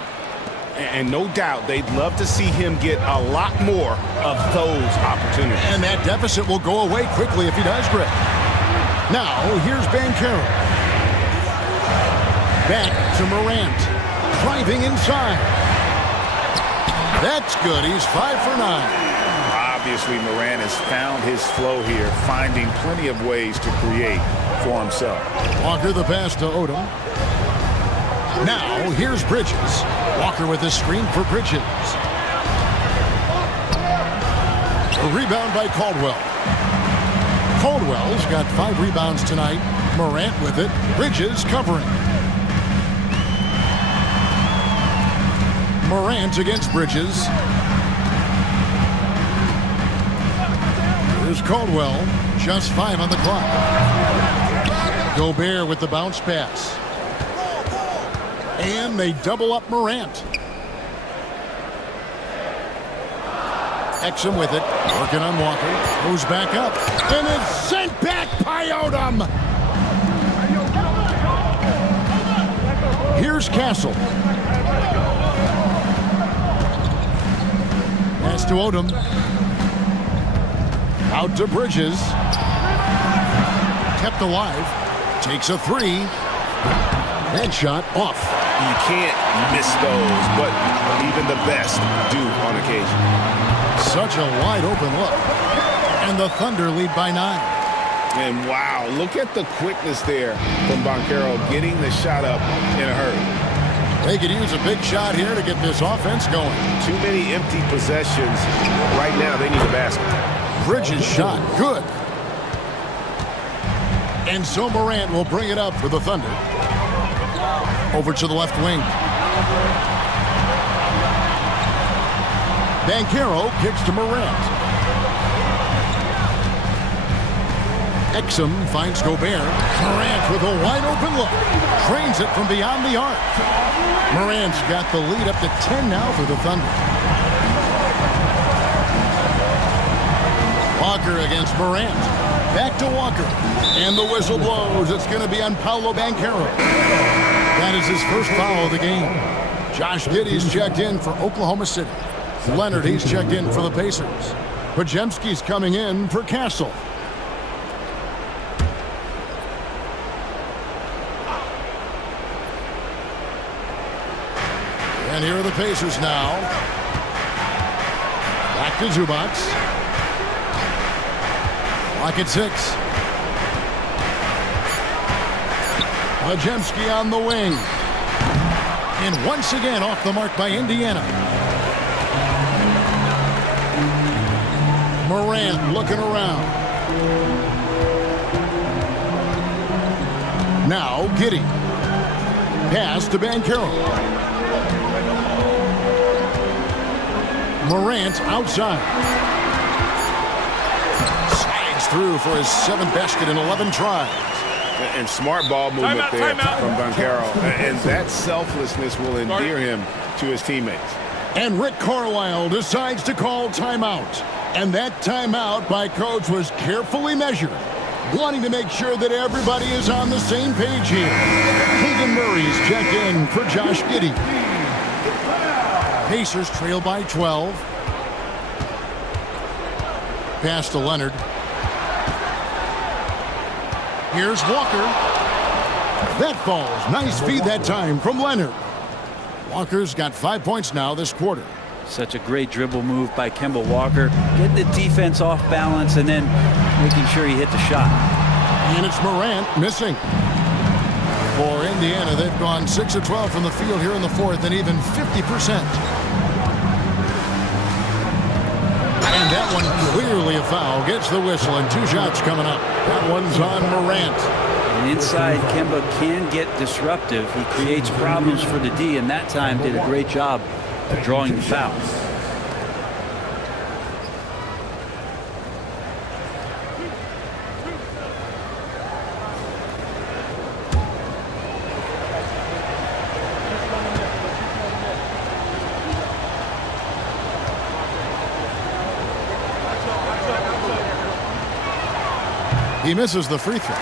And no doubt they'd love to see him get a lot more of those opportunities. And that deficit will go away quickly if he does, Greg. Now, here's Banchero. Back to Morant. Driving inside. That's good. He's 5 for 9. Obviously, Morant has found his flow here, finding plenty of ways to create for himself. Walker the pass to Odom. Now, here's Bridges. Walker with a screen for Bridges. A rebound by Caldwell. Caldwell's got 5 rebounds tonight. Morant with it. Bridges covering. Morant against Bridges. Here's Caldwell. Just 5 on the clock. Gobert with the bounce pass. And they double up Morant. Exum with it. Working on Walker. Goes back up. And it's sent back by Odom. Here's Castle. Pass to Odom. Out to Bridges. Kept alive. Takes a 3. That shot off. You can't miss those, but even the best do on occasion. Such a wide open look. And the Thunder lead by 9. And wow, look at the quickness there from Banchero, getting the shot up in a hurry. They could use a big shot here to get this offense going. Too many empty possessions. Right now, they need a basket. Bridges shot. Good. And so Morant will bring it up for the Thunder. Over to the left wing. Banchero kicks to Morant. Exum finds Gobert. Morant with a wide open look. Trains it from beyond the arc. Morant's got the lead up to 10 now for the Thunder. Walker against Morant. Back to Walker. And the whistle blows. It's going to be on Paolo Banchero. That is his first foul of the game. Josh Giddey's checked in for Oklahoma City. Leonard, he's checked in for the Pacers. Podziemski's coming in for Castle. And here are the Pacers now. Back to Zubac. Clock at 6. Podziemski on the wing. And once again off the mark by Indiana. Morant looking around. Now Giddey. Pass to Banchero. Morant outside. Slides through for his 7th basket in 11 tries. And smart ball movement there from Banchero. And that selflessness will endear him to his teammates. And Rick Carlisle decides to call timeout. And that timeout by Coach was carefully measured, wanting to make sure that everybody is on the same page here. Keegan Murray's checked in for Josh Giddey. Pacers trail by 12. Pass to Leonard. Here's Walker. That falls. Nice feed that time from Leonard. Walker's got 5 points now this quarter. Such a great dribble move by Kemba Walker. Getting the defense off balance and then making sure he hit the shot. And it's Morant missing. For Indiana, they've gone 6 of 12 from the field here in the fourth and even 50%. And that one clearly a foul. Gets the whistle and 2 shots coming up. That one's on Morant. And inside, Kemba can get disruptive. He creates problems for the D, and that time did a great job of drawing the foul. He misses the free throw.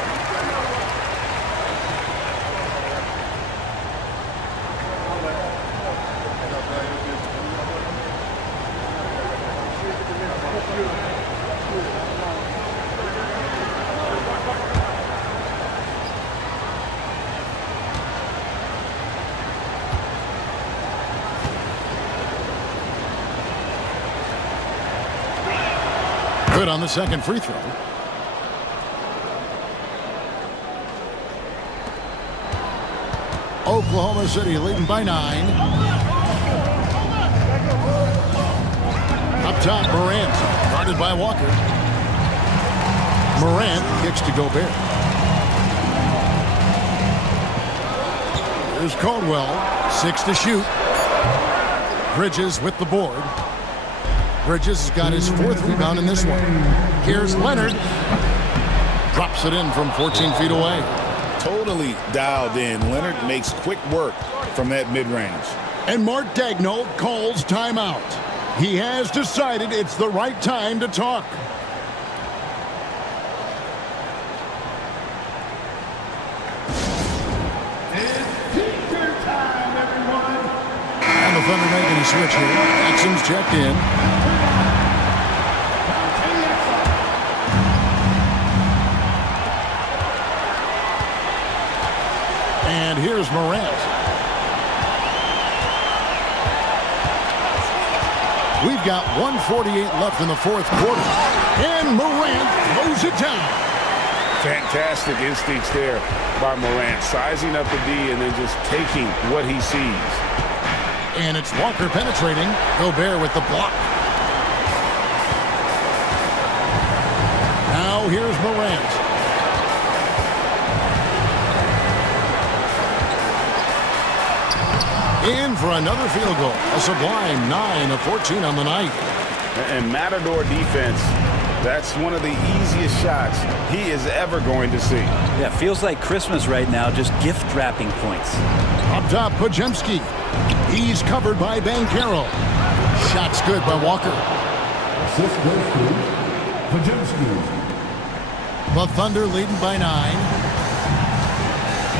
Good on the second free throw. Oklahoma City leading by 9. Up top, Morant, guarded by Walker. Morant kicks to Gobert. Here's Caldwell, 6 to shoot. Bridges with the board. Bridges has got his 4th rebound in this one. Here's Leonard. Drops it in from 14 feet away. Totally dialed in. Leonard makes quick work from that mid-range. And Mark Daigneault calls timeout. He has decided it's the right time to talk. And the Thunder making a switch here. Jackson's checked in. And here's Morant. We've got 1:48 left in the 4th quarter. And Morant throws it down. Fantastic instincts there by Morant. Sizing up the D and then just taking what he sees. And it's Walker penetrating. Gobert with the block. Now here's Morant. In for another field goal. A sublime 9 of 14 on the night. And Matador defense, that's one of the easiest shots he is ever going to see. Yeah, feels like Christmas right now, just gift wrapping points. Up top, Podziemski. He's covered by Banchero. Shot's good by Walker. Assist goes to Podziemski. The Thunder leading by 9.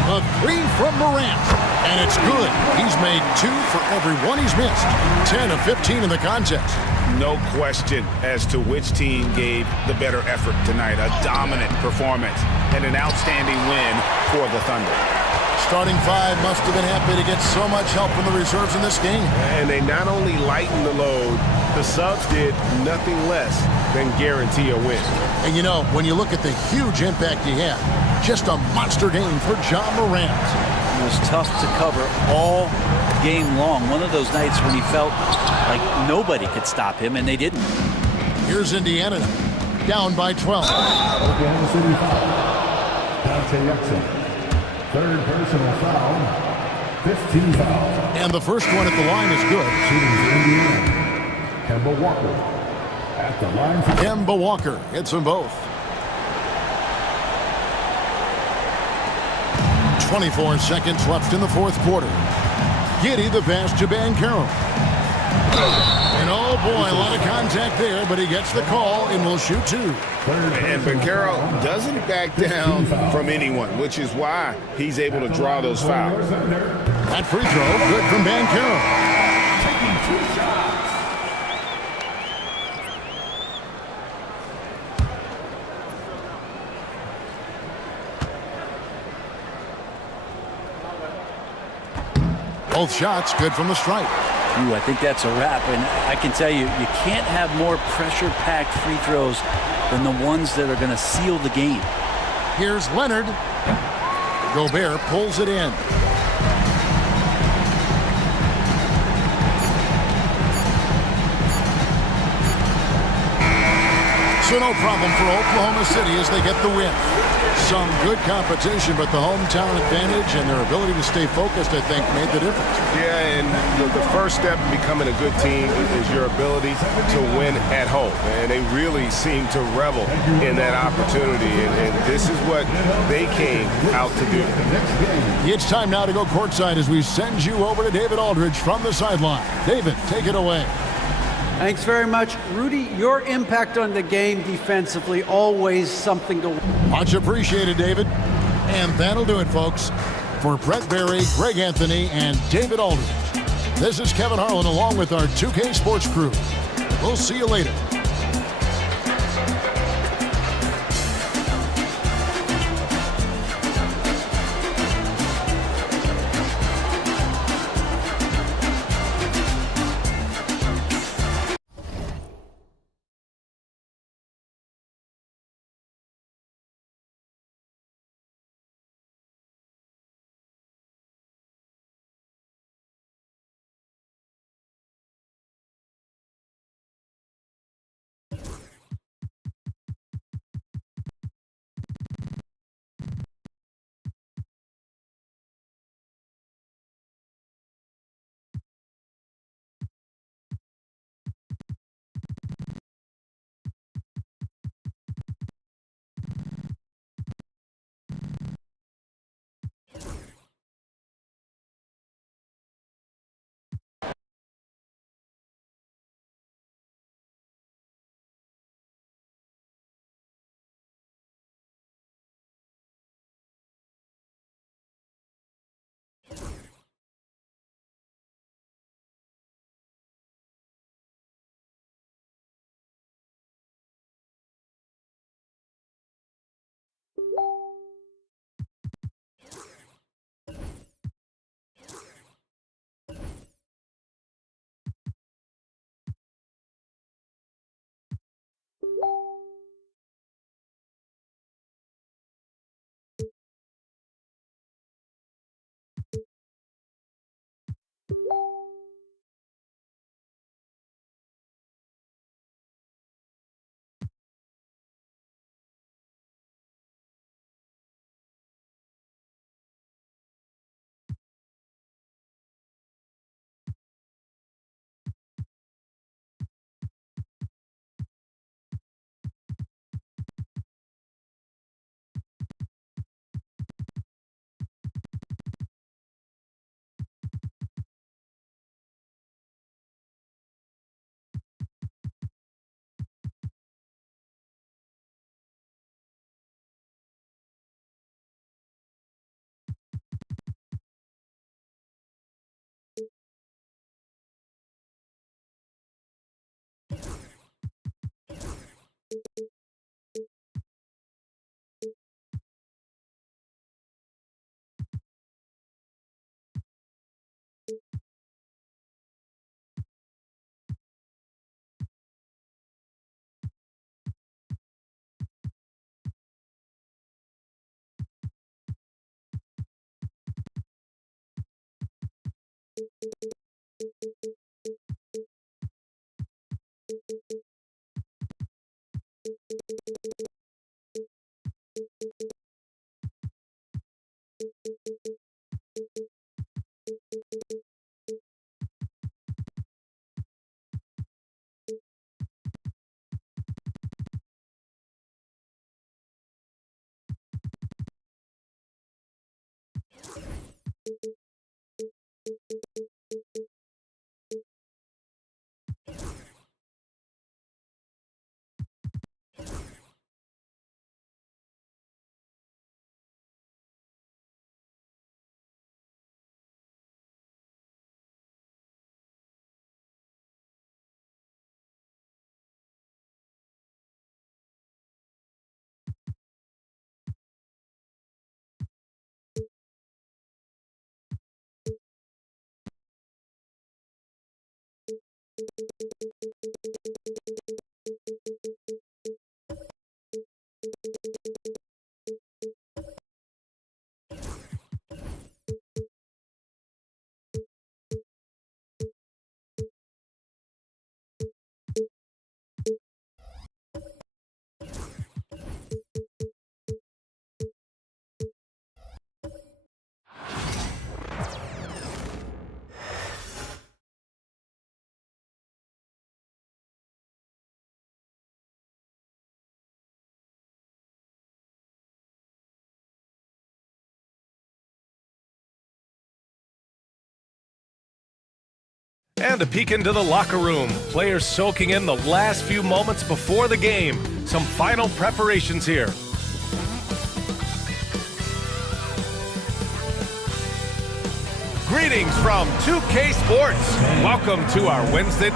The 3 from Morant. And it's good. He's made 2 for every one he's missed. 10 of 15 in the contest. No question as to which team gave the better effort tonight. A dominant performance and an outstanding win for the Thunder. Starting 5 must have been happy to get so much help from the reserves in this game. And they not only lightened the load, the subs did nothing less than guarantee a win. And you know, when you look at the huge impact he had, just a monster game for Ja Morant. It was tough to cover all game long. One of those nights when he felt like nobody could stop him, and they didn't. Here's Indiana now, down by 12. Oklahoma City foul. Dante Exum. 3rd personal foul. 15 fouls. And the first one at the line is good. Shooting for Indiana. Kemba Walker. At the line for Kemba Walker hits them both. 24 seconds left in the 4th quarter. Giddey the pass to Banchero. And oh boy, a lot of contact there, but he gets the call and will shoot 2. And Banchero doesn't back down from anyone, which is why he's able to draw those fouls. That free throw, good from Banchero. taking 2 shots. Both shots good from the stripe. Ooh, I think that's a wrap. And I can tell you, you can't have more pressure-packed free throws than the ones that are going to seal the game. Here's Leonard. Gobert pulls it in. So no problem for Oklahoma City as they get the win. Some good competition, but the hometown advantage and their ability to stay focused, I think, made the difference. Yeah, and the first step in becoming a good team is your ability to win at home. And they really seem to revel in that opportunity. And this is what they came out to do. It's time now to go courtside as we send you over to David Aldridge from the sideline. David, take it away. Thanks very much. Rudy, your impact on the game defensively, always something to... Much appreciated, David. And that'll do it, folks. For Brett Barry, Greg Anthony, and David Aldridge, this is Kevin Harlan along with our 2K Sports crew. We'll see you later. And a peek into the locker room. Players soaking in the last few moments before the game. Some final preparations here. Greetings from 2K Sports. Welcome to our Wednesday.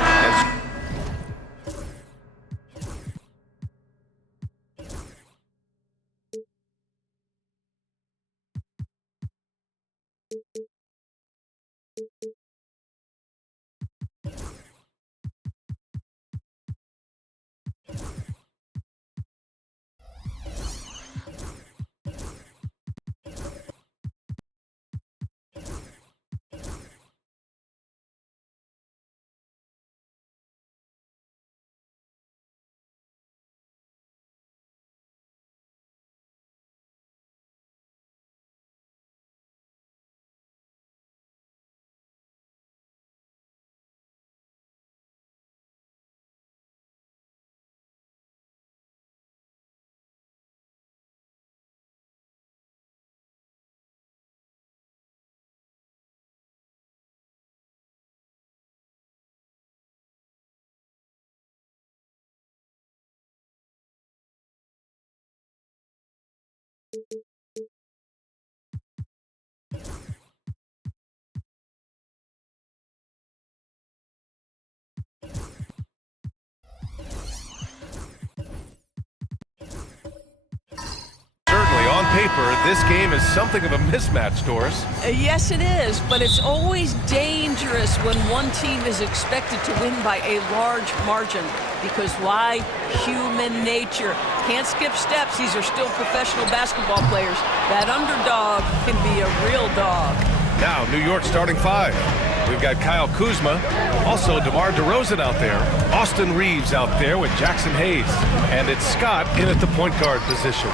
Certainly, on paper, this game is something of a mismatch, Doris. Yes, it is, but it's always dangerous when one team is expected to win by a large margin. Because why? Human nature. Can't skip steps. These are still professional basketball players. That underdog can be a real dog. Now, New York starting 5. We've got Kyle Kuzma, also DeMar DeRozan out there, Austin Reeves out there with Jackson Hayes, and it's Scott in at the point guard position.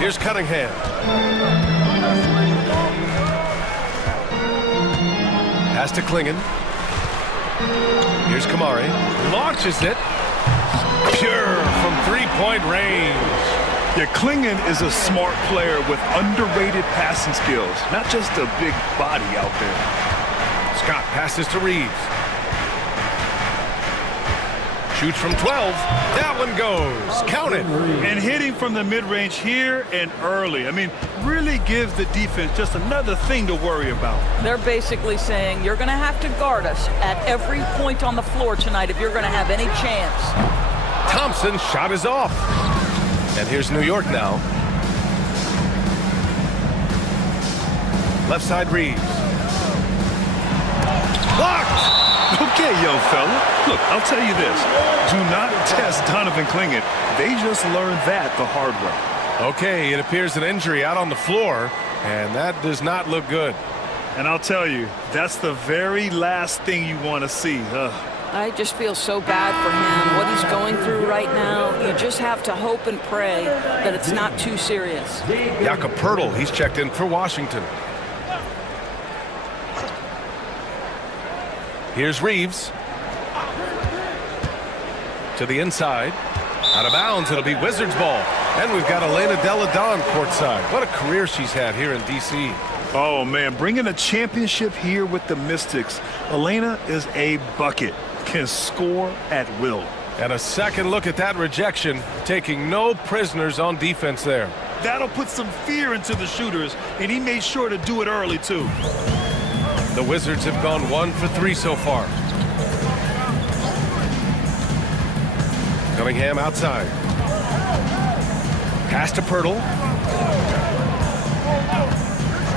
Here's Cunningham. Pass to Klingon. Here's Kamari. Launches it. Pure from three-point range. Yeah, Klingon is a smart player with underrated passing skills, not just a big body out there. Scott passes to Reeves. Shoots from 12. That one goes. Count it. And hitting from the mid-range here and early. I mean, really gives the defense just another thing to worry about. They're basically saying you're going to have to guard us at every point on the floor tonight if you're going to have any chance. Thompson's shot is off. And here's New York now. Left side Reeves. Blocked! Okay, young fella. Look, I'll tell you this. Do not test Donovan Klingon. They just learned that the hard way. Okay, it appears an injury out on the floor, and that does not look good. And I'll tell you, that's the very last thing you want to see. I just feel so bad for him, what he's going through right now. You just have to hope and pray that it's not too serious. Jakob Poeltl, he's checked in for Washington. Here's Reeves. To the inside. Out of bounds, it'll be Wizards ball. And we've got Elena Delle Donne courtside. What a career she's had here in D.C. Oh, man, bringing a championship here with the Mystics. Elena is a bucket, can score at will. And a second look at that rejection, taking no prisoners on defense there. That'll put some fear into the shooters, and he made sure to do it early, too. The Wizards have gone 1 for 3 so far. Cunningham outside. Pass to Poeltl.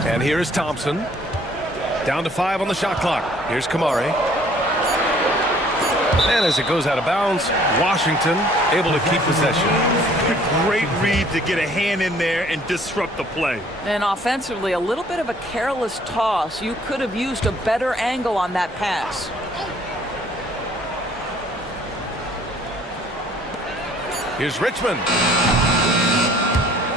And here's Thompson. Down to 5 on the shot clock. Here's Kamari. And as it goes out of bounds, Washington able to keep possession. Great read to get a hand in there and disrupt the play. And offensively, a little bit of a careless toss. You could have used a better angle on that pass. Here's Richmond.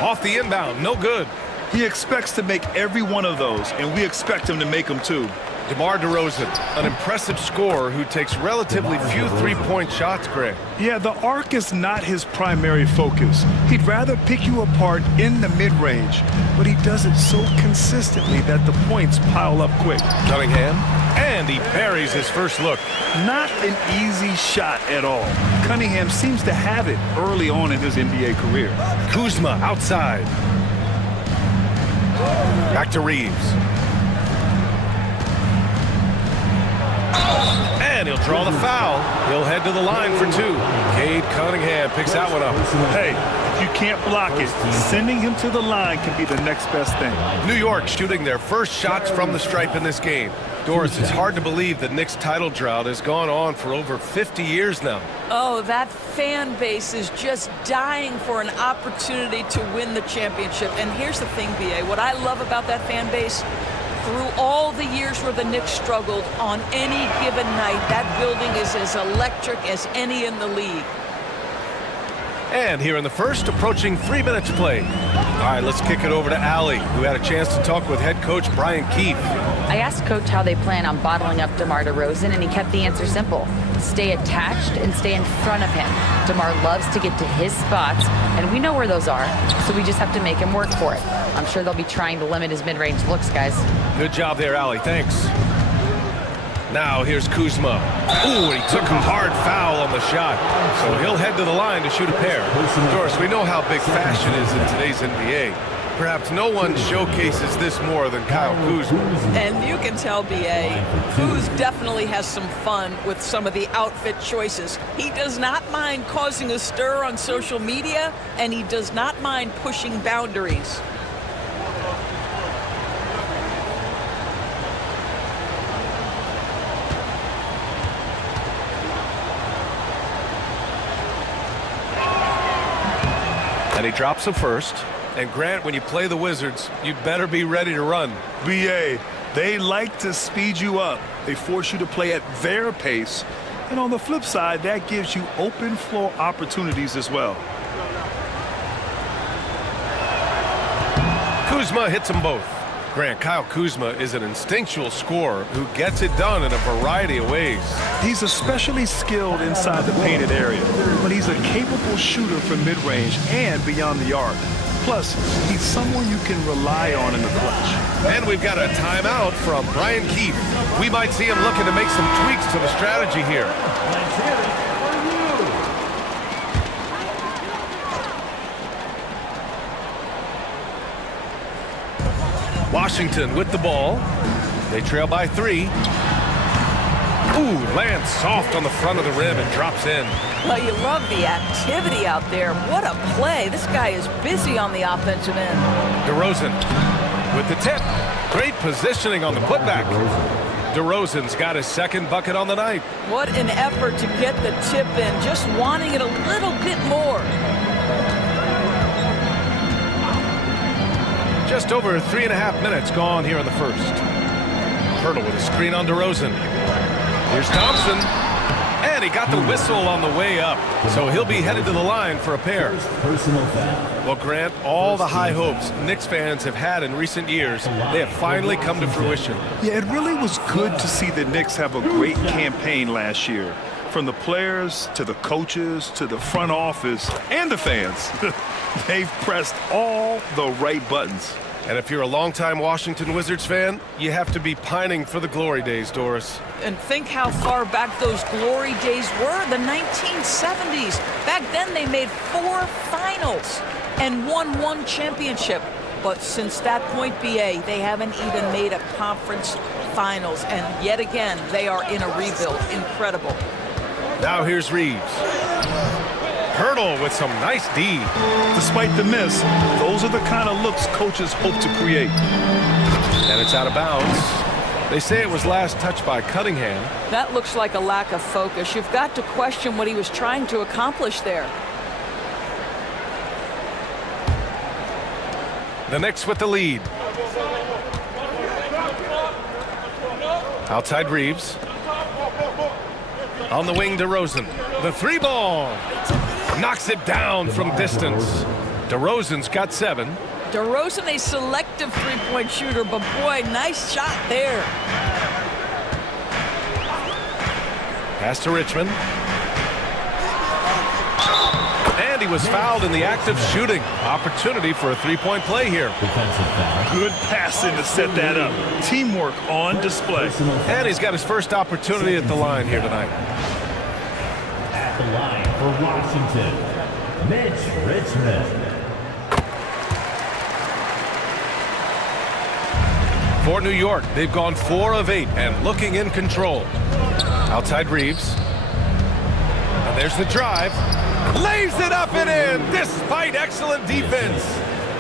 Off the inbound, no good. He expects to make every one of those, and we expect him to make them too. DeMar DeRozan, an impressive scorer who takes relatively few three-point shots, Greg. Yeah, the arc is not his primary focus. He'd rather pick you apart in the mid-range, but he does it so consistently that the points pile up quick. Cunningham, and he buries his first look. Not an easy shot at all. Cunningham seems to have it early on in his NBA career. Kuzma outside. Back to Reeves. And he'll draw the foul. He'll head to the line for two. Cade Cunningham picks that one up. Hey, if you can't block it, sending him to the line can be the next best thing. New York shooting their first shots from the stripe in this game. Doris, it's hard to believe the Knicks title drought has gone on for over 50 years now. Oh, that fan base is just dying for an opportunity to win the championship. And here's the thing, B.A., what I love about that fan base, through all the years where the Knicks struggled, on any given night, that building is as electric as any in the league. And here in the first, approaching 3 minutes played. All right, let's kick it over to Allie, who had a chance to talk with head coach Brian Keefe. I asked Coach how they plan on bottling up DeMar DeRozan, and he kept the answer simple. Stay attached and stay in front of him. DeMar loves to get to his spots, and we know where those are, so we just have to make him work for it. I'm sure they'll be trying to limit his mid-range looks, guys. Good job there, Allie. Thanks. Now here's Kuzma. Ooh, and he took a hard foul on the shot. So he'll head to the line to shoot a pair. Doris, we know how big fashion is in today's NBA. Perhaps no one showcases this more than Kyle Kuzma. And you can tell, B.A., Kuz definitely has some fun with some of the outfit choices. He does not mind causing a stir on social media, and he does not mind pushing boundaries. And he drops the first. And Grant, when you play the Wizards, you better be ready to run. B.A., they like to speed you up. They force you to play at their pace. And on the flip side, that gives you open floor opportunities as well. Kuzma hits them both. Grant, Kyle Kuzma is an instinctual scorer who gets it done in a variety of ways. He's especially skilled inside the painted area, but he's a capable shooter from mid-range and beyond the arc. Plus, he's someone you can rely on in the clutch. And we've got a timeout from Brian Keefe. We might see him looking to make some tweaks to the strategy here. Washington with the ball. They trail by 3. Ooh, lands soft on the front of the rim and drops in. Well, you love the activity out there. What a play. This guy is busy on the offensive end. DeRozan with the tip. Great positioning on the putback. DeRozan's got his second bucket on the night. What an effort to get the tip in, just wanting it a little bit more. Just over 3.5 minutes gone here in the first. Hurdle with a screen on DeRozan. Here's Thompson. And he got the whistle on the way up. So he'll be headed to the line for a pair. Well, Grant, all the high hopes Knicks fans have had in recent years, they have finally come to fruition. Yeah, it really was good to see the Knicks have a great campaign last year. From the players to the coaches to the front office and the fans. They've pressed all the right buttons. And if you're a longtime Washington Wizards fan, you have to be pining for the glory days, Doris. And think how far back those glory days were, the 1970s. Back then they made 4 finals and won 1 championship. But since that point, B.A., they haven't even made a conference finals. And yet again, they are in a rebuild. Incredible. Now here's Reeves. Hurdle with some nice D. Despite the miss, those are the kind of looks coaches hope to create. And it's out of bounds. They say it was last touched by Cunningham. That looks like a lack of focus. You've got to question what he was trying to accomplish there. The Knicks with the lead. Outside Reeves. On the wing, DeRozan. The 3-ball. Knocks it down from distance. DeRozan's got 7. DeRozan, a selective three-point shooter, but boy, nice shot there. Pass to Richmond. And he was fouled in the act of shooting. Opportunity for a three-point play here. Good passing to set that up. Teamwork on display. And he's got his first opportunity at the line here tonight. At the line for Washington, Mitch Richmond. For New York, they've gone 4 of 8 and looking in control. Outside Reeves. And there's the drive. Lays it up and in despite excellent defense.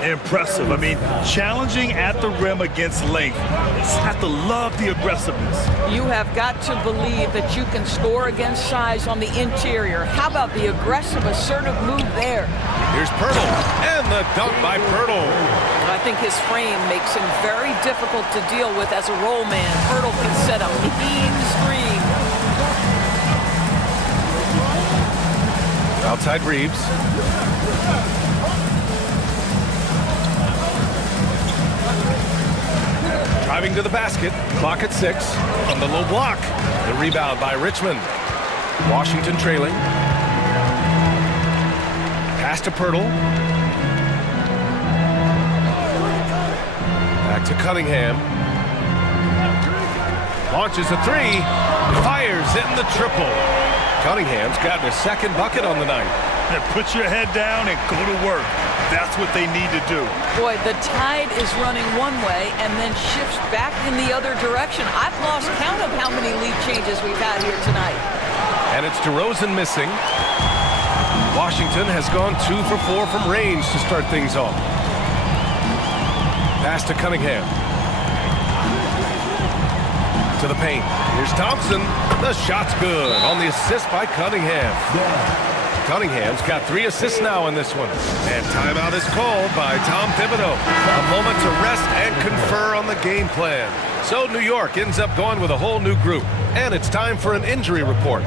Impressive. I mean, challenging at the rim against length. You just have to love the aggressiveness. You have got to believe that you can score against size on the interior. How about the aggressive, assertive move there? Here's Pirtle, and the dunk by Pirtle. I think his frame makes him very difficult to deal with as a roll man. Pirtle can set a mean screen. Outside Reeves. Driving to the basket. Clock at 6. From the low block. The rebound by Richmond. Washington trailing. Pass to Pirtle. Back to Cunningham. Launches a 3. Fires in the triple. Cunningham's gotten his second bucket on the night. Put your head down and go to work. That's what they need to do. Boy, the tide is running one way and then shifts back in the other direction. I've lost count of how many lead changes we've had here tonight. And it's DeRozan missing. Washington has gone 2 for 4 from range to start things off. Pass to Cunningham. To the paint. Here's Thompson. The shot's good on the assist by Cunningham. Cunningham's got 3 assists now in this one. And timeout is called by Tom Thibodeau. A moment to rest and confer on the game plan. So New York ends up going with a whole new group. And it's time for an injury report.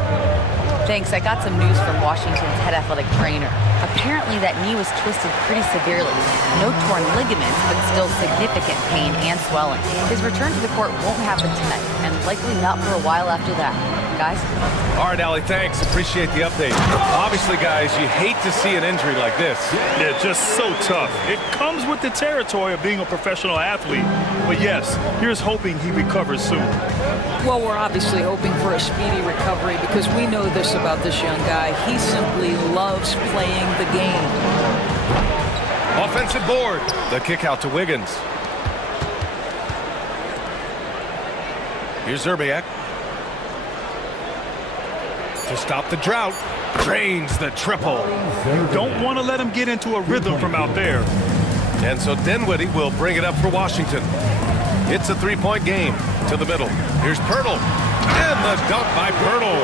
Thanks. I got some news from Washington's head athletic trainer. Apparently that knee was twisted pretty severely. No torn ligaments, but still significant pain and swelling. His return to the court won't happen tonight, and likely not for a while after that. Guys? All right, Allie, thanks. Appreciate the update. Obviously, guys, you hate to see an injury like this. Yeah, just so tough. It comes with the territory of being a professional athlete. But yes, here's hoping he recovers soon. Well, we're obviously hoping for a speedy recovery because we know this about this young guy. He simply loves playing the game. Offensive board. The kick out to Wiggins. Here's Zerbiak. To stop the drought. Drains the triple. Don't want to let him get into a rhythm from out there. And so Dinwiddie will bring it up for Washington. It's a 3-point game. To the middle. Here's Pirtle. And the dunk by Pirtle.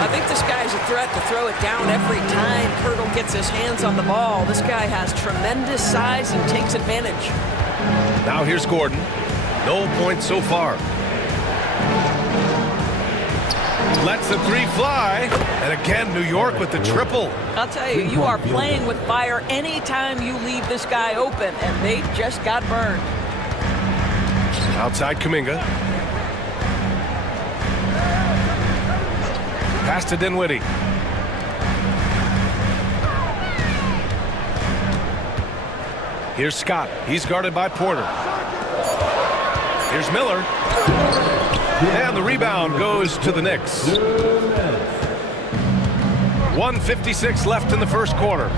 I think this guy's a threat to throw it down every time Pirtle gets his hands on the ball. This guy has tremendous size and takes advantage. Now here's Gordon. No points so far. Lets the 3 fly. And again, New York with the triple. I'll tell you, you are playing with fire anytime you leave this guy open, and they just got burned. Outside Kuminga. Pass to Dinwiddie. Here's Scott. He's guarded by Porter. Here's Miller. And the rebound goes to the Knicks. 1:56 left in the first quarter.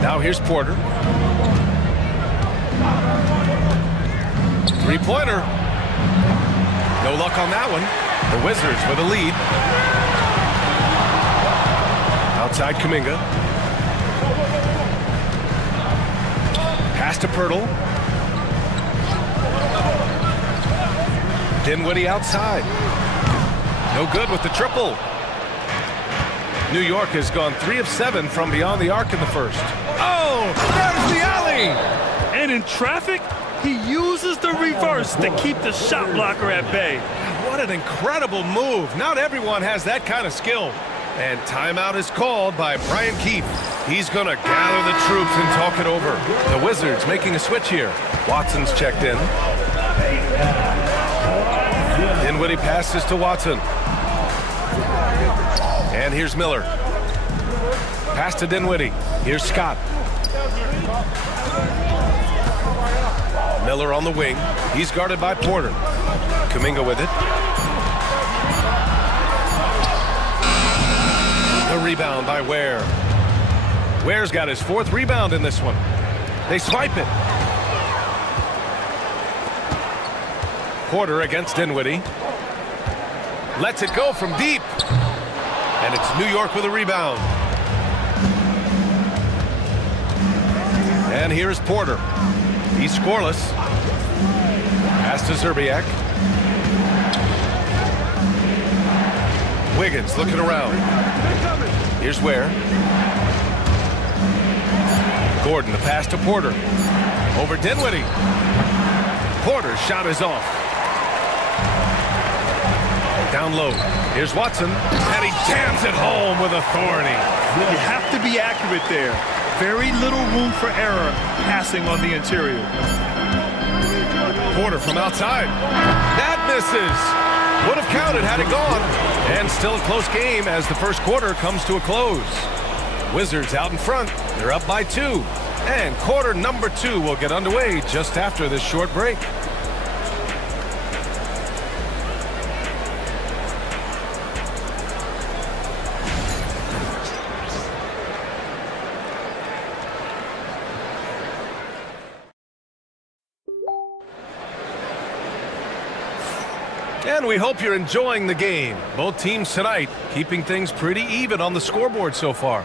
Now here's Porter. 3-pointer. No luck on that one. The Wizards with a lead. Outside Kuminga. Pass to Pirtle. Dinwiddie outside. No good with the triple. New York has gone 3 of 7 from beyond the arc in the first. Oh, there's the alley! And in traffic, he uses the reverse to keep the shot blocker at bay. What an incredible move. Not everyone has that kind of skill. And timeout is called by Brian Keefe. He's going to gather the troops and talk it over. The Wizards making a switch here. Watson's checked in. Dinwiddie passes to Watson. And here's Miller. Pass to Dinwiddie. Here's Scott. Miller on the wing. He's guarded by Porter. Kuminga with it. The rebound by Ware. Ware's got his 4th rebound in this one. They swipe it. Porter against Dinwiddie. Lets it go from deep. And it's New York with a rebound. And here's Porter. He's scoreless. Pass to Zerbiak. Wiggins looking around. Here's Ware. Gordon, the pass to Porter. Over Dinwiddie. Porter's shot is off. Down low. Here's Watson. And he jams it home with authority. You have to be accurate there. Very little room for error passing on the interior. Porter from outside. That misses. Would have counted had it gone. And still a close game as the first quarter comes to a close. Wizards out in front. They're up by 2. And quarter number 2 will get underway just after this short break. And we hope you're enjoying the game. Both teams tonight keeping things pretty even on the scoreboard so far.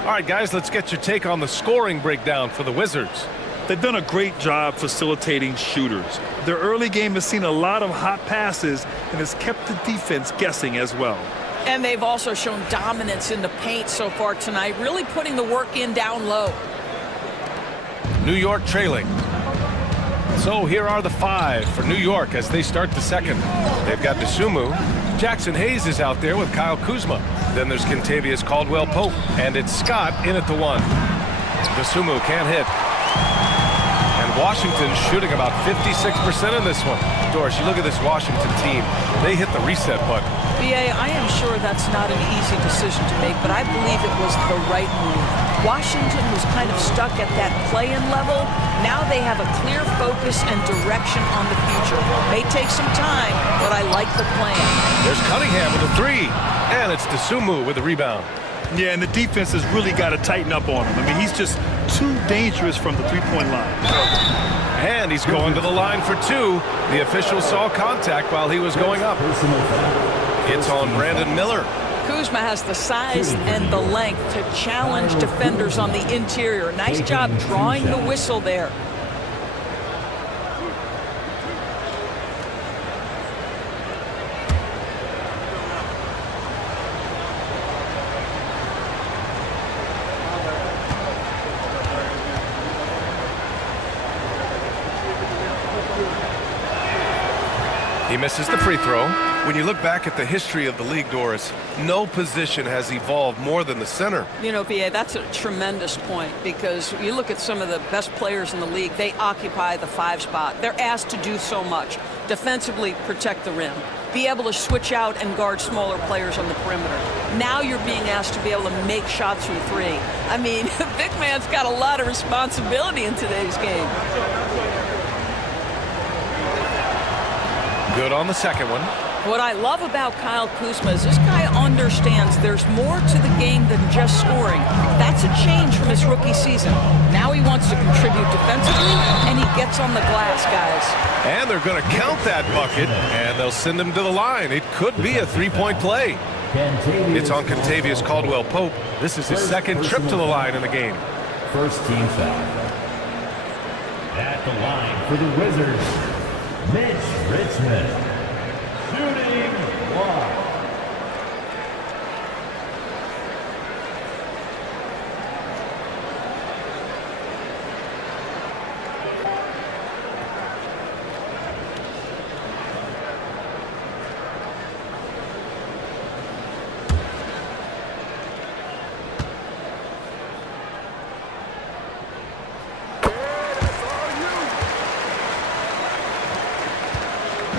All right, guys, let's get your take on the scoring breakdown for the Wizards. They've done a great job facilitating shooters. Their early game has seen a lot of hot passes and has kept the defense guessing as well. And they've also shown dominance in the paint so far tonight, really putting the work in down low. New York trailing. So here are the 5 for New York as they start the second. They've got Dosunmu. Jackson Hayes is out there with Kyle Kuzma. Then there's Kentavious Caldwell-Pope. And it's Scott in at the 1. Dosunmu can't hit. And Washington's shooting about 56% in this one. Doris, you look at this Washington team. They hit the reset button. BA, I am sure that's not an easy decision to make, but I believe it was the right move. Washington was kind of stuck at that play-in level. Now they have a clear focus and direction on the future. May take some time, but I like the plan. There's Cunningham with a 3. And it's Dosunmu with the rebound. Yeah, and the defense has really got to tighten up on him. I mean, he's just too dangerous from the three-point line. And he's going to the line for 2. The official saw contact while he was going up. It's on Brandon Miller. Kuzma has the size and the length to challenge defenders on the interior. Nice job drawing the whistle there. He misses the free throw. When you look back at the history of the league, Doris, no position has evolved more than the center. You know, BA, that's a tremendous point because you look at some of the best players in the league, they occupy the 5 spot. They're asked to do so much. Defensively, protect the rim. Be able to switch out and guard smaller players on the perimeter. Now you're being asked to be able to make shots from 3. I mean, big man's got a lot of responsibility in today's game. Good on the second one. What I love about Kyle Kuzma is this guy understands there's more to the game than just scoring. That's a change from his rookie season. Now he wants to contribute defensively, and he gets on the glass, guys. And they're going to count that bucket, and they'll send him to the line. It could be a 3-point play. It's on Kentavious Caldwell-Pope. This is his second trip to the line in the game. First team foul. At the line for the Wizards, Mitch Richmond. Shooting 1.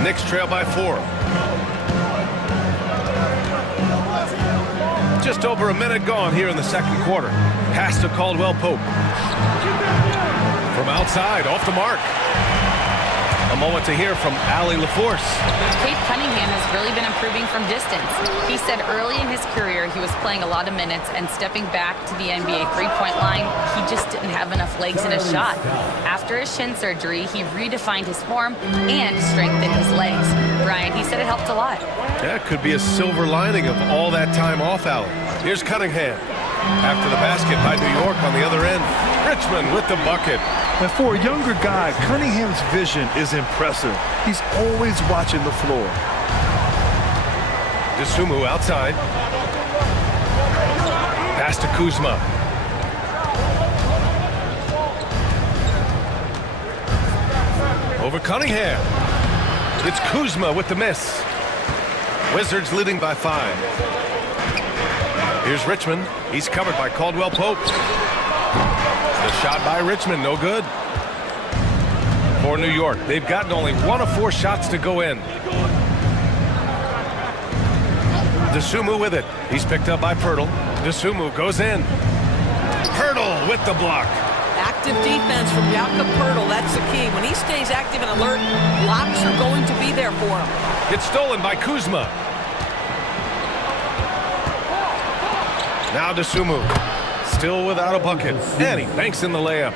Knicks trail by 4. Just over a minute gone here in the second quarter. Pass to Caldwell Pope. From outside, off the mark. A moment to hear from Allie LaForce. Cade Cunningham has really been improving from distance. He said early in his career he was playing a lot of minutes and stepping back to the NBA three-point line, he just didn't have enough legs in his shot. After his shin surgery, he redefined his form and strengthened his legs. Brian, he said it helped a lot. That could be a silver lining of all that time off, Allie. Here's Cunningham. After the basket by New York on the other end. Richmond with the bucket. And for a younger guy, Cunningham's vision is impressive. He's always watching the floor. Dosunmu outside. Pass to Kuzma. Over Cunningham. It's Kuzma with the miss. Wizards leading by 5. Here's Richmond. He's covered by Caldwell Pope. The shot by Richmond, no good. For New York, they've gotten only 1 of 4 shots to go in. Dosunmu with it. He's picked up by Poeltl. Dosunmu goes in. Poeltl with the block. Active defense from Jakob Poeltl, that's the key. When he stays active and alert, blocks are going to be there for him. It's stolen by Kuzma. Now Dosunmu, still without a bucket. And he banks in the layup.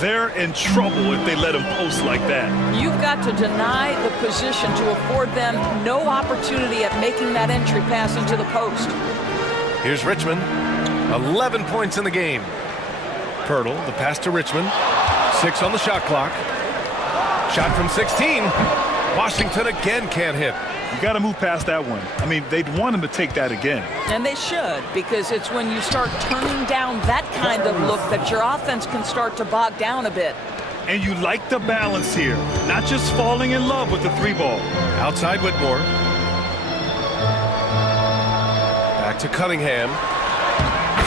They're in trouble if they let him post like that. You've got to deny the position to afford them no opportunity at making that entry pass into the post. Here's Richmond. 11 points in the game. Poeltl, the pass to Richmond. 6 on the shot clock. Shot from 16. Washington again can't hit. You got to move past that one. I mean, they'd want him to take that again. And they should, because it's when you start turning down that kind of look that your offense can start to bog down a bit. And you like the balance here, not just falling in love with the 3-ball. Outside Whitmore. Back to Cunningham.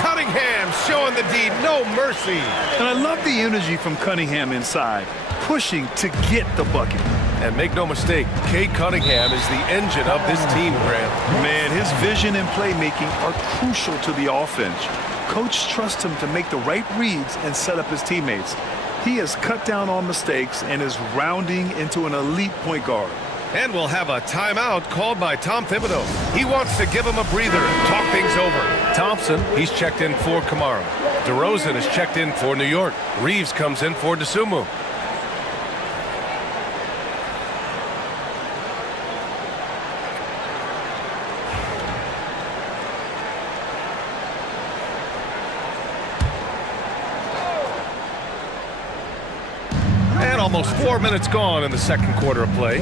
Cunningham showing the D, no mercy. And I love the energy from Cunningham inside, pushing to get the bucket. And make no mistake, Cade Cunningham is the engine of this team, Grant. Man, his vision and playmaking are crucial to the offense. Coach trusts him to make the right reads and set up his teammates. He has cut down on mistakes and is rounding into an elite point guard. And we'll have a timeout called by Tom Thibodeau. He wants to give him a breather and talk things over. Thompson, he's checked in for Kamara. DeRozan is checked in for New York. Reeves comes in for Dosunmu. And almost 4 minutes gone in the second quarter of play.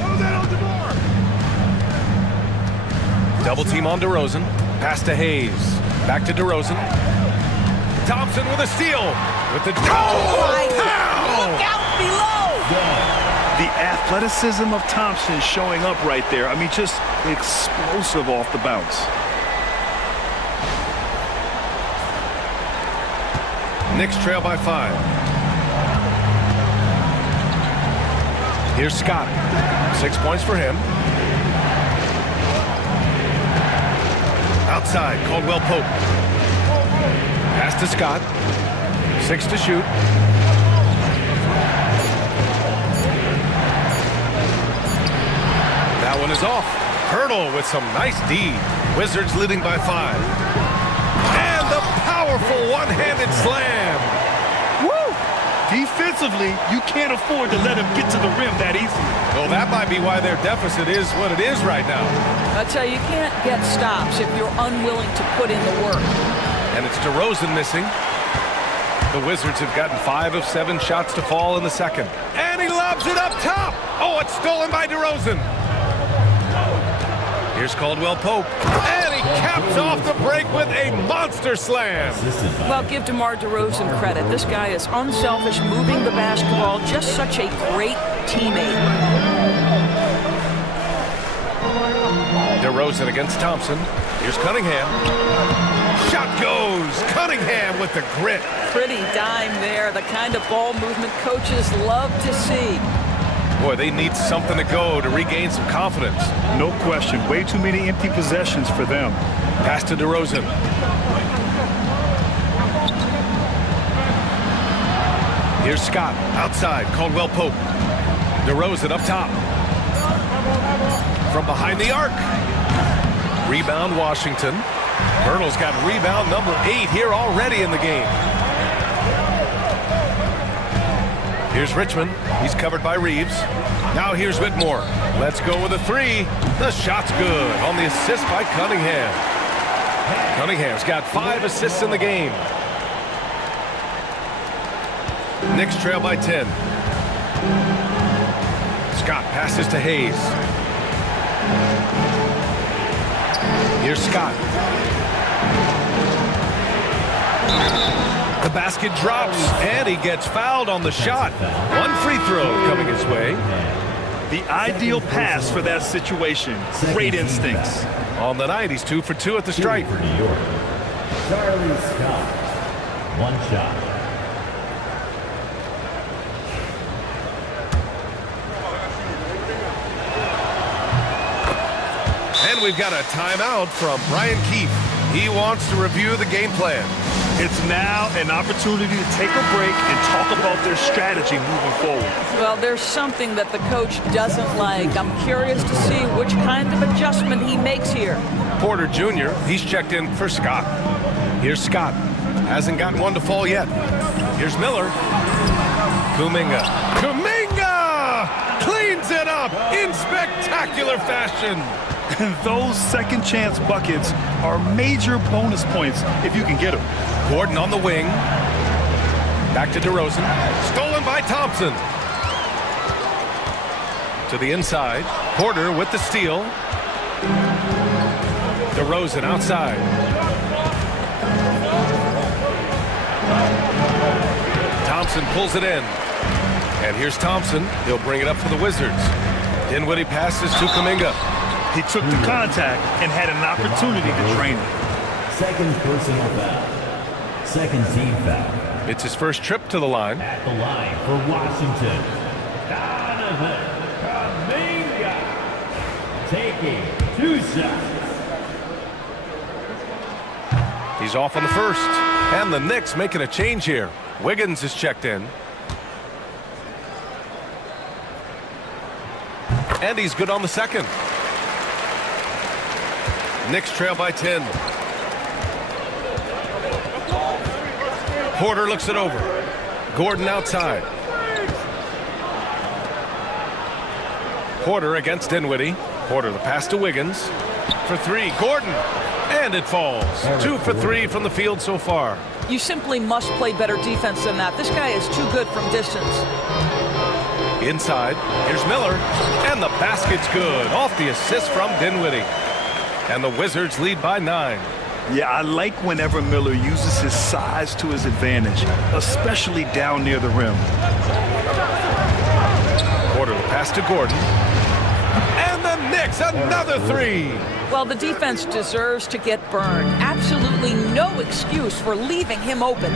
Double team on DeRozan. Pass to Hayes. Back to DeRozan. Thompson with a steal. With the Look out below! The athleticism of Thompson showing up right there. I mean, just explosive off the bounce. Knicks trail by 5. Here's Scott. 6 points for him. Outside, Caldwell Pope. Pass to Scott. 6 to shoot. That one is off. Poeltl with some nice D. Wizards leading by 5. And the powerful one-handed slam. Woo! Defensively, you can't afford to let him get to the rim that easily. Well, that might be why their deficit is what it is right now. I tell you, you can't get stops if you're unwilling to put in the work. And it's DeRozan missing. The Wizards have gotten 5 of 7 shots to fall in the second. And he lobs it up top. Oh, it's stolen by DeRozan. Here's Caldwell Pope. And he caps off the break with a monster slam. Well, give DeMar DeRozan credit. This guy is unselfish, moving the basketball, just such a great teammate. DeRozan against Thompson. Here's Cunningham. Shot goes. Cunningham with the grit. Pretty dime there. The kind of ball movement coaches love to see. Boy, they need something to go to regain some confidence. No question. Way too many empty possessions for them. Pass to DeRozan. Here's Scott outside. Caldwell Pope. DeRozan up top. From behind the arc. Rebound Washington. Vernal's got rebound number 8 here already in the game. Here's Richmond. He's covered by Reeves. Now here's Whitmore. Let's go with a 3. The shot's good on the assist by Cunningham. Cunningham's got 5 assists in the game. Knicks trail by 10. Scott passes to Hayes. Here's Scott. The basket drops, and he gets fouled on the shot. 1 free throw coming his way. The ideal pass for that situation. Great instincts. On the night, he's 2 for 2 at the stripe. For New York, Charlie Scott. 1 shot. And we've got a timeout from Brian Keefe. He wants to review the game plan. It's now an opportunity to take a break and talk about their strategy moving forward. Well, there's something that the coach doesn't like. I'm curious to see which kind of adjustment he makes here. Porter Jr., he's checked in for Scott. Here's Scott. Hasn't gotten one to fall yet. Here's Miller. Kuminga. Kuminga cleans it up in spectacular fashion. And those second chance buckets are major bonus points if you can get them. Gordon on the wing. Back to DeRozan. Stolen by Thompson. To the inside. Porter with the steal. DeRozan outside. Thompson pulls it in. And here's Thompson. He'll bring it up for the Wizards. Dinwiddie passes to Kuminga. He took the contact and had an opportunity to drain it. Second personal foul. Second team foul. It's his first trip to the line. At the line for Washington, Donovan Kuminga taking 2 shots. He's off on the first. And the Knicks making a change here. Wiggins is checked in. And he's good on the second. Knicks trail by 10. Porter looks it over. Gordon outside. Porter against Dinwiddie. Porter the pass to Wiggins. For 3, Gordon. And it falls. 2 for 3 from the field so far. You simply must play better defense than that. This guy is too good from distance. Inside. Here's Miller. And the basket's good. Off the assist from Dinwiddie. And the Wizards lead by 9. Yeah, I like whenever Miller uses his size to his advantage, especially down near the rim. Porter the pass to Gordon. And the Knicks, another 3. Well, the defense deserves to get burned. Absolutely no excuse for leaving him open.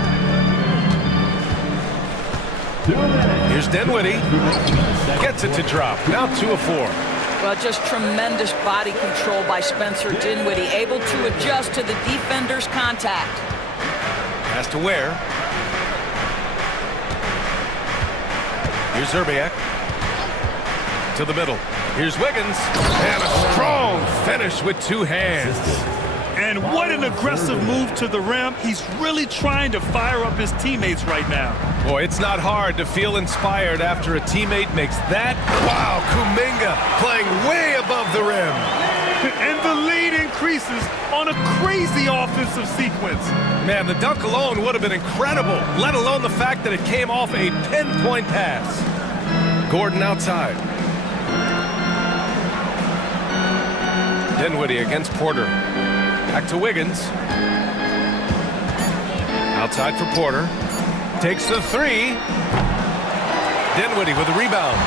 Here's Dinwiddie. Gets it to drop. Now 2 of 4. Well, just tremendous body control by Spencer Dinwiddie, able to adjust to the defender's contact. Pass to Ware. Here's Zerbiak. To the middle. Here's Wiggins. And a strong finish with 2 hands. And what an aggressive move to the rim. He's really trying to fire up his teammates right now. Boy, it's not hard to feel inspired after a teammate makes that. Wow, Kuminga playing way above the rim. And the lead increases on a crazy offensive sequence. Man, the dunk alone would have been incredible, let alone the fact that it came off a pinpoint pass. Gordon outside. Dinwiddie against Porter. Back to Wiggins. Outside for Porter. Takes the 3. Dinwiddie with a rebound.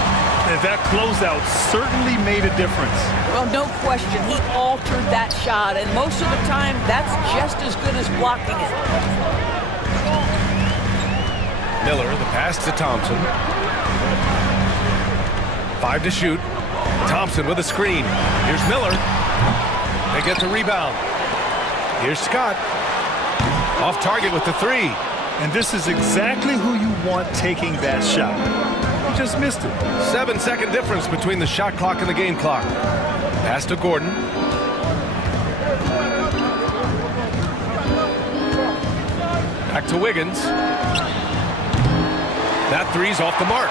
And that closeout certainly made a difference. Well, no question. He altered that shot, and most of the time, that's just as good as blocking it. Miller, the pass to Thompson. 5 to shoot. Thompson with a screen. Here's Miller. They get the rebound. Here's Scott. Off target with the three. And this is exactly who you want taking that shot. You just missed it. 7-second difference between the shot clock and the game clock. Pass to Gordon. Back to Wiggins. That three's off the mark.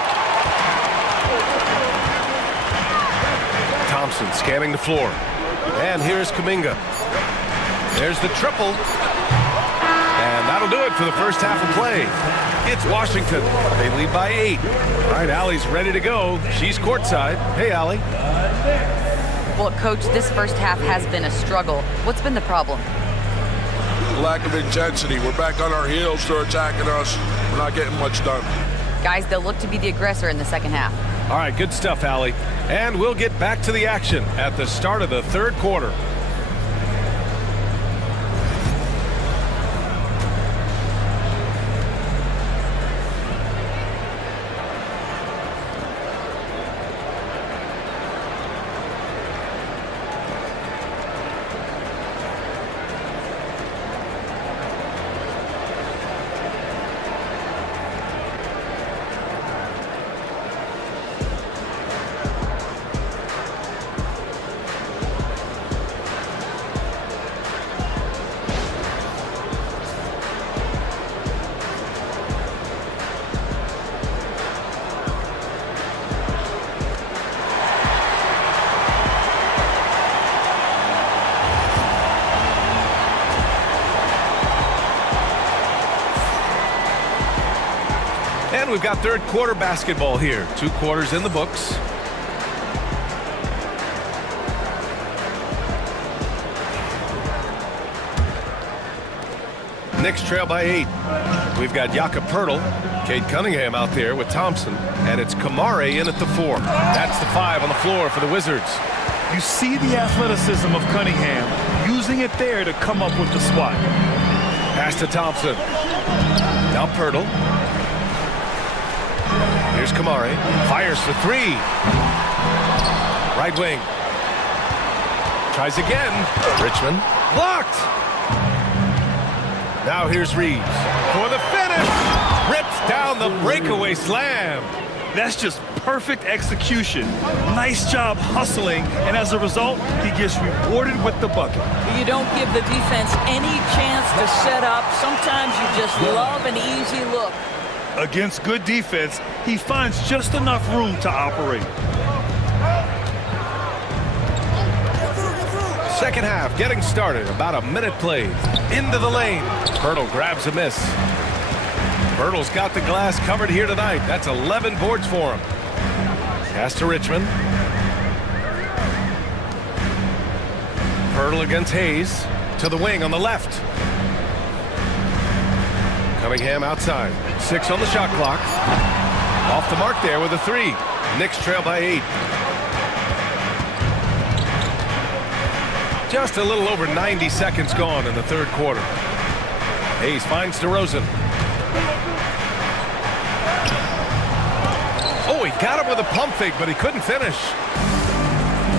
Thompson scanning the floor. And here's Kuminga. There's the triple. And that'll do it for the first half of play. It's Washington. They lead by 8. All right, Allie's ready to go. She's courtside. Hey, Allie. Well, Coach, this first half has been a struggle. What's been the problem? Lack of intensity. We're back on our heels. They're attacking us. We're not getting much done. Guys, they'll look to be the aggressor in the second half. All right, good stuff, Allie. And we'll get back to the action at the start of the third quarter. And we've got third quarter basketball here. 2 quarters in the books. Knicks trail by 8. We've got Jakob Poeltl, Cade Cunningham out there with Thompson, and it's Kamare in at the 4. That's the 5 on the floor for the Wizards. You see the athleticism of Cunningham, using it there to come up with the swat. Pass to Thompson. Now Poeltl. Here's Kamare. Fires for 3. Right wing. Tries again. Richmond. Blocked. Now here's Reeves for the finish. Rips down the breakaway slam. That's just perfect execution. Nice job hustling, and as a result, he gets rewarded with the bucket. You don't give the defense any chance to set up. Sometimes you just love an easy look. Against good defense, he finds just enough room to operate. Second half getting started. About a minute played. Into the lane. Poeltl grabs a miss. Poeltl's got the glass covered here tonight. That's 11 boards for him. Pass to Richmond. Poeltl against Hayes. To the wing on the left. Cunningham outside. 6 on the shot clock. Off the mark there with a 3. Knicks trail by 8. Just a little over 90 seconds gone in the third quarter. Hayes finds DeRozan. Oh, he got him with a pump fake, but he couldn't finish.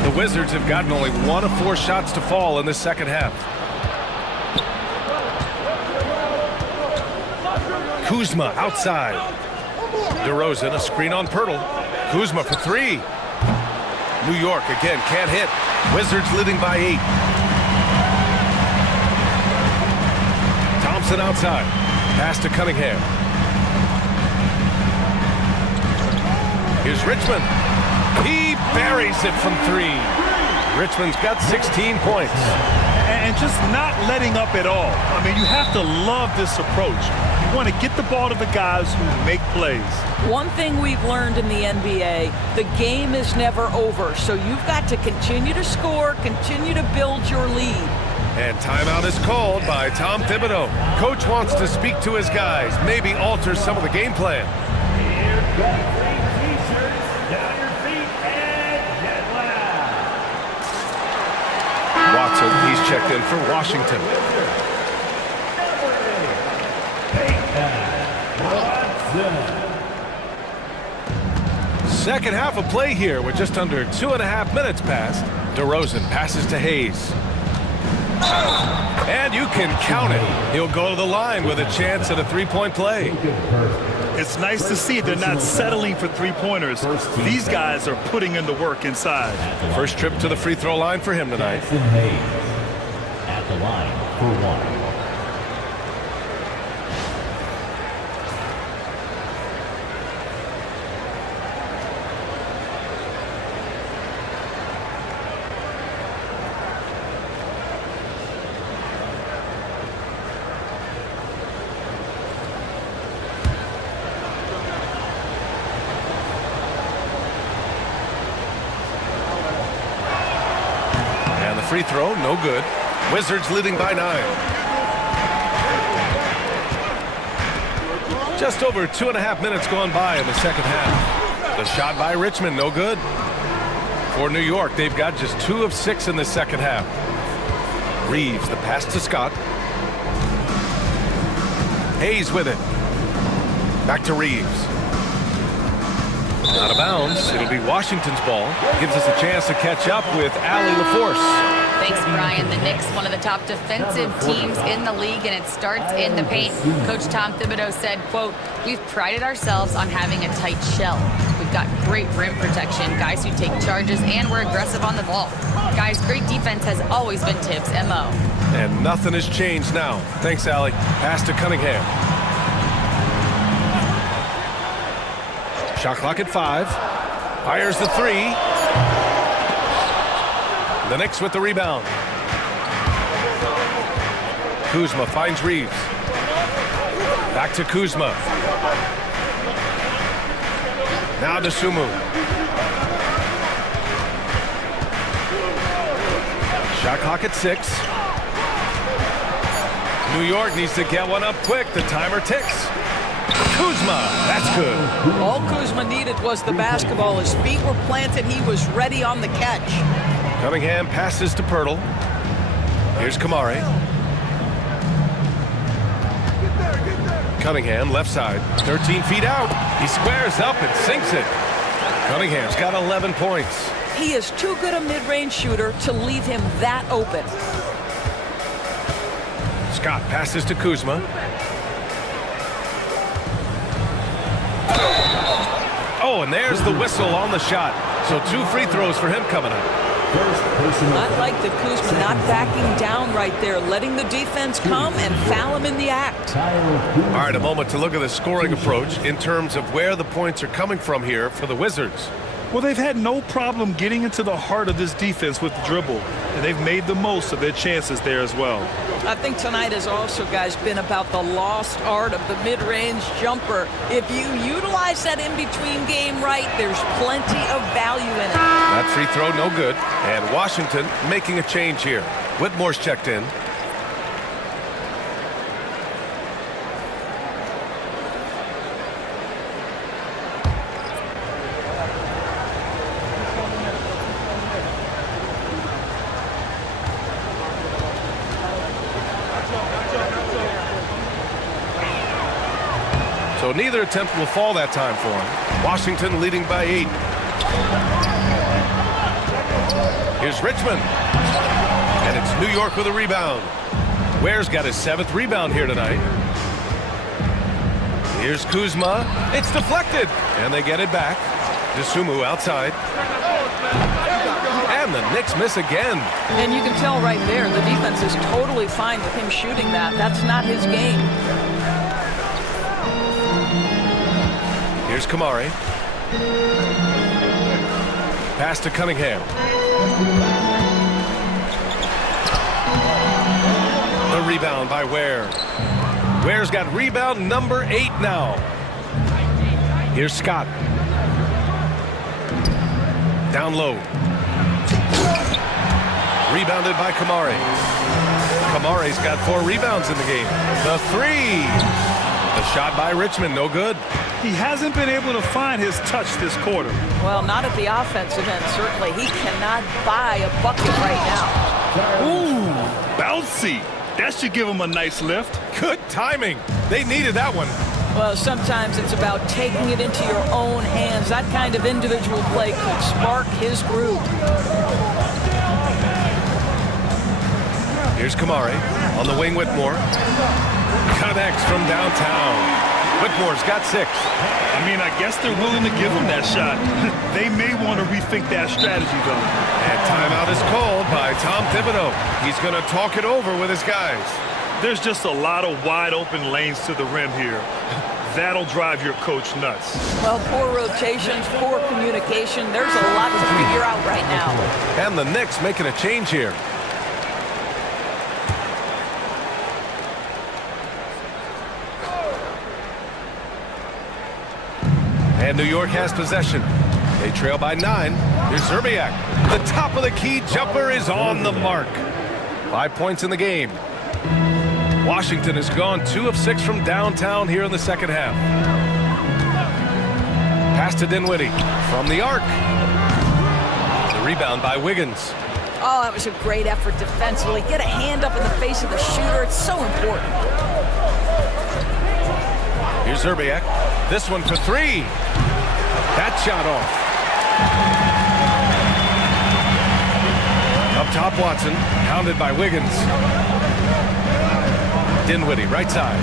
The Wizards have gotten only 1 of 4 shots to fall in this second half. Kuzma outside. DeRozan, a screen on Poeltl. Kuzma for 3. New York again can't hit. Wizards leading by 8. Thompson outside. Pass to Cunningham. Here's Richmond. He buries it from 3. Richmond's got 16 points. And just not letting up at all. I mean, you have to love this approach. You want to get the ball to the guys who make plays. One thing we've learned in the NBA, the game is never over. So you've got to continue to score, continue to build your lead. And timeout is called by Tom Thibodeau. Coach wants to speak to his guys, maybe alter some of the game plan. Watson, he's checked in for Washington. Second half of play here with just under 2.5 minutes passed. DeRozan passes to Hayes. And you can count it. He'll go to the line with a chance at a three-point play. It's nice to see they're not settling for three-pointers. These guys are putting in the work inside. First trip to the free throw line for him tonight. At the line for one. Free throw, no good. Wizards leading by 9. Just over 2.5 minutes gone by in the second half. The shot by Richmond, no good. For New York, they've got just 2 of 6 in the second half. Reeves, the pass to Scott. Hayes with it. Back to Reeves. Out of bounds. It'll be Washington's ball. Gives us a chance to catch up with Allie LaForce. Thanks, Brian. The Knicks, one of the top defensive teams in the league, and it starts in the paint. Coach Tom Thibodeau said, quote, "We've prided ourselves on having a tight shell. We've got great rim protection, guys who take charges, and we're aggressive on the ball. Guys, great defense has always been Tibbs' MO." And nothing has changed now. Thanks, Allie. Pass to Cunningham. Shot clock at 5. Fires the 3. The Knicks with the rebound. Kuzma finds Reeves. Back to Kuzma. Now to Sumu. Shot clock at 6. New York needs to get one up quick. The timer ticks. Kuzma, that's good. All Kuzma needed was the basketball. His feet were planted. He was ready on the catch. Cunningham passes to Pirtle. Here's Kamari. Cunningham, left side, 13 feet out. He squares up and sinks it. Cunningham's got 11 points. He is too good a mid-range shooter to leave him that open. Scott passes to Kuzma. Oh, and there's the whistle on the shot. So 2 free throws for him coming up. I like that Kuzma not backing down right there, letting the defense come and foul him in the act. All right, a moment to look at the scoring approach in terms of where the points are coming from here for the Wizards. Well, they've had no problem getting into the heart of this defense with the dribble, and they've made the most of their chances there as well. I think tonight has also, guys, been about the lost art of the mid-range jumper. If you utilize that in-between game right, there's plenty of value in it. That free throw, no good. And Washington making a change here. Whitmore's checked in. So neither attempt will fall that time for him. Washington leading by 8. Here's Richmond. And it's New York with a rebound. Ware's got his 7th rebound here tonight. Here's Kuzma. It's deflected. And they get it back. Dosunmu outside. And the Knicks miss again. And you can tell right there, the defense is totally fine with him shooting that. That's not his game. Here's Kamari. Pass to Cunningham. The rebound by Ware. Ware's got rebound number 8 now. Here's Scott. Down low. Rebounded by Kamari. Kamari's got 4 rebounds in the game. The 3. The shot by Richmond, no good. He hasn't been able to find his touch this quarter. Well, not at the offensive end, certainly. He cannot buy a bucket right now. Ooh, bouncy. That should give him a nice lift. Good timing. They needed that one. Well, sometimes it's about taking it into your own hands. That kind of individual play could spark his groove. Here's Kamari. On the wing, Whitmore. Connects from downtown. Whitmore's got 6. I mean, I guess they're willing to give him that shot. They may want to rethink that strategy, though. And timeout is called by Tom Thibodeau. He's going to talk it over with his guys. There's just a lot of wide open lanes to the rim here. That'll drive your coach nuts. Well, poor rotations, poor communication. There's a lot to figure out right now. And the Knicks making a change here. And New York has possession. They trail by 9. Here's Zerbiak. The top of the key jumper is on the mark. 5 points in the game. Washington has gone 2 of 6 from downtown here in the second half. Pass to Dinwiddie from the arc. The rebound by Wiggins. Oh, that was a great effort defensively. Get a hand up in the face of the shooter. It's so important. Here's Zerbiak. This one for 3. That shot off. Up top, Watson. Hounded by Wiggins. Dinwiddie, right side.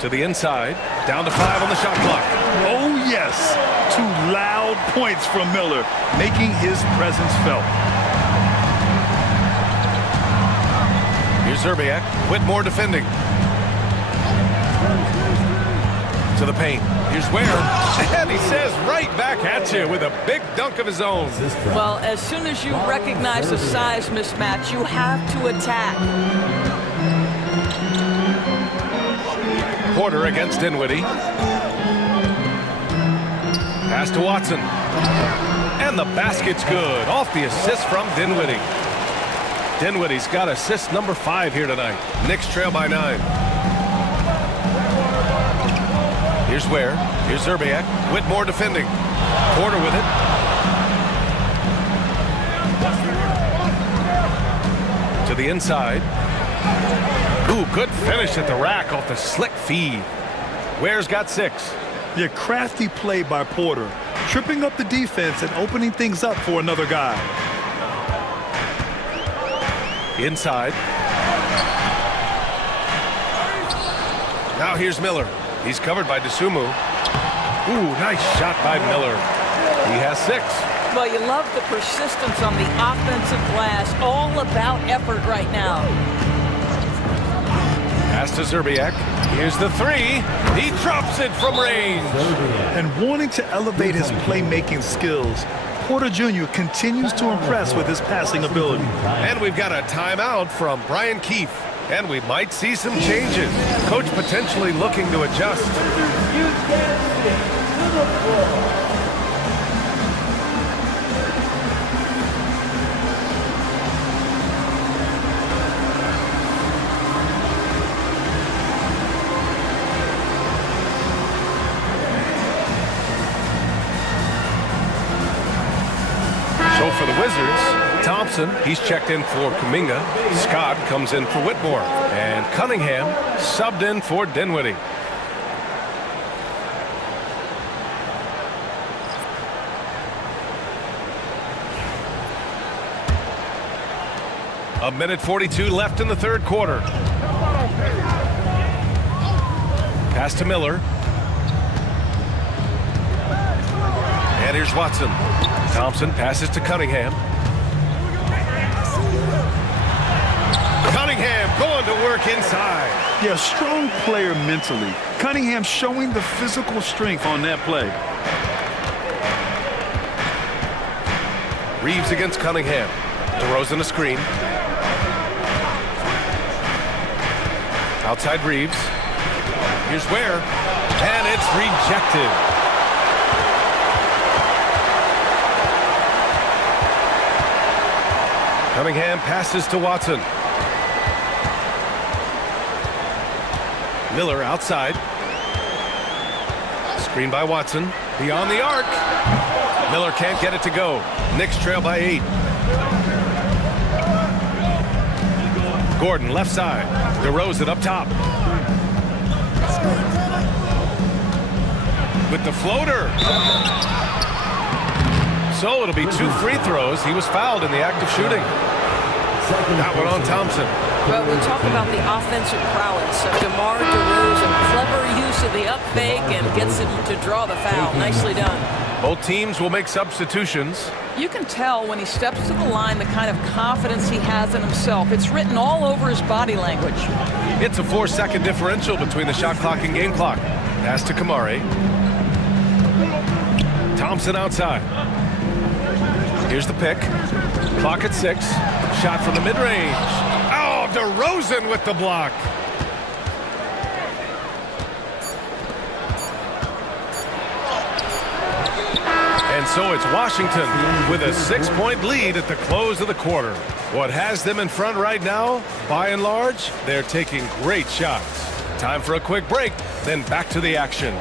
To the inside. Down to 5 on the shot clock. Oh, yes. 2 loud points from Miller, making his presence felt. Here's Zerbiak. Whitmore defending. To the paint. Here's Ware. And he says right back at you with a big dunk of his own. Well, as soon as you recognize the size mismatch, you have to attack. Porter against Dinwiddie. Pass to Watson. And the basket's good. Off the assist from Dinwiddie. Dinwiddie's got assist number 5 here tonight. Knicks trail by 9. Here's Ware. Here's Zerbiak. Whitmore defending. Porter with it. To the inside. Ooh, good finish at the rack off the slick feed. Ware's got 6. Yeah, crafty play by Porter, tripping up the defense and opening things up for another guy. Inside. Now here's Miller. He's covered by Dosunmu. Ooh, nice shot by Miller. He has 6. Well, you love the persistence on the offensive glass. All about effort right now. Pass to Zerbiak. Here's the 3. He drops it from range. And wanting to elevate his playmaking skills, Porter Jr. continues to impress with his passing ability. And we've got a timeout from Brian Keefe. And we might see some changes. Coach potentially looking to adjust. So for the Wizards, Thompson, he's checked in for Kuminga. Scott comes in for Whitmore. And Cunningham subbed in for Dinwiddie. A minute 42 left in the third quarter. Pass to Miller. And here's Watson. Thompson passes to Cunningham. Cunningham going to work inside. Yeah, strong player mentally. Cunningham showing the physical strength on that play. Reeves against Cunningham. DeRozan a screen. Outside Reeves. Here's Ware. And it's rejected. Cunningham passes to Watson. Miller outside. Screen by Watson. Beyond the arc. Miller can't get it to go. Knicks trail by 8. Gordon left side. DeRozan up top. With the floater. So it'll be 2 free throws. He was fouled in the act of shooting. That one on Thompson. Well, we talk about the offensive prowess of DeMar DeRozan. Clever use of the up fake and gets him to draw the foul. Nicely done. Both teams will make substitutions. You can tell when he steps to the line the kind of confidence he has in himself. It's written all over his body language. It's a 4-second differential between the shot clock and game clock. Pass to Kamari. Thompson outside. Here's the pick. Clock at 6. Shot from the mid-range. Oh, DeRozan with the block. And so it's Washington with a 6-point lead at the close of the quarter. What has them in front right now, by and large, they're taking great shots. Time for a quick break, then back to the action.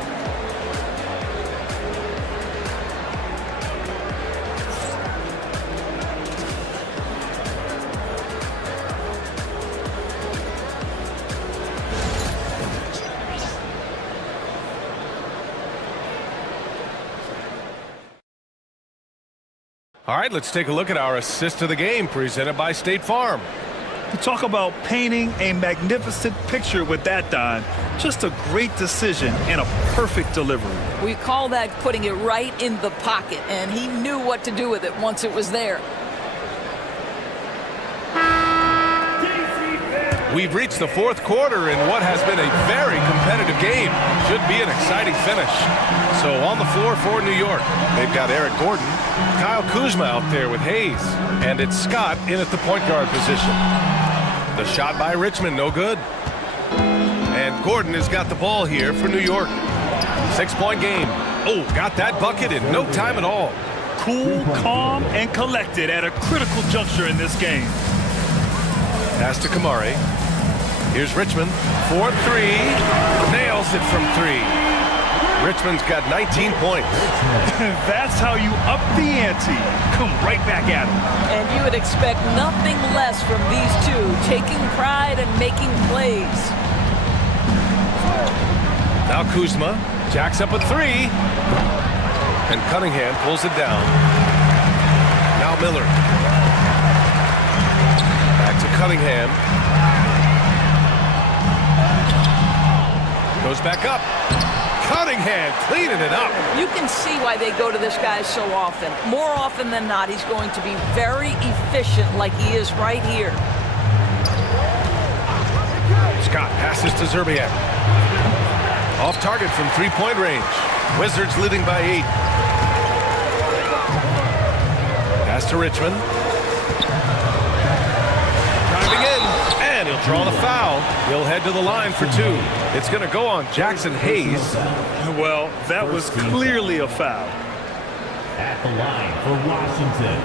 All right, let's take a look at our assist of the game presented by State Farm. You talk about painting a magnificent picture with that, Don. Just a great decision and a perfect delivery. We call that putting it right in the pocket, and he knew what to do with it once it was there. We've reached the 4th quarter in what has been a very competitive game. Should be an exciting finish. So on the floor for New York, they've got Eric Gordon, Kyle Kuzma out there with Hayes, and it's Scott in at the point guard position. The shot by Richmond, no good. And Gordon has got the ball here for New York. 6-point game. Oh, got that bucket in no time at all. Cool, calm, and collected at a critical juncture in this game. Pass to Kamari. Here's Richmond for 3. Nails it from 3. Richmond's got 19 points. That's how you up the ante. Come right back at him. And you would expect nothing less from these two, taking pride and making plays. Now Kuzma jacks up a 3. And Cunningham pulls it down. Now Miller. Back to Cunningham. Goes back up. Cunningham cleaning it up. You can see why they go to this guy so often. More often than not, he's going to be very efficient like he is right here. Scott passes to Zerbiak. Off target from 3-point range. Wizards leading by 8. Pass to Richmond. Driving in, and he'll draw the foul. He'll head to the line for 2. It's going to go on Jackson Hayes. Well, that was clearly a foul. At the line for Washington,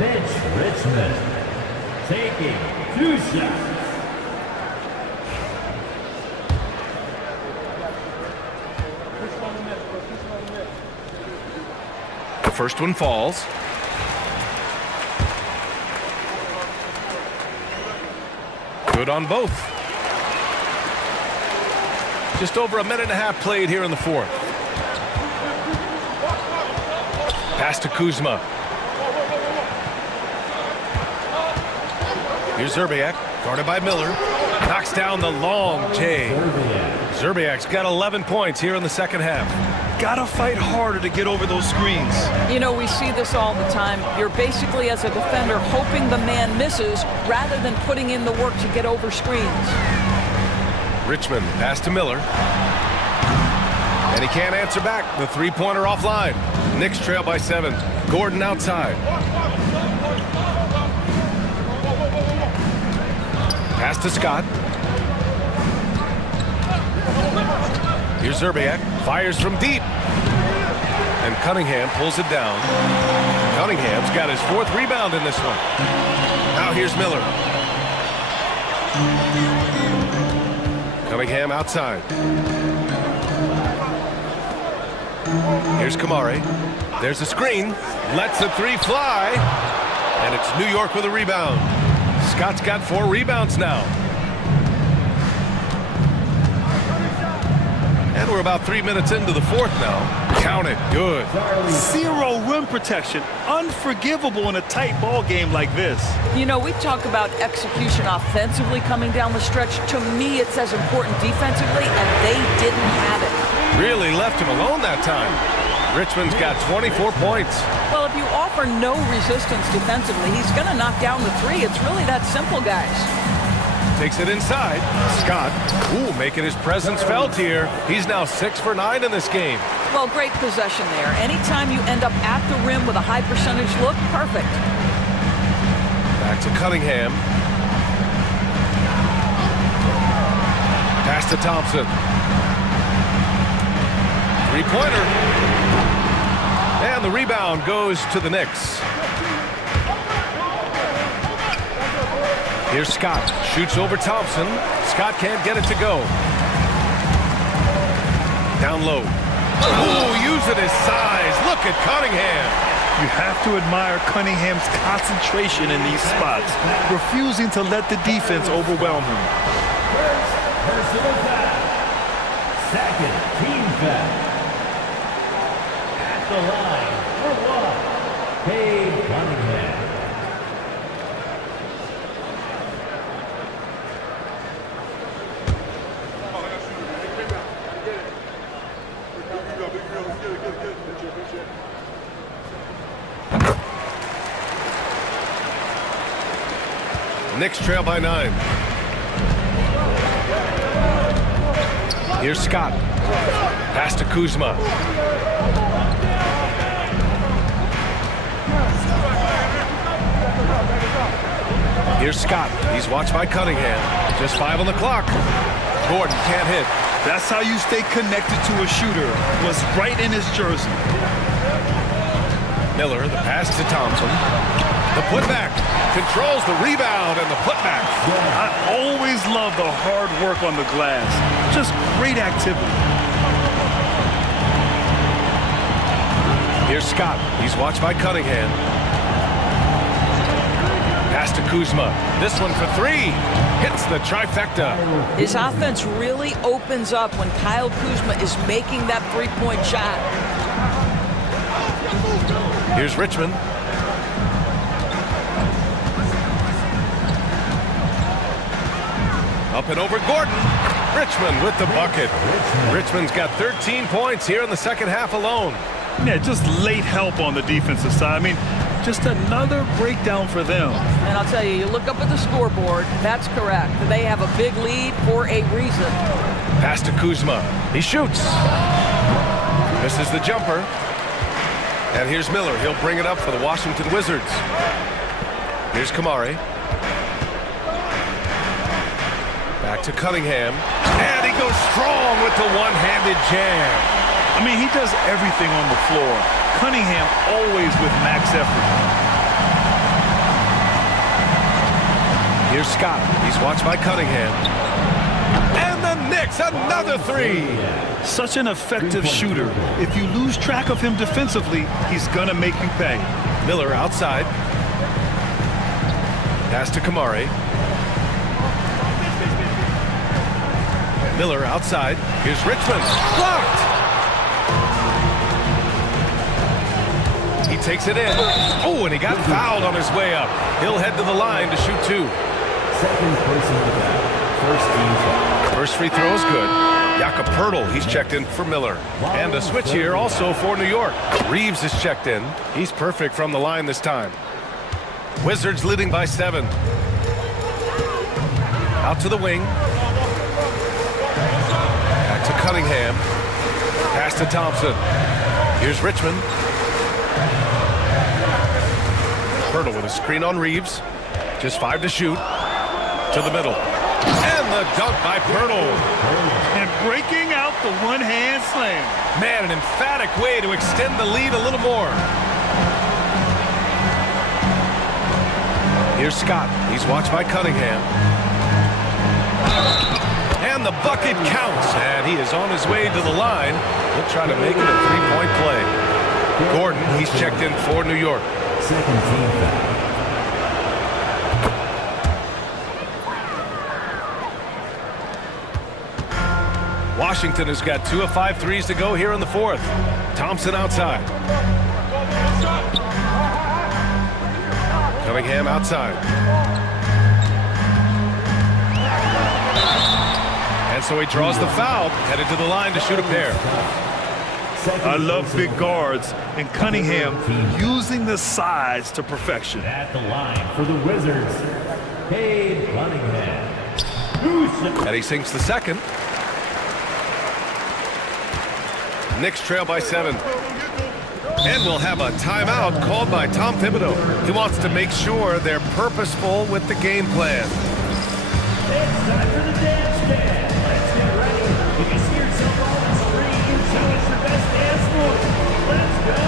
Mitch Richmond, taking 2 shots. The first one falls. Good on both. Just over a minute and a half played here in the 4th. Pass to Kuzma. Here's Zerbiak, guarded by Miller. Knocks down the long J. Zerbiak's got 11 points here in the 2nd half. Gotta fight harder to get over those screens. You know, we see this all the time. You're basically, as a defender, hoping the man misses rather than putting in the work to get over screens. Richmond, pass to Miller. And he can't answer back. The 3-pointer offline. Knicks trail by 7. Gordon outside. Pass to Scott. Here's Zerbiak. Fires from deep. And Cunningham pulls it down. Cunningham's got his 4th rebound in this one. Now here's Miller. Cunningham outside. Here's Kamari. There's a screen. Lets the 3 fly. And it's New York with a rebound. Scott's got 4 rebounds now. And we're about 3 minutes into the 4th now. Count it. Good. Zero rim protection. Unforgivable in a tight ball game like this. You know, we talk about execution offensively coming down the stretch. To me, it's as important defensively, and they didn't have it. Really left him alone that time. Richmond's got 24 points. Well, if you offer no resistance defensively, he's going to knock down the three. It's really that simple, guys. Takes it inside. Scott, making his presence felt here. He's now 6 for 9 in this game. Well, great possession there. Anytime you end up at the rim with a high percentage look, perfect. Back to Cunningham. Pass to Thompson. Three-pointer. And the rebound goes to the Knicks. Here's Scott. Shoots over Thompson. Scott can't get it to go. Down low. Using his size. Look at Cunningham. You have to admire Cunningham's concentration in these spots, refusing to let the defense overwhelm him. First personal foul. Second team foul. At the line for one, Cade Cunningham. Knicks trail by 9. Here's Scott. Pass to Kuzma. Here's Scott. He's watched by Cunningham. Just 5 on the clock. Gordon can't hit. That's how you stay connected to a shooter. Was right in his jersey. Miller, the pass to Thompson. The putback. Controls the rebound and the putback. I always love the hard work on the glass. Just great activity. Here's Scott. He's watched by Cunningham. Pass to Kuzma. This one for 3. Hits the trifecta. His offense really opens up when Kyle Kuzma is making that three-point shot. Here's Richmond. Up and over Gordon. Richmond with the bucket. Richmond's got 13 points here in the second half alone. Yeah, just late help on the defensive side. I mean, just another breakdown for them. And I'll tell you, you look up at the scoreboard, that's correct. They have a big lead for a reason. Pass to Kuzma. He shoots. Misses the jumper. And here's Miller. He'll bring it up for the Washington Wizards. Here's Kamari. Back to Cunningham. And he goes strong with the one-handed jam. I mean, he does everything on the floor. Cunningham always with max effort. Here's Scott. He's watched by Cunningham. And the Knicks, another 3. Such an effective shooter. If you lose track of him defensively, he's going to make you pay. Miller outside. Pass to Kamari. Miller outside. Here's Richmond. Blocked. He takes it in. Oh, and he got fouled on his way up. He'll head to the line to shoot 2. Second personal foul. First team foul. First free throw is good. Jakob Poeltl, he's checked in for Miller. And a switch here also for New York. Reeves is checked in. He's perfect from the line this time. Wizards leading by 7. Out to the wing. Back to Cunningham. Pass to Thompson. Here's Richmond. Poeltl with a screen on Reeves. Just 5 to shoot. To the middle. And the dunk by Poeltl. And breaking out the one-hand slam. Man, an emphatic way to extend the lead a little more. Here's Scott. He's watched by Cunningham. And the bucket counts. And he is on his way to the line. He'll try to make it a 3-point play. Gordon, he's checked in for New York. Second team foul. Washington has got 2 of 5 threes to go here in the fourth. Thompson outside. Cunningham outside. And so he draws the foul, headed to the line to shoot a pair. I love big guards, and Cunningham using the size to perfection. At the line for the Wizards, Cade Cunningham. And he sinks the second. Knicks trail by 7. And we'll have a timeout called by Tom Thibodeau. He wants to make sure they're purposeful with the game plan. It's time for the dance stand. Let's get ready. You can see yourself on the screen. Show us your best dance move. Let's go.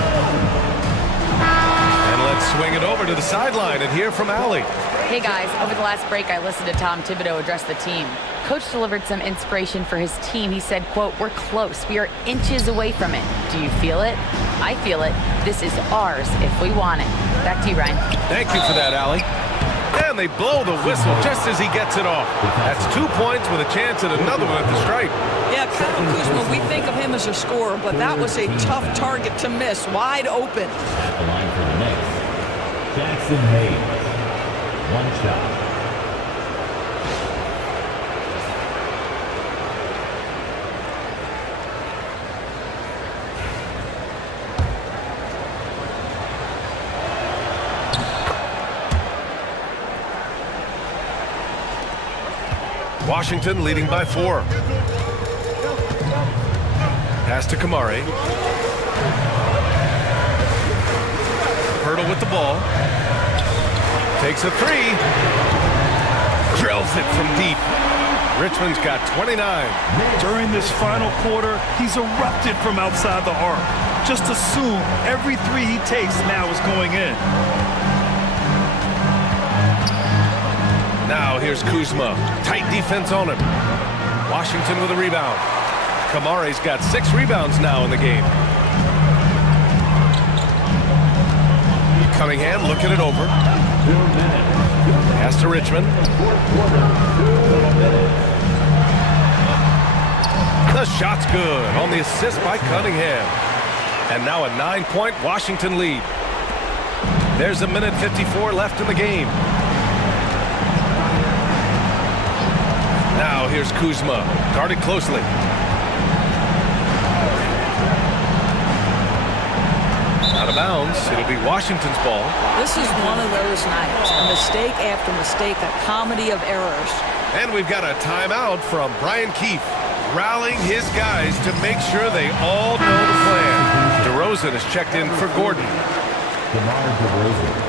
And let's swing it over to the sideline and hear from Allie. Hey guys, over the last break I listened to Tom Thibodeau address the team. Coach delivered some inspiration for his team. He said, quote, "We're close. We are inches away from it. Do you feel it? I feel it. This is ours if we want it." Back to you, Ryan. Thank you for that, Allie. And they blow the whistle just as he gets it off. That's 2 points with a chance at another one at the stripe. Yeah, Kyle Kuzma, we think of him as a scorer, but that was a tough target to miss. Wide open. At the line for the Knicks, Jackson Hayes. One shot. Washington leading by 4. Pass to Kamari. Hurdle with the ball. Takes a 3. Drills it from deep. Richmond's got 29. During this final quarter, he's erupted from outside the arc. Just assume every 3 he takes now is going in. Now here's Kuzma. Tight defense on him. Washington with a rebound. Kamari's got 6 rebounds now in the game. Cunningham looking it over. Pass to Richmond. The shot's good on the assist by Cunningham. And now a 9-point Washington lead. There's a minute 54 left in the game. Now here's Kuzma, guarded closely. Out of bounds. It'll be Washington's ball. This is one of those nights. A mistake after mistake, a comedy of errors. And we've got a timeout from Brian Keefe, rallying his guys to make sure they all know the plan. DeRozan is checked in for Gordon. DeMar DeRozan.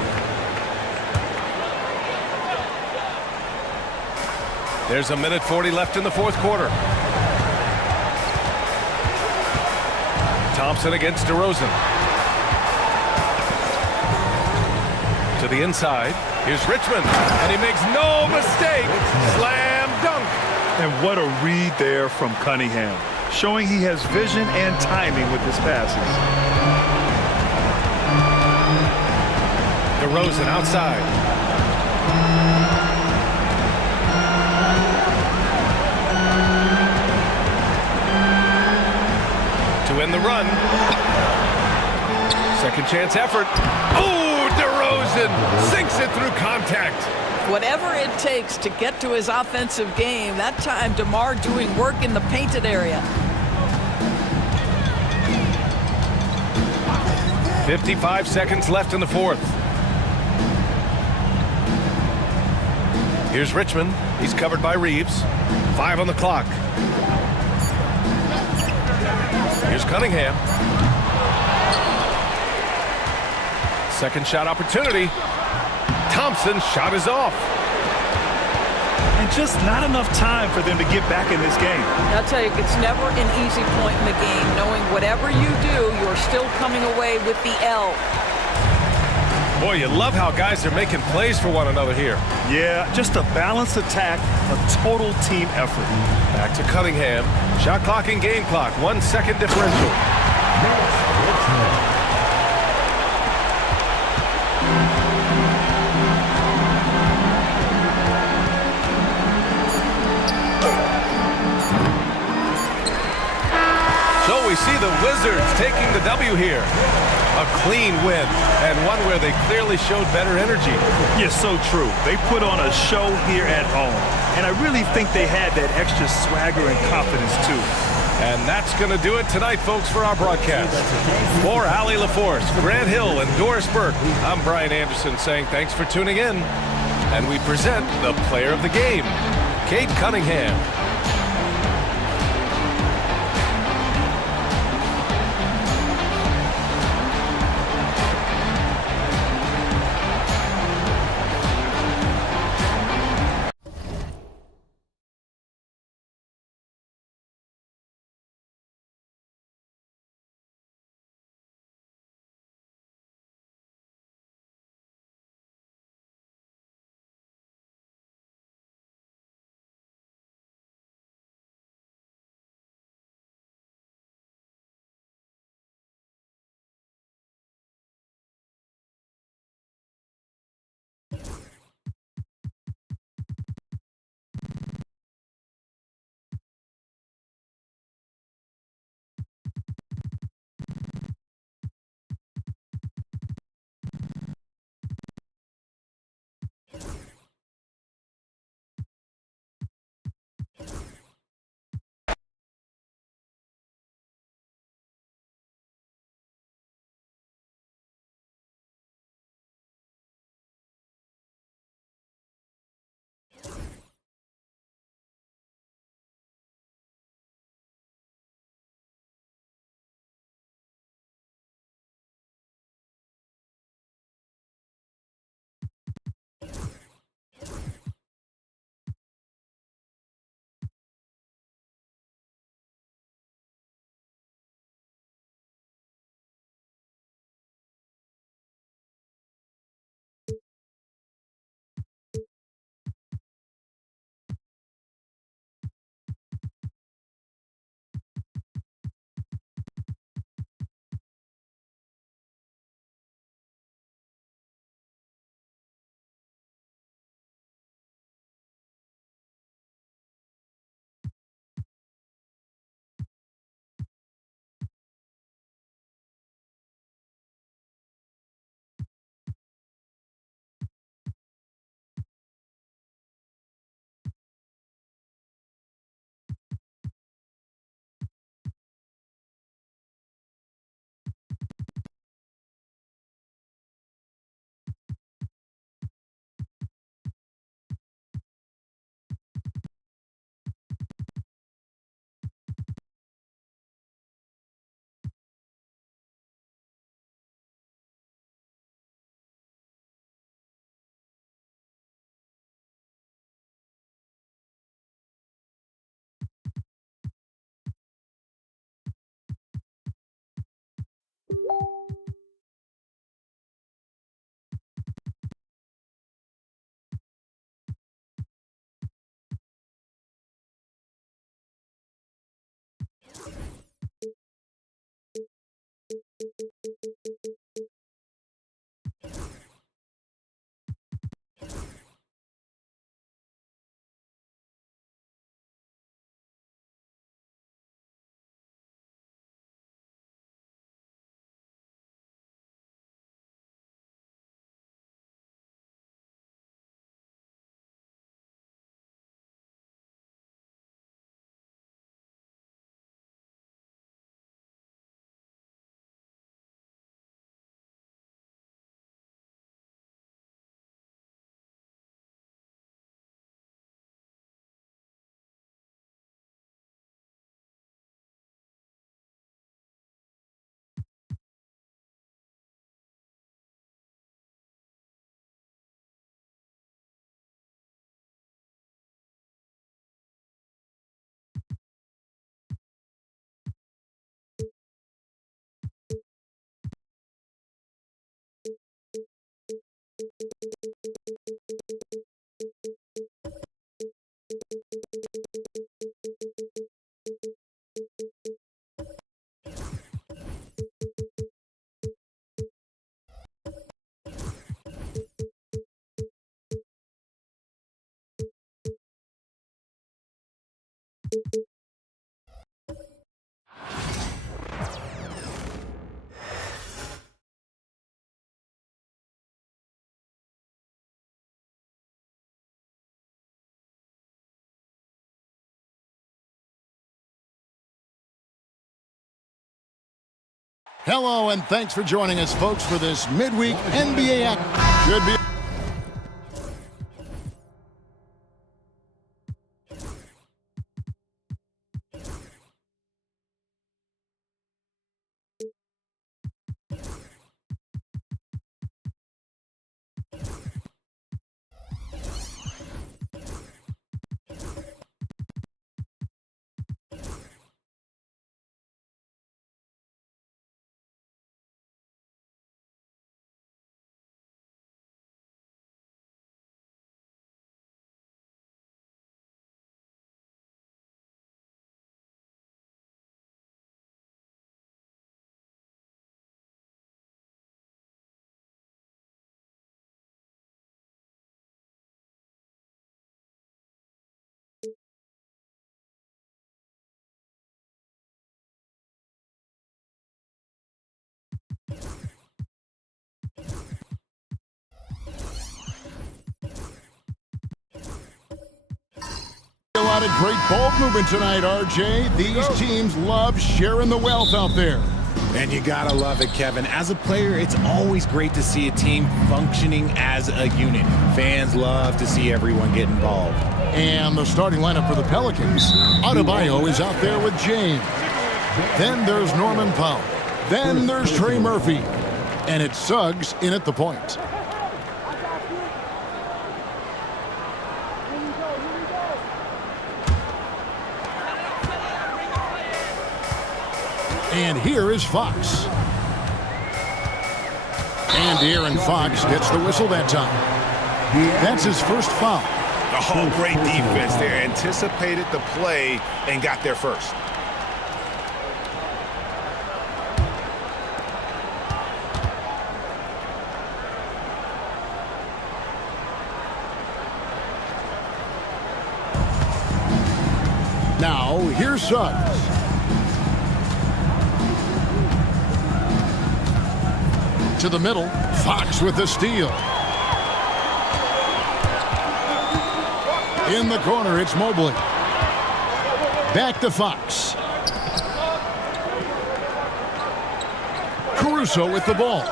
There's a minute 40 left in the fourth quarter. Thompson against DeRozan. To the inside. Here's Richmond. And he makes no mistake. Slam dunk. And what a read there from Cunningham, showing he has vision and timing with his passes. DeRozan outside. To win the run. Second chance effort. Oh, DeRozan sinks it through contact. Whatever it takes to get to his offensive game, that time DeMar doing work in the painted area. 55 seconds left in the fourth. Here's Richmond. He's covered by Reeves. 5 on the clock. Here's Cunningham. Second shot opportunity. Thompson's shot is off. And just not enough time for them to get back in this game. I'll tell you, it's never an easy point in the game, knowing whatever you do, you're still coming away with the L. Boy, you love how guys are making plays for one another here. Yeah, just a balanced attack, a total team effort. Back to Cunningham. Shot clock and game clock. 1 second differential. see the Wizards taking the W here. A clean win, and one where they clearly showed better energy. Yeah, so true. They put on a show here at home, and I really think they had that extra swagger and confidence, too. And that's going to do it tonight, folks, for our broadcast. For Allie LaForce, Grant Hill, and Doris Burke, I'm Brian Anderson saying thanks for tuning in. And we present the player of the game, Cade Cunningham. Hello, and thanks for joining us, folks, for this midweek NBA action. Should be. A lot of great ball movement tonight, RJ. These teams love sharing the wealth out there. And you gotta love it, Kevin. As a player, it's always great to see a team functioning as a unit. Fans love to see everyone get involved. And the starting lineup for the Pelicans. Adebayo is out there with James. Then there's Norman Powell. Then there's Trey Murphy. And it's Suggs in at the point. And here is Fox. And De'Aaron Fox gets the whistle that time. That's his first foul. Oh, great defense there. Anticipated the play and got there first. Now, here's Suggs. To the middle, Fox with the steal. In the corner, it's Mobley. Back to Fox. Caruso with the ball.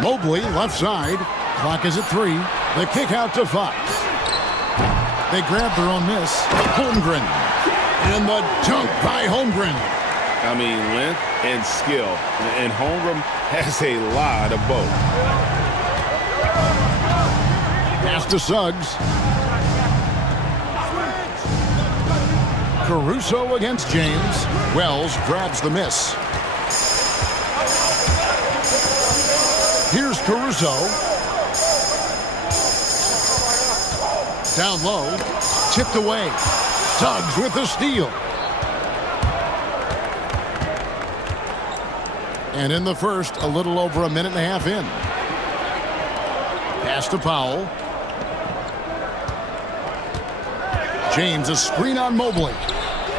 Mobley, left side. Clock is at 3. The kick out to Fox. They grab their own miss. Holmgren. And the dunk by Holmgren. I mean, length and skill. And Holmgren has a lot of both. Pass to Suggs. Caruso against James. Wells grabs the miss. Here's Caruso. Down low. Tipped away. Suggs with the steal. And in the first, a little over a minute and a half in. Pass to Powell. James, a screen on Mobley.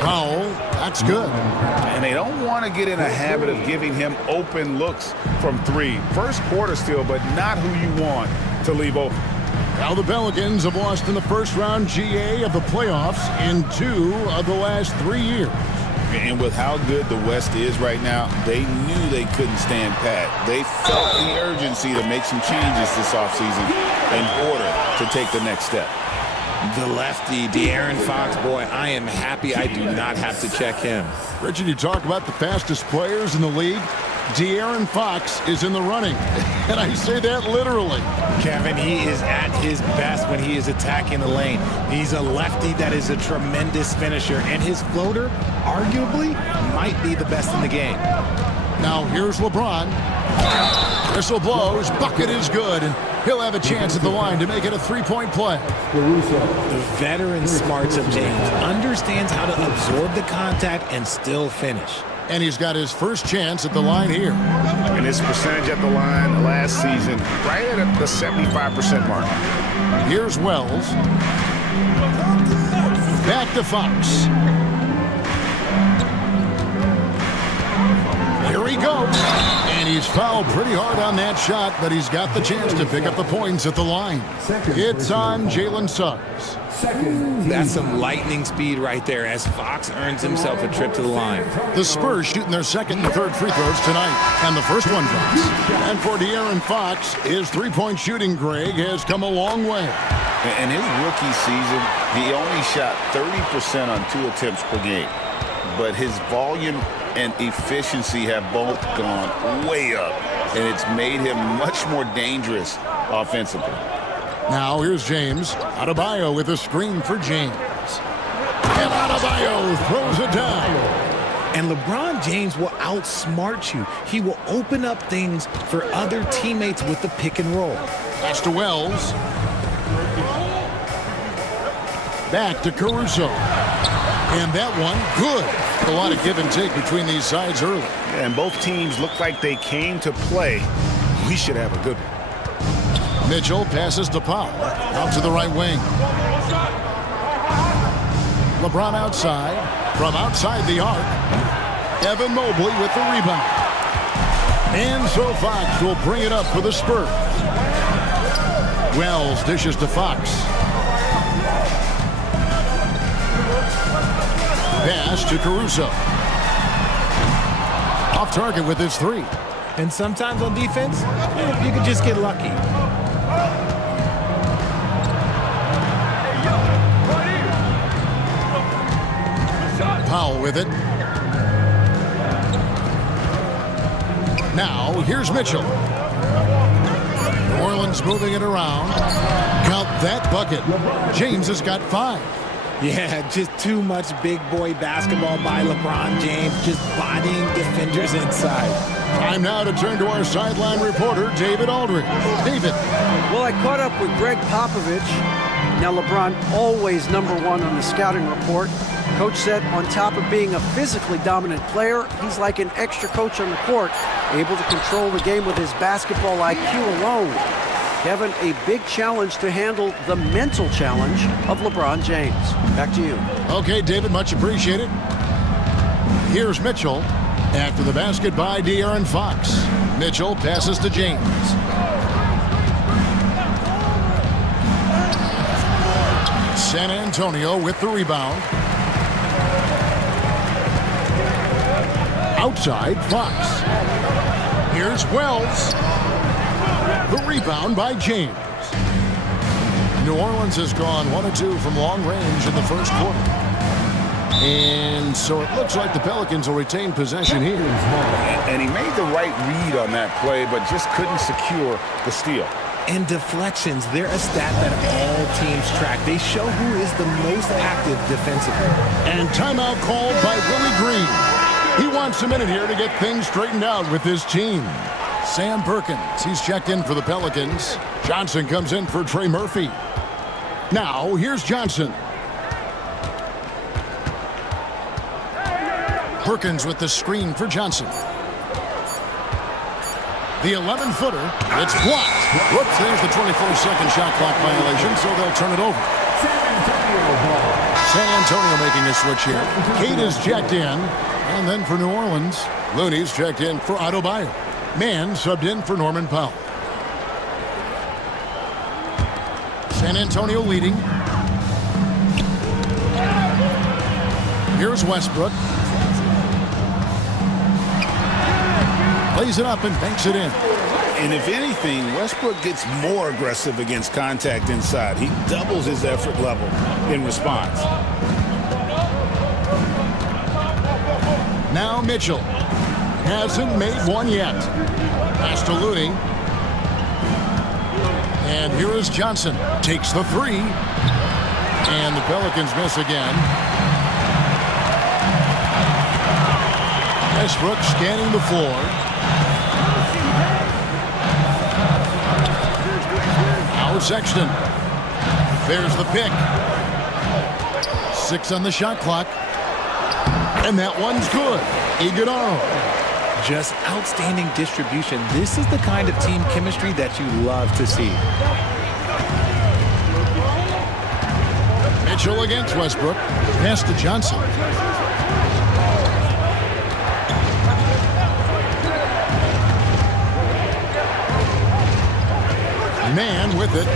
Powell, that's good. And they don't want to get in a habit of giving him open looks from 3. First quarter still, but not who you want to leave open. Now the Pelicans have lost in the first round GA of the playoffs in 2 of the last 3 years. And with how good the West is right now, they knew they couldn't stand pat. They felt the urgency to make some changes this offseason in order to take the next step. The lefty, De'Aaron Fox, boy, I am happy I do not have to check him. Richard, you talk about the fastest players in the league. De'Aaron Fox is in the running, and I say that literally. Kevin, he is at his best when he is attacking the lane. He's a lefty that is a tremendous finisher, and his floater, arguably, might be the best in the game. Now here's LeBron. Whistle blows, bucket is good, and he'll have a chance at the line to make it a 3-point play. The veteran smarts of James understands how to absorb the contact and still finish. And he's got his first chance at the line here. And his percentage at the line last season, right at the 75% mark. Here's Wells. Back to Fox. Here he goes. And he He's fouled pretty hard on that shot, but he's got the chance to pick up the points at the line. It's on Jalen Suggs. That's some lightning speed right there as Fox earns himself a trip to the line. The Spurs shooting their second and third free throws tonight, and the first one drops. And for De'Aaron Fox, his three-point shooting, Greg, has come a long way. In his rookie season, he only shot 30% on 2 attempts per game. But his volume and efficiency have both gone way up, and it's made him much more dangerous offensively. Now here's James. Adebayo with a screen for James. And Adebayo throws it down. And LeBron James will outsmart you. He will open up things for other teammates with the pick and roll. Pass to Wells. Back to Caruso. And that one, good. A lot of give and take between these sides early. Yeah, and both teams look like they came to play. We should have a good one. Mitchell passes to Powell. Out to the right wing. LeBron outside. From outside the arc. Evan Mobley with the rebound. And so Fox will bring it up for the Spurs. Wells dishes to Fox. Pass to Caruso. Off target with his three. And sometimes on defense, you can just get lucky. Powell with it. Now, here's Mitchell. New Orleans moving it around. Count that bucket. James has got 5. Yeah, just too much big boy basketball by LeBron James, just bodying defenders inside. Time now to turn to our sideline reporter, David Aldridge. David. Well, I caught up with Greg Popovich. Now, LeBron always #1 on the scouting report. Coach said on top of being a physically dominant player, he's like an extra coach on the court, able to control the game with his basketball IQ alone. Kevin, a big challenge to handle the mental challenge of LeBron James. Back to you. Okay, David, much appreciated. Here's Mitchell after the basket by De'Aaron Fox. Mitchell passes to James. San Antonio with the rebound. Outside, Fox. Here's Wells. The rebound by James. New Orleans has gone 1 of 2 from long range in the first quarter. And so it looks like the Pelicans will retain possession here. And he made the right read on that play, but just couldn't secure the steal. And deflections, they're a stat that all teams track. They show who is the most active defensively. And timeout called by Willie Green. He wants a minute here to get things straightened out with his team. Sam Perkins, he's checked in for the Pelicans. Johnson comes in for Trey Murphy. Now, here's Johnson. Perkins with the screen for Johnson. The 11-footer, it's blocked. Whoops, there's the 24-second shot clock violation, so they'll turn it over. San Antonio making a switch here. Cade is checked in. And then for New Orleans, Looney's checked in for Adebayo. Mann subbed in for Norman Powell. San Antonio leading. Here's Westbrook. Plays it up and banks it in. And if anything, Westbrook gets more aggressive against contact inside. He doubles his effort level in response. Now Mitchell hasn't made one yet. Pass to Looney. And here is Johnson. Takes the 3. And the Pelicans miss again. Westbrook scanning the floor. Now Sexton. There's the pick. 6 on the shot clock. And that one's good. Iguodala. Just outstanding distribution. This is the kind of team chemistry that you love to see. Mitchell against Westbrook. Pass to Johnson. Man with it.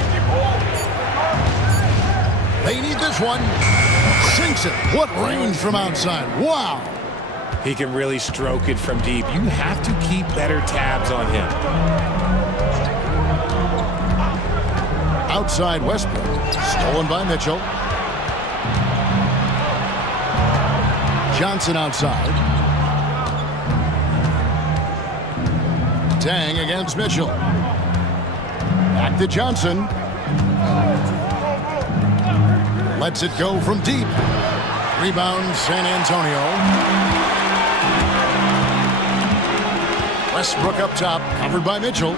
They need this one. Sinks it. What range from outside. Wow. He can really stroke it from deep. You have to keep better tabs on him. Outside Westbrook. Stolen by Mitchell. Johnson outside. Dang against Mitchell. Back to Johnson. Lets it go from deep. Rebound San Antonio. Westbrook up top, covered by Mitchell.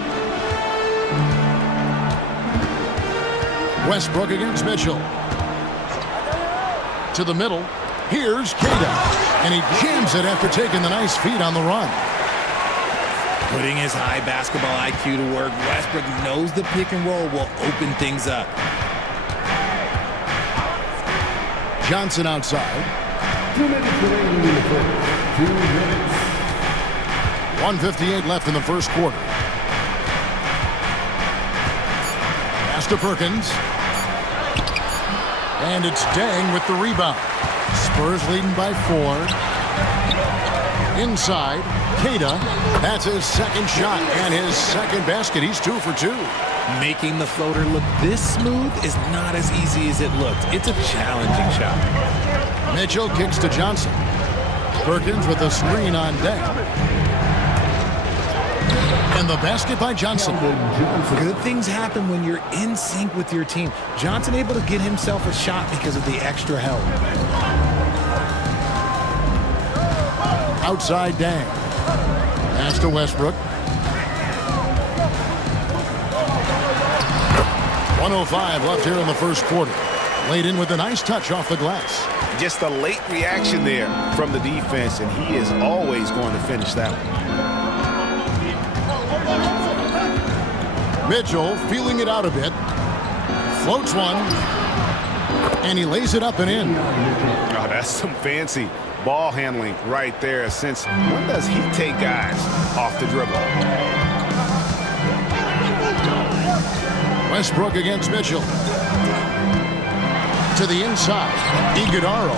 Westbrook against Mitchell. To the middle. Here's Queta. And he jams it after taking the nice feed on the run. Putting his high basketball IQ to work, Westbrook knows the pick and roll will open things up. Johnson outside. 2 minutes remaining in the first. 2 minutes. 1:58 left in the first quarter. Pass to Perkins. And it's Dang with the rebound. Spurs leading by 4. Inside, Queta. That's his second shot and his second basket. He's 2 for 2. Making the floater look this smooth is not as easy as it looked. It's a challenging shot. Mitchell kicks to Johnson. Perkins with a screen on Dang. And the basket by Johnson. Good things happen when you're in sync with your team. Johnson able to get himself a shot because of the extra help. Outside Dang. Pass to Westbrook. 1:05 left here in the first quarter. Laid in with a nice touch off the glass. Just a late reaction there from the defense, and he is always going to finish that one. Mitchell feeling it out a bit. Floats one. And he lays it up and in. Oh, that's some fancy ball handling right there. Since when does he take guys off the dribble? Westbrook against Mitchell. To the inside. Iguodaro.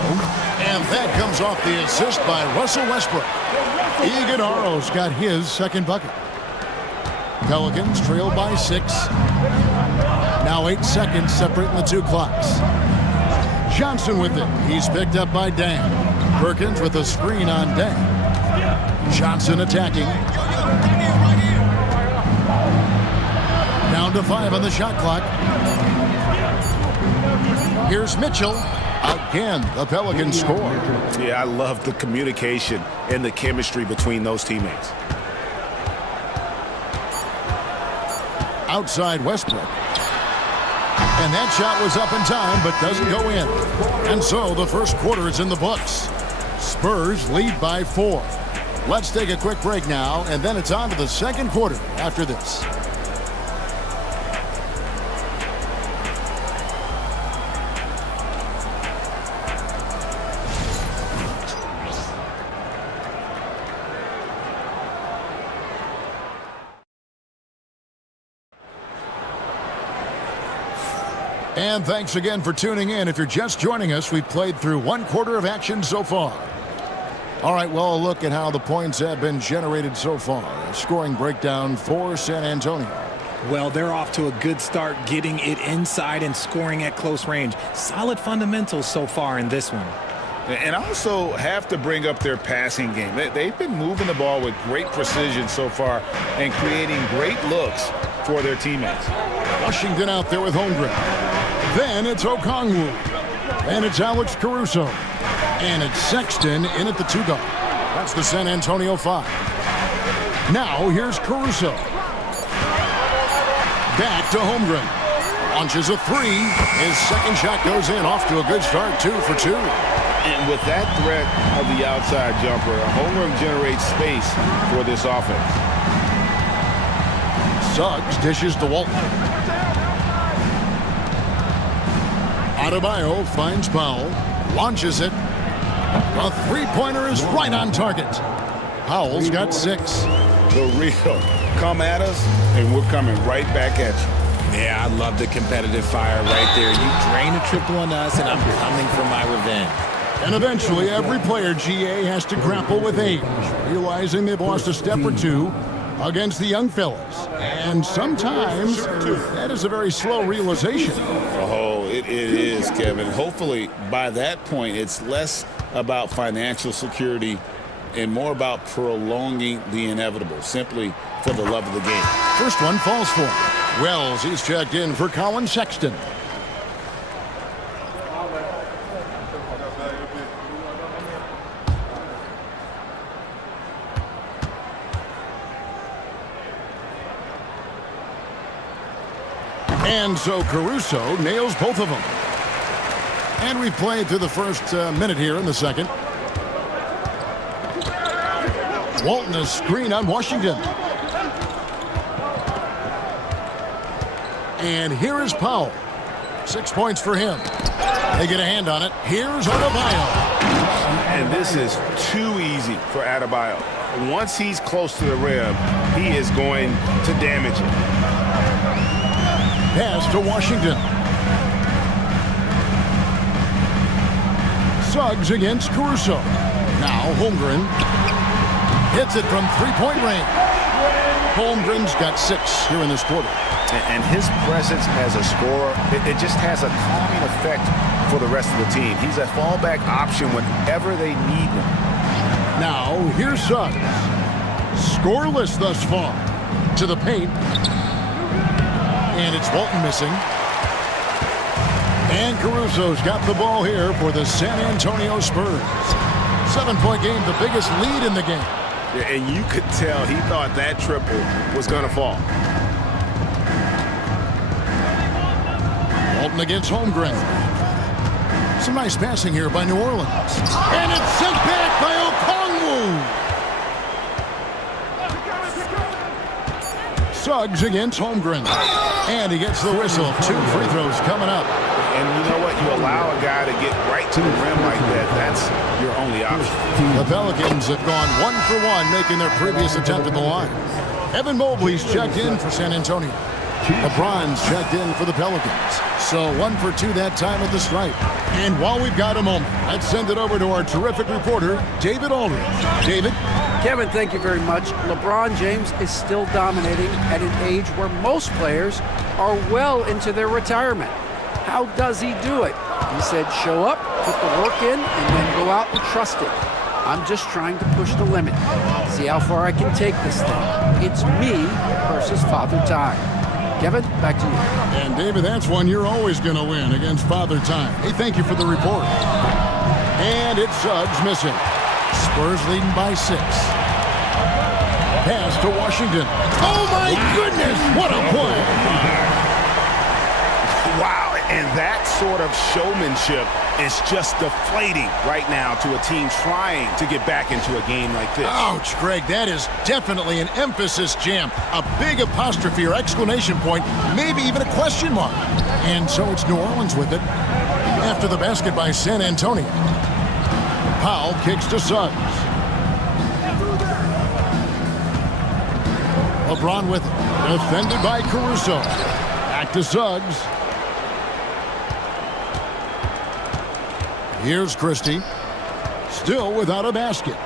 And that comes off the assist by Russell Westbrook. Iguodaro's got his second bucket. Pelicans trail by 6. Now 8 seconds separating the two clocks. Johnson with it. He's picked up by Dang. Perkins with a screen on Dang. Johnson attacking. Down to 5 on the shot clock. Here's Mitchell. Again, the Pelicans score. Yeah, I love the communication and the chemistry between those teammates. Outside Westbrook. And that shot was up in time, but doesn't go in. And so the first quarter is in the books. Spurs lead by 4. Let's take a quick break now, and then it's on to the second quarter after this. And thanks again for tuning in. If you're just joining us, we've played through 1 quarter of action so far. All right, well, a look at how the points have been generated so far. A scoring breakdown for San Antonio. Well, they're off to a good start getting it inside and scoring at close range. Solid fundamentals so far in this one. And also have to bring up their passing game. They've been moving the ball with great precision so far and creating great looks for their teammates. Washington out there with Holmgren. Then it's Okongwu. And it's Alex Caruso. And it's Sexton in at the 2 guard. That's the San Antonio 5. Now here's Caruso. Back to Holmgren. Launches a 3. His second shot goes in. Off to a good start. 2 for 2. And with that threat of the outside jumper, Holmgren generates space for this offense. Suggs dishes to Walton. Adebayo finds Powell. Launches it. A three-pointer is right on target. Powell's got 6. The real. Come at us, and we're coming right back at you. Yeah, I love the competitive fire right there. You drain a triple on us, and I'm coming for my revenge. And eventually, every player, GA, has to grapple with age, realizing they've lost a step or two against the young fellas. And sometimes that is a very slow realization. Oh, it is, Kevin. Hopefully, by that point, it's less about financial security and more about prolonging the inevitable, simply for the love of the game. First one falls for him. Wells, he's checked in for Colin Sexton. And so Caruso nails both of them. And we've played through the first minute here in the second. Walton, a screen on Washington. And here is Powell. 6 points for him. They get a hand on it. Here's Adebayo. And this is too easy for Adebayo. Once he's close to the rim, he is going to damage it. Pass to Washington. Suggs against Caruso. Now Holmgren hits it from three-point range. Holmgren's got 6 here in this quarter. And his presence as a scorer, it just has a calming effect for the rest of the team. He's a fallback option whenever they need him. Now, here's Suggs. Scoreless thus far. To the paint. And it's Walton missing. And Caruso's got the ball here for the San Antonio Spurs. 7-point game, the biggest lead in the game. Yeah, and you could tell he thought that triple was going to fall. Walton against Holmgren. Some nice passing here by New Orleans. And it's sent back by Okongwu. Suggs against Holmgren. And he gets the whistle. 2 free throws coming up. And you know what? You allow a guy to get right to the rim like that. That's your only option. The Pelicans have gone 1 for 1, making their previous attempt at the line. Evan Mobley's checked in for San Antonio. LeBron's checked in for the Pelicans. So 1 for 2 that time at the stripe. And while we've got a moment, let's send it over to our terrific reporter, David Aldridge. David? Kevin, thank you very much. LeBron James is still dominating at an age where most players are well into their retirement. How does he do it? He said, show up, put the work in, and then go out and trust it. I'm just trying to push the limit, see how far I can take this thing. It's me versus Father Time. Kevin, back to you. And David, that's one you're always going to win against Father Time. Hey, thank you for the report. And it's Suggs missing. Spurs leading by 6. Pass to Washington. Oh my goodness, what a play! Wow, and that sort of showmanship is just deflating right now to a team trying to get back into a game like this. Ouch, Greg, that is definitely an emphasis jam. A big apostrophe or exclamation point, maybe even a question mark. And so it's New Orleans with it after the basket by San Antonio. Powell kicks to Suggs. LeBron with it. Defended by Caruso. Back to Suggs. Here's Christie. Still without a basket.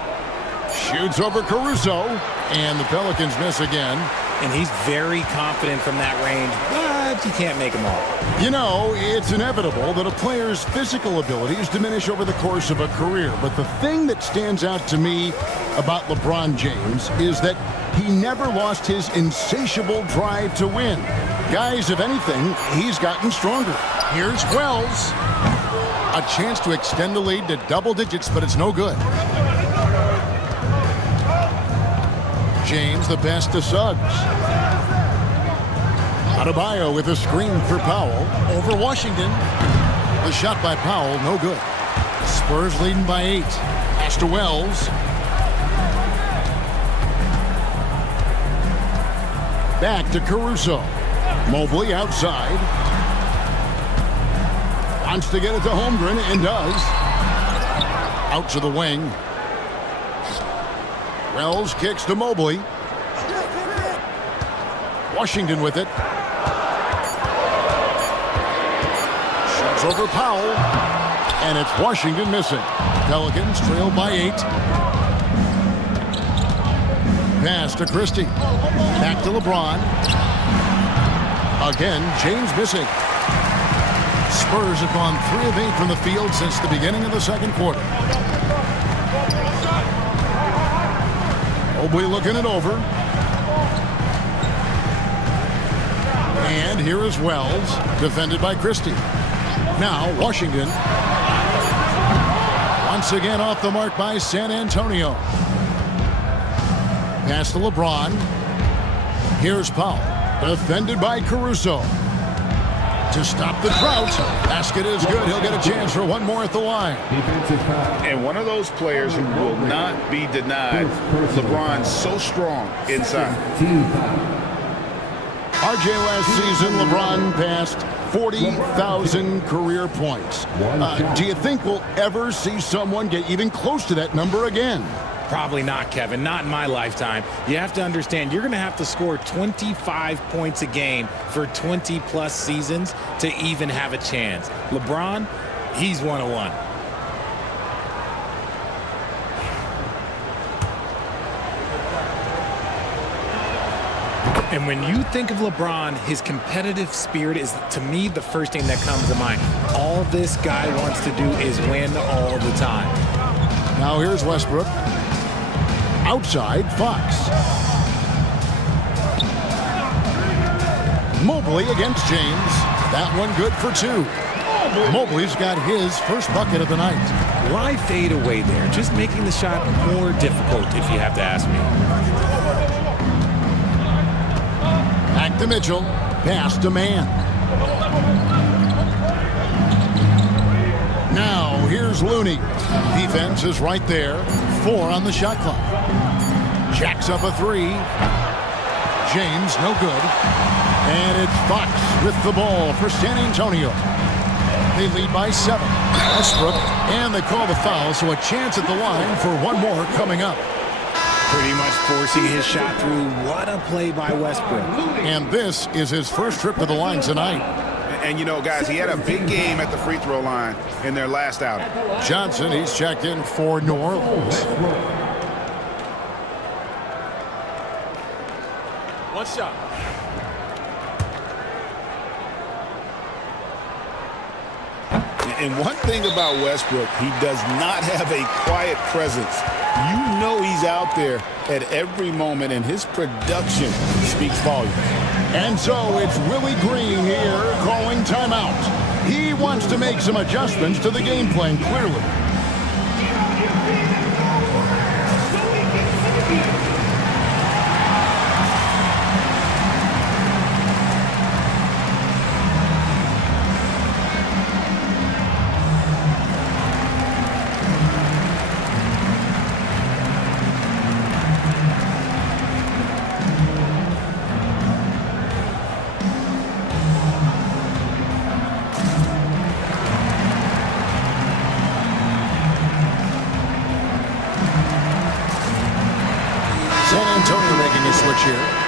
Shoots over Caruso. And the Pelicans miss again. And he's very confident from that range, but he can't make them all. You know, it's inevitable that a player's physical abilities diminish over the course of a career. But the thing that stands out to me about LeBron James is that he never lost his insatiable drive to win. Guys, if anything, he's gotten stronger. Here's Wells. A chance to extend the lead to double digits, but it's no good. James, the pass to Suggs. Adebayo with a screen for Powell. Over Washington. The shot by Powell, no good. Spurs leading by 8. Pass to Wells. Back to Caruso. Mobley outside. Wants to get it to Holmgren and does. Out to the wing. Wells kicks to Mobley. Washington with it. Falls over Powell. And it's Washington missing. Pelicans trail by 8. Pass to Christie. Back to LeBron. Again, James missing. Spurs have gone 3 of 8 from the field since the beginning of the second quarter. Mobley looking it over. And here is Wells, defended by Christie. Now, Washington. Once again off the mark by San Antonio. Pass to LeBron. Here's Powell, defended by Caruso. To stop the drought. Basket is good. He'll get a chance for one more at the line. And one of those players who will not be denied. LeBron's so strong inside. RJ last season, LeBron passed 40,000 career points. Do you think we'll ever see someone get even close to that number again? Probably not, Kevin. Not in my lifetime. You have to understand, you're going to have to score 25 points a game for 20-plus seasons to even have a chance. LeBron, he's 101. And when you think of LeBron, his competitive spirit is, to me, the first thing that comes to mind. All this guy wants to do is win all the time. Now here's Westbrook. Outside, Fox. Mobley against James. That one good for 2. Mobley's got his first bucket of the night. Why fade away there? Just making the shot more difficult, if you have to ask me. Back to Mitchell. Pass to Mann. Now here's Looney. Defense is right there. 4 on the shot clock. Jacks up a 3. James, no good. And it's Fox with the ball for San Antonio. They lead by 7. Westbrook, and they call the foul, so a chance at the line for one more coming up. Pretty much forcing his shot through. What a play by Westbrook. And this is his first trip to the line tonight. And, you know, guys, he had a big game at the free throw line in their last outing. Johnson, he's checked in for New Orleans. One shot. And one thing about Westbrook, he does not have a quiet presence. You know he's out there at every moment, and his production speaks volumes. And so it's Willie Green here calling timeout. He wants to make some adjustments to the game plan, clearly.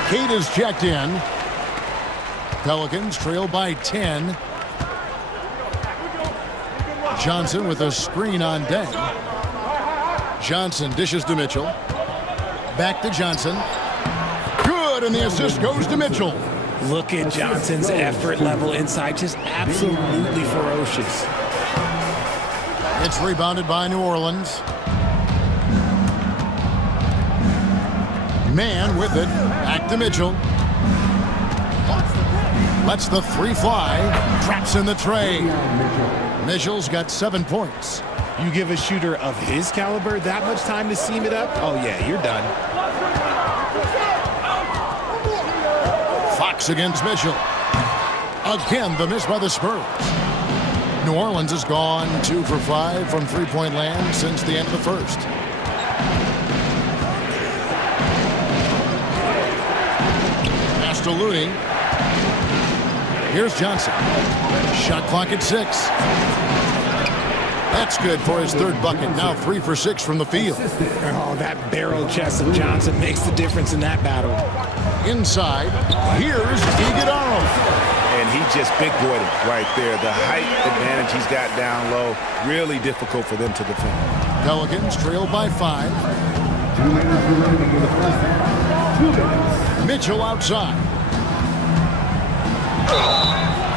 Kate is checked in. Pelicans trail by 10. Johnson with a screen on Deng. Johnson dishes to Mitchell. Back to Johnson. Good, and the assist goes to Mitchell. Look at Johnson's effort level inside, just absolutely ferocious. It's rebounded by New Orleans. Mann with it. Back to Mitchell. Lets the 3 fly. Traps in the tray. Mitchell's got 7 points. You give a shooter of his caliber that much time to seam it up? Oh, yeah, you're done. Fox against Mitchell. Again, the miss by the Spurs. New Orleans has gone 2 for 5 from three-point land since the end of the first. Pass to Looney. Here's Johnson. Shot clock at 6. That's good for his 3rd bucket. Now 3 for 6 from the field. Oh, that barrel chest of Johnson makes the difference in that battle. Inside, here's Iguodala. And he just big-boyed him right there. The height advantage he's got down low, really difficult for them to defend. Pelicans trail by 5. 2 minutes remaining in the first half. 2 minutes. Mitchell outside.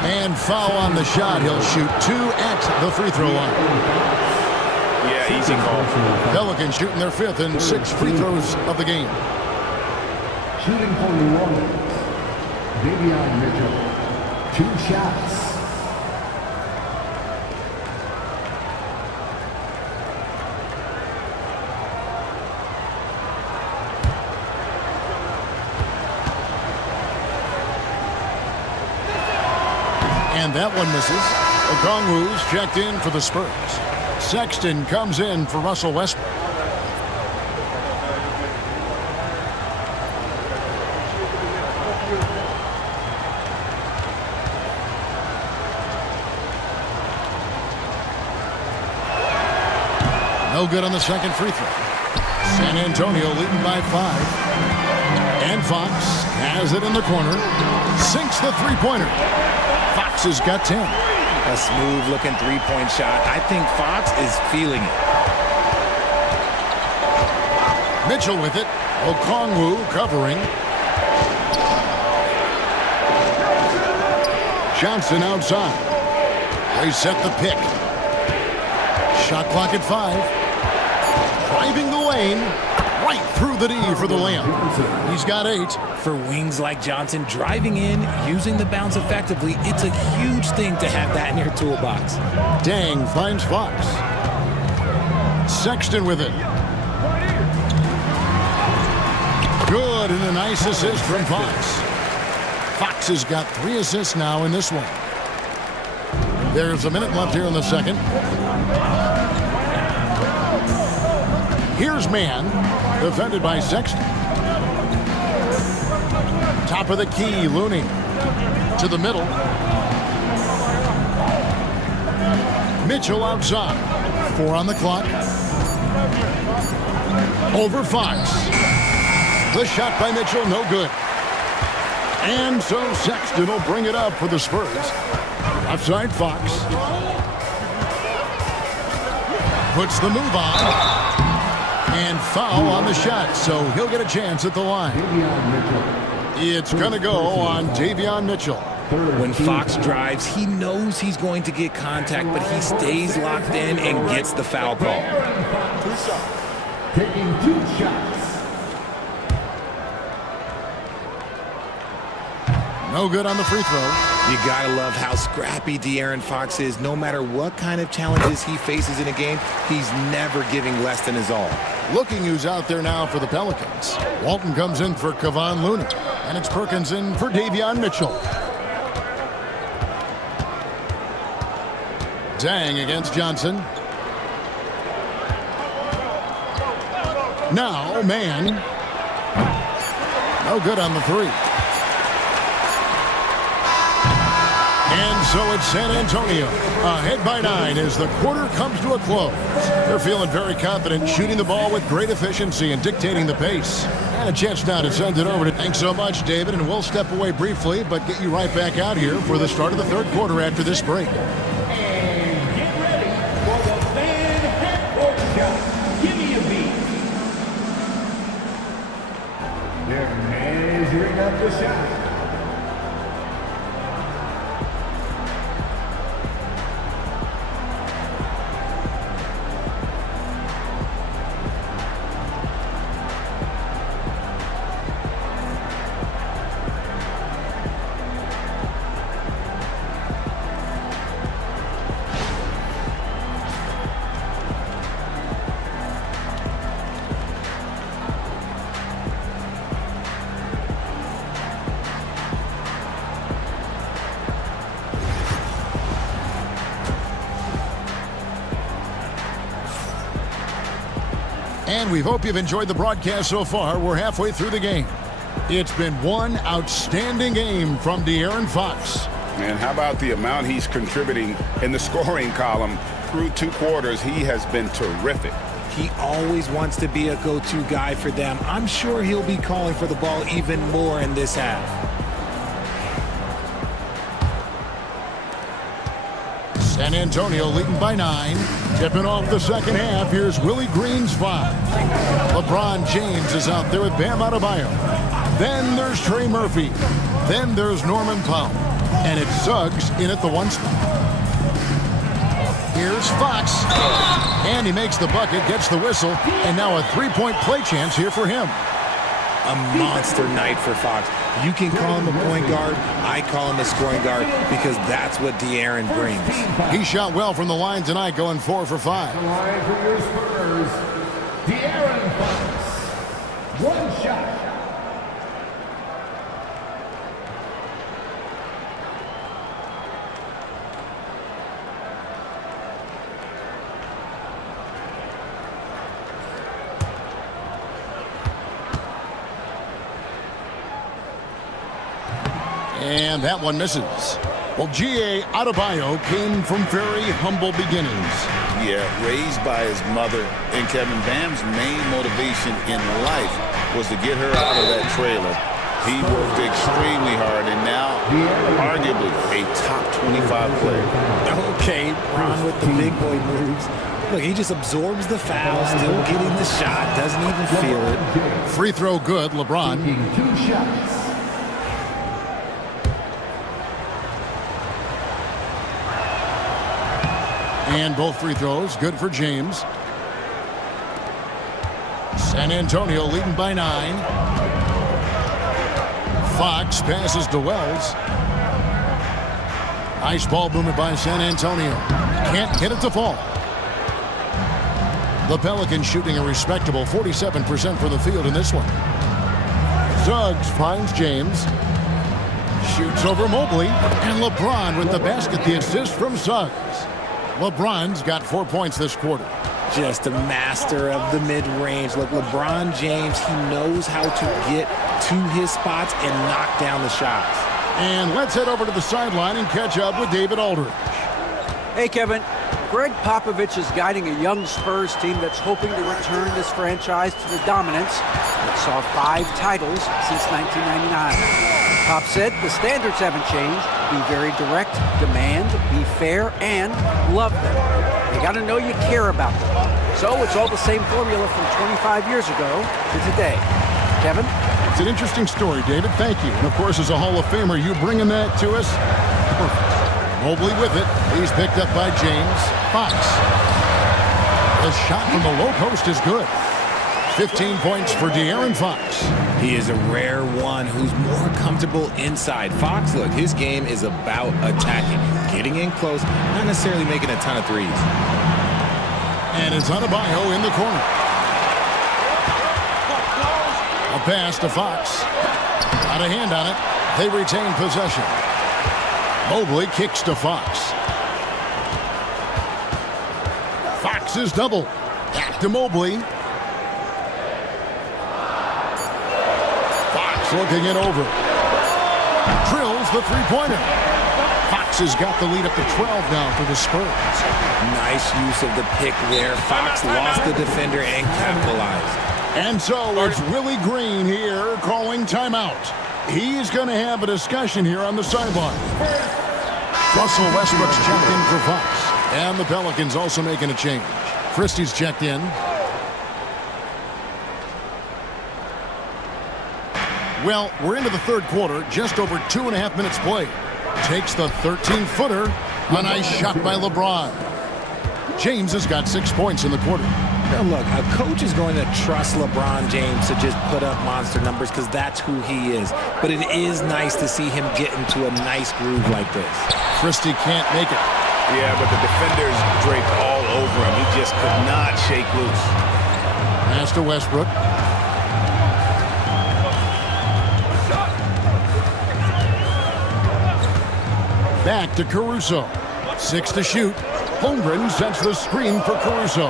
And foul on the shot. He'll shoot 2 at the free throw line. Yeah, easy call. Pelicans shooting their 5th and 6th free throws of the game. Shooting for New Orleans, Davion Mitchell. 2 shots. And that one misses. Okongwu's checked in for the Spurs. Sexton comes in for Russell Westbrook. No good on the second free throw. San Antonio leading by 5. And Fox has it in the corner. Sinks the three-pointer. Fox has got 10. A smooth-looking three-point shot. I think Fox is feeling it. Mitchell with it. Okongwu covering. Johnson outside. They set the pick. Shot clock at 5. Driving the lane. Right through the D for the layup. He's got 8. For wings like Johnson, driving in, using the bounce effectively, it's a huge thing to have that in your toolbox. Dang finds Fox. Sexton with it. Good, and a nice assist from Fox. Fox has got 3 assists now in this one. There's a minute left here in the second. Here's man, defended by Sexton. Top of the key, Looney. To the middle. Mitchell outside. 4 on the clock. Over Fox. The shot by Mitchell, no good. And so Sexton will bring it up for the Spurs. Outside Fox. Puts the move on. And foul on the shot, so he'll get a chance at the line. It's going to go on Davion Mitchell. When Fox drives, he knows he's going to get contact, but he stays locked in and gets the foul call. Taking 2 shots. No good on the free throw. You gotta love how scrappy De'Aaron Fox is. No matter what kind of challenges he faces in a game, he's never giving less than his all. Looking who's out there now for the Pelicans. Walton comes in for Kevon Looney. And it's Perkins in for Davion Mitchell. Dang against Johnson. Now, man. No good on the 3. And so it's San Antonio, ahead by 9 as the quarter comes to a close. They're feeling very confident, shooting the ball with great efficiency and dictating the pace. And a chance now to send it over to... Thanks so much, David, and we'll step away briefly, but get you right back out here for the start of the third quarter after this break. And get ready for the fan head shot. Give me a beat. They're measuring up the shot. And we hope you've enjoyed the broadcast so far. We're halfway through the game. It's been one outstanding game from De'Aaron Fox. And how about the amount he's contributing in the scoring column through 2 quarters? He has been terrific. He always wants to be a go-to guy for them. I'm sure he'll be calling for the ball even more in this half. San Antonio leading by 9. Tipping off the second half, here's Willie Green's 5. LeBron James is out there with Bam Adebayo. Then there's Trey Murphy. Then there's Norman Powell. And it's Suggs in at the 1 spot. Here's Fox. And he makes the bucket, gets the whistle, and now a 3-point play chance here for him. A monster night for Fox. You can call him a point guard. I call him a scoring guard because that's what De'Aaron brings. He shot well from the line tonight, going 4 for 5. The line for your Spurs, De'Aaron Fox. 1 shot. And that one misses. Well, G.A. Adebayo came from very humble beginnings. Yeah, raised by his mother. And Kevin, Bam's main motivation in life was to get her out of that trailer. He worked extremely hard and now arguably a top 25 player. Okay, Ron with the big boy moves. Look, he just absorbs the foul, still getting the shot, doesn't even feel it. Free throw good, LeBron. 2 shots. And both free throws good for James. San Antonio leading by 9. Fox passes to Wells. Nice ball movement by San Antonio. Can't get it to fall. The Pelicans shooting a respectable 47% from the field in this one. Suggs finds James. Shoots over Mobley. And LeBron with the basket, the assist from Suggs. LeBron's got 4 points this quarter. Just a master of the mid-range. Look, LeBron James, he knows how to get to his spots and knock down the shots. And let's head over to the sideline and catch up with David Aldridge. Hey, Kevin. Greg Popovich is guiding a young Spurs team that's hoping to return this franchise to the dominance that saw 5 titles since 1999. Pop said the standards haven't changed. Be very direct, demand, be fair, and love them. You got to know you care about them. So it's all the same formula from 25 years ago to today. Kevin? It's an interesting story, David. Thank you. And, of course, as a Hall of Famer, you bringing that to us? Perfect. Mobley with it. He's picked up by James. Fox. The shot from the low post is good. 15 points for De'Aaron Fox. He is a rare one who's more comfortable inside. Fox, look, his game is about attacking, getting in close, not necessarily making a ton of threes. And it's Adebayo in the corner. A pass to Fox. Got a hand on it. They retain possession. Mobley kicks to Fox. Fox is double. Back to Mobley. Fox looking it over. Drills the three-pointer. Fox has got the lead up to 12 now for the Spurs. Nice use of the pick there. Fox lost the defender and capitalized. And so it's Willie Green here calling timeout. He's going to have a discussion here on the sideline. Russell Westbrook's checked in for Fox. And the Pelicans also making a change. Christie's checked in. Well, we're into the third quarter, just over 2.5 minutes played. Takes the 13-footer. A nice shot by LeBron. James has got 6 points in the quarter. Now look, a coach is going to trust LeBron James to just put up monster numbers because that's who he is. But it is nice to see him get into a nice groove like this. Christie can't make it. Yeah, but the defenders draped all over him. He just could not shake loose. Pass to Westbrook. Back to Caruso. 6 to shoot. Holmgren sets the screen for Caruso.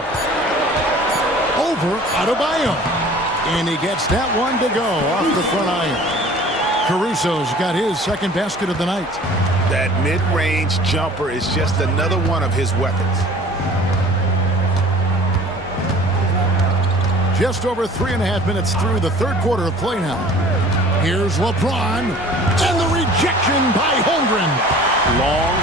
Over Adebayo. And he gets that one to go off the front iron. Caruso's got his second basket of the night. That mid-range jumper is just another one of his weapons. Just over 3.5 minutes through the third quarter of play now. Here's LeBron. And the rejection by Holmgren. Long,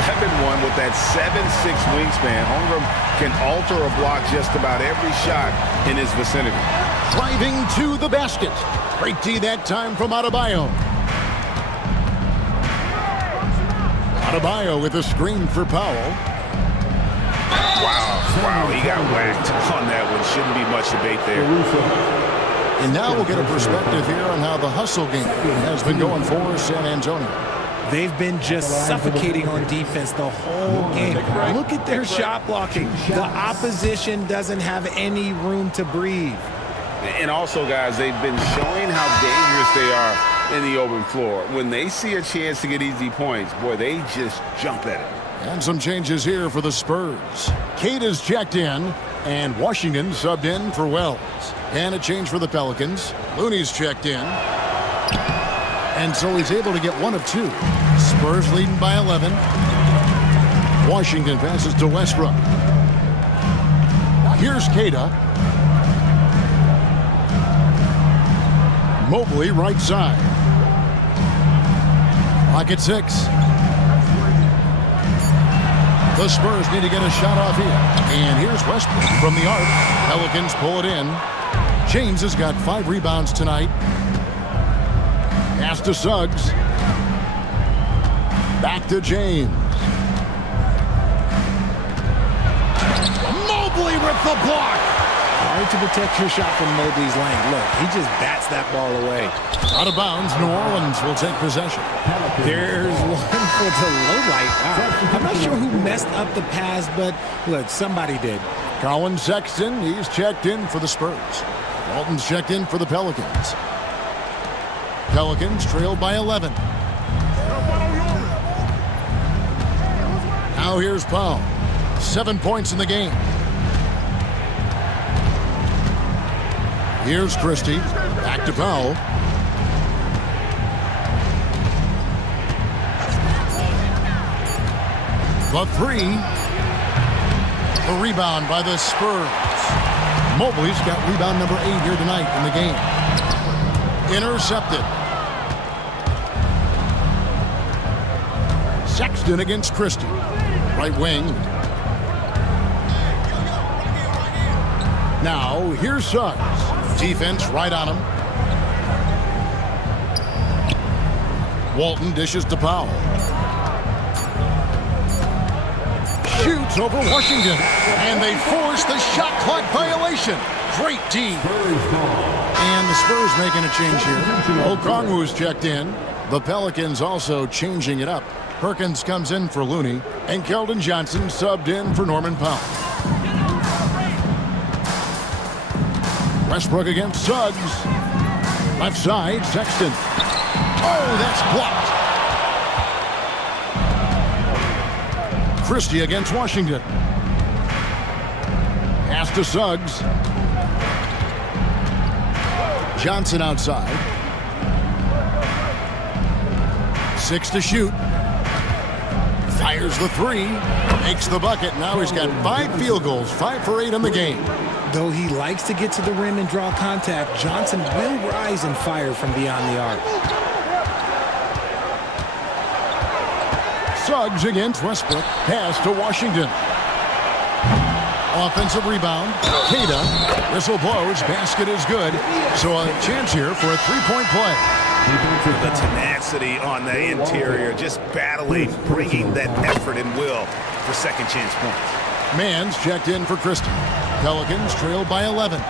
7'1" with that 7'6" wingspan. Holmgren can alter a block just about every shot in his vicinity. Driving to the basket. Great D that time from Adebayo. Adebayo with a screen for Powell. Wow, he got whacked on that one. Shouldn't be much debate there. And now we'll get a perspective here on how the hustle game has been going for San Antonio. They've been just suffocating on defense the whole game. Look at their shot blocking. The opposition doesn't have any room to breathe. And also, guys, they've been showing how dangerous they are in the open floor. When they see a chance to get easy points, boy, they just jump at it. And some changes here for the Spurs. Cade is checked in, and Washington subbed in for Wells. And a change for the Pelicans. Looney's checked in. And so he's able to get one of two. Spurs leading by 11. Washington passes to Westbrook. Here's Keita. Mobley right side. Clock at 6. The Spurs need to get a shot off here. And here's Westbrook from the arc. Pelicans pull it in. James has got 5 rebounds tonight. Pass to Suggs. Back to James. Mobley with the block. Hard to protect your shot from Mobley's lane. Look, he just bats that ball away. Out of bounds, New Orleans will take possession. There's one for the low light. I'm not sure who messed up the pass, but look, somebody did. Colin Sexton, he's checked in for the Spurs. Walton's checked in for the Pelicans. Pelicans trailed by 11. Now here's Powell. 7 points in the game. Here's Christie. Back to Powell. The 3. The rebound by the Spurs. Mobley's got rebound number 8 here tonight in the game. Intercepted. Sexton against Christie. Right wing. Now, here's Suggs. Defense right on him. Walton dishes to Powell. Shoots over Washington. And they force the shot clock violation. Great D. And the Spurs making a change here. Okongwu's checked in. The Pelicans also changing it up. Perkins comes in for Looney, and Keldon Johnson subbed in for Norman Powell. Westbrook against Suggs. Left side, Sexton. Oh, that's blocked. Christie against Washington. Pass to Suggs. Johnson outside. 6 to shoot. Fires the 3, makes the bucket. Now he's got 5 field goals, 5 for 8 in the game. Though he likes to get to the rim and draw contact, Johnson will rise and fire from beyond the arc. Suggs against Westbrook. Pass to Washington. Offensive rebound. Keita. Whistle blows. Basket is good. So a chance here for a 3-point play. The tenacity on the interior, just battling, bringing that effort and will for second chance points. Mann's checked in for Christie. Pelicans trailed by 11.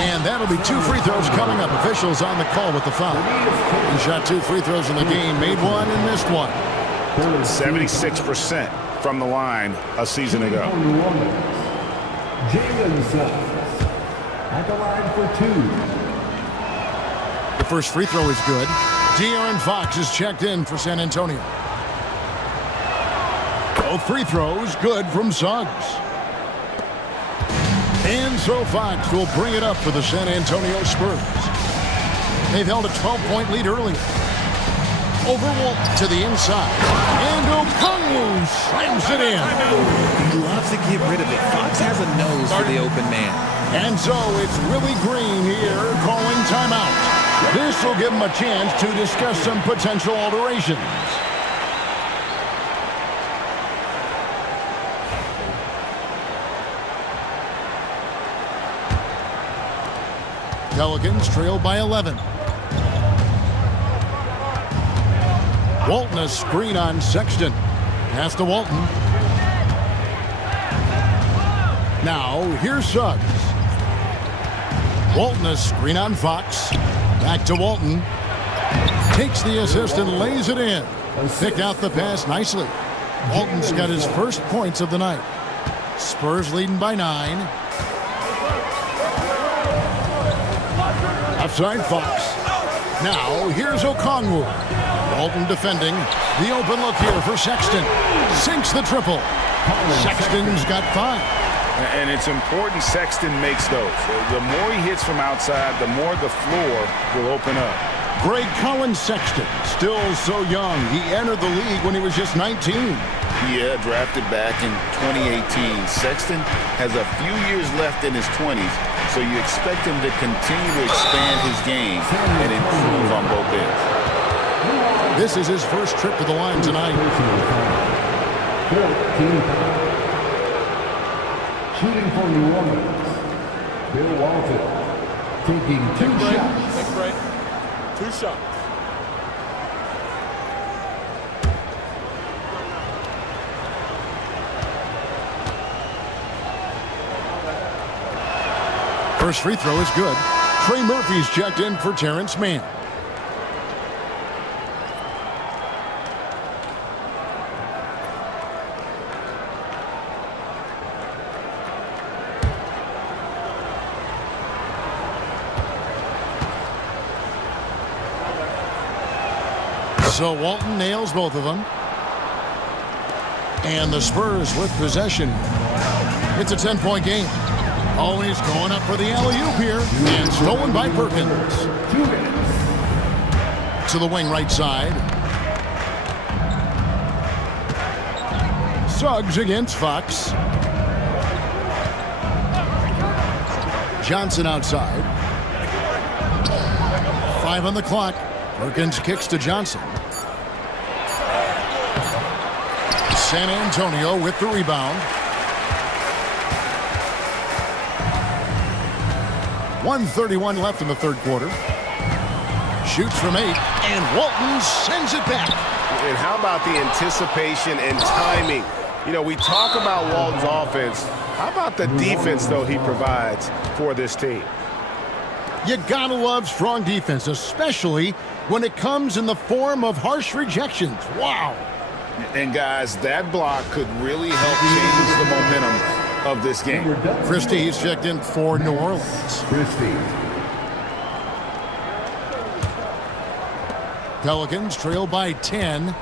And that'll be 2 free throws coming up. Officials on the call with the foul. He shot 2 free throws in the game, made 1 and missed 1. 76% from the line a season ago. Jalen Suggs at the line for 2. The first free throw is good. De'Aaron Fox is checked in for San Antonio. Both free throws good from Suggs. And so Fox will bring it up for the San Antonio Spurs. They've held a 12-point lead earlier. Over Walton to the inside. And Okongwu slams it in. He loves to get rid of it. Fox has a nose for the open man. And so it's Willie Green here calling timeout. This will give him a chance to discuss some potential alterations. Pelicans trail by 11. Walton a screen on Sexton. Pass to Walton. Now here's Suggs. Walton a screen on Fox. Back to Walton. Takes the assist and lays it in. Picked out the pass nicely. Walton's got his first points of the night. Spurs leading by 9. Outside Fox. Now here's Okongwu. Walton defending. The open look here for Sexton. Sinks the triple. Sexton's got 5. And it's important Sexton makes those. The more he hits from outside, the more the floor will open up. Greg Collins Sexton, still so young. He entered the league when he was just 19. Yeah, drafted back in 2018. Sexton has a few years left in his 20s, so you expect him to continue to expand his game and improve on both ends. This is his first trip to the line tonight. Shooting for New Orleans, Bill Walton, taking 2 shots. Take a break. 2 shots. First free throw is good. Trey Murphy's checked in for Terrence Mann. So Walton nails both of them. And the Spurs with possession. It's a 10-point game. Always going up for the alley-oop here. And stolen by Perkins. To the wing right side. Suggs against Fox. Johnson outside. 5 on the clock. Perkins kicks to Johnson. San Antonio with the rebound. 1:31 left in the third quarter. Shoots from 8, and Walton sends it back. And how about the anticipation and timing? You know, we talk about Walton's offense. How about the defense, though, he provides for this team? You gotta love strong defense, especially when it comes in the form of harsh rejections. Wow. And guys, that block could really help change the momentum of this game. Christie's checked in for New Orleans. Pelicans trail by 10.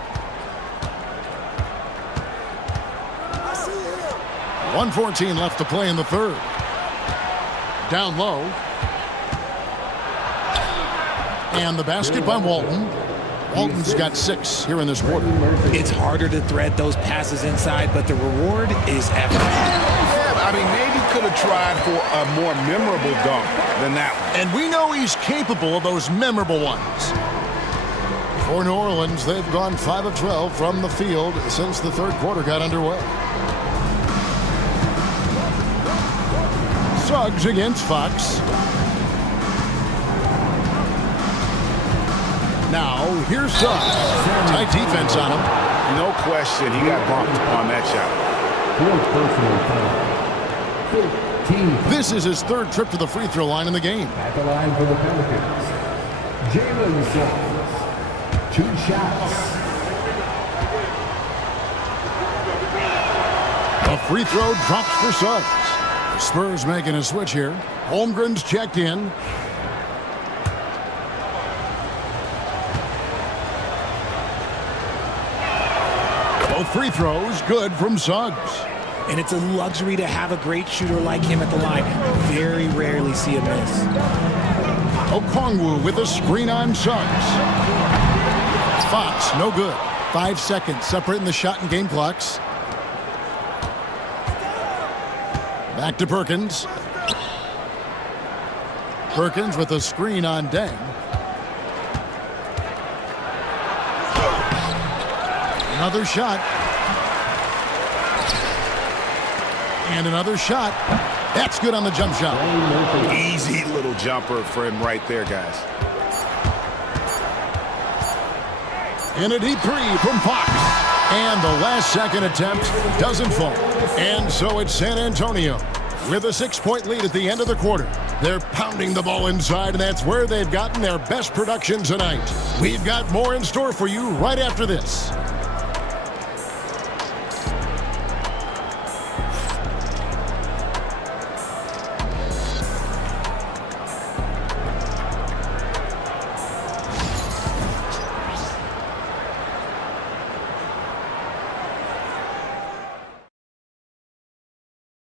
1:14 left to play in the third. Down low. And the basket by Walton. Walton's got 6 here in this quarter. It's harder to thread those passes inside, but the reward is evident. Yeah, I mean, maybe could have tried for a more memorable dunk than that one. And we know he's capable of those memorable ones. For New Orleans, they've gone 5 of 12 from the field since the third quarter got underway. Suggs against Fox. Now, here's Suggs. Tight defense on him. No question, he got bumped on that shot. This is his third trip to the free throw line in the game. At the line for the Pelicans, Jalen Suggs, 2 shots. A free throw drops for Suggs. The Spurs making a switch here. Holmgren's checked in. Both free throws good from Suggs. And it's a luxury to have a great shooter like him at the line. Very rarely see a miss. Okongwu with a screen on Suggs. Fox, no good. 5 seconds separating the shot and game clocks. Back to Perkins. Perkins with a screen on Deng. Another shot. And another shot. That's good on the jump shot. Easy little jumper for him right there, guys. And a deep three from Fox. And the last second attempt doesn't fall. And so it's San Antonio with a 6-point lead at the end of the quarter. They're pounding the ball inside, and that's where they've gotten their best production tonight. We've got more in store for you right after this.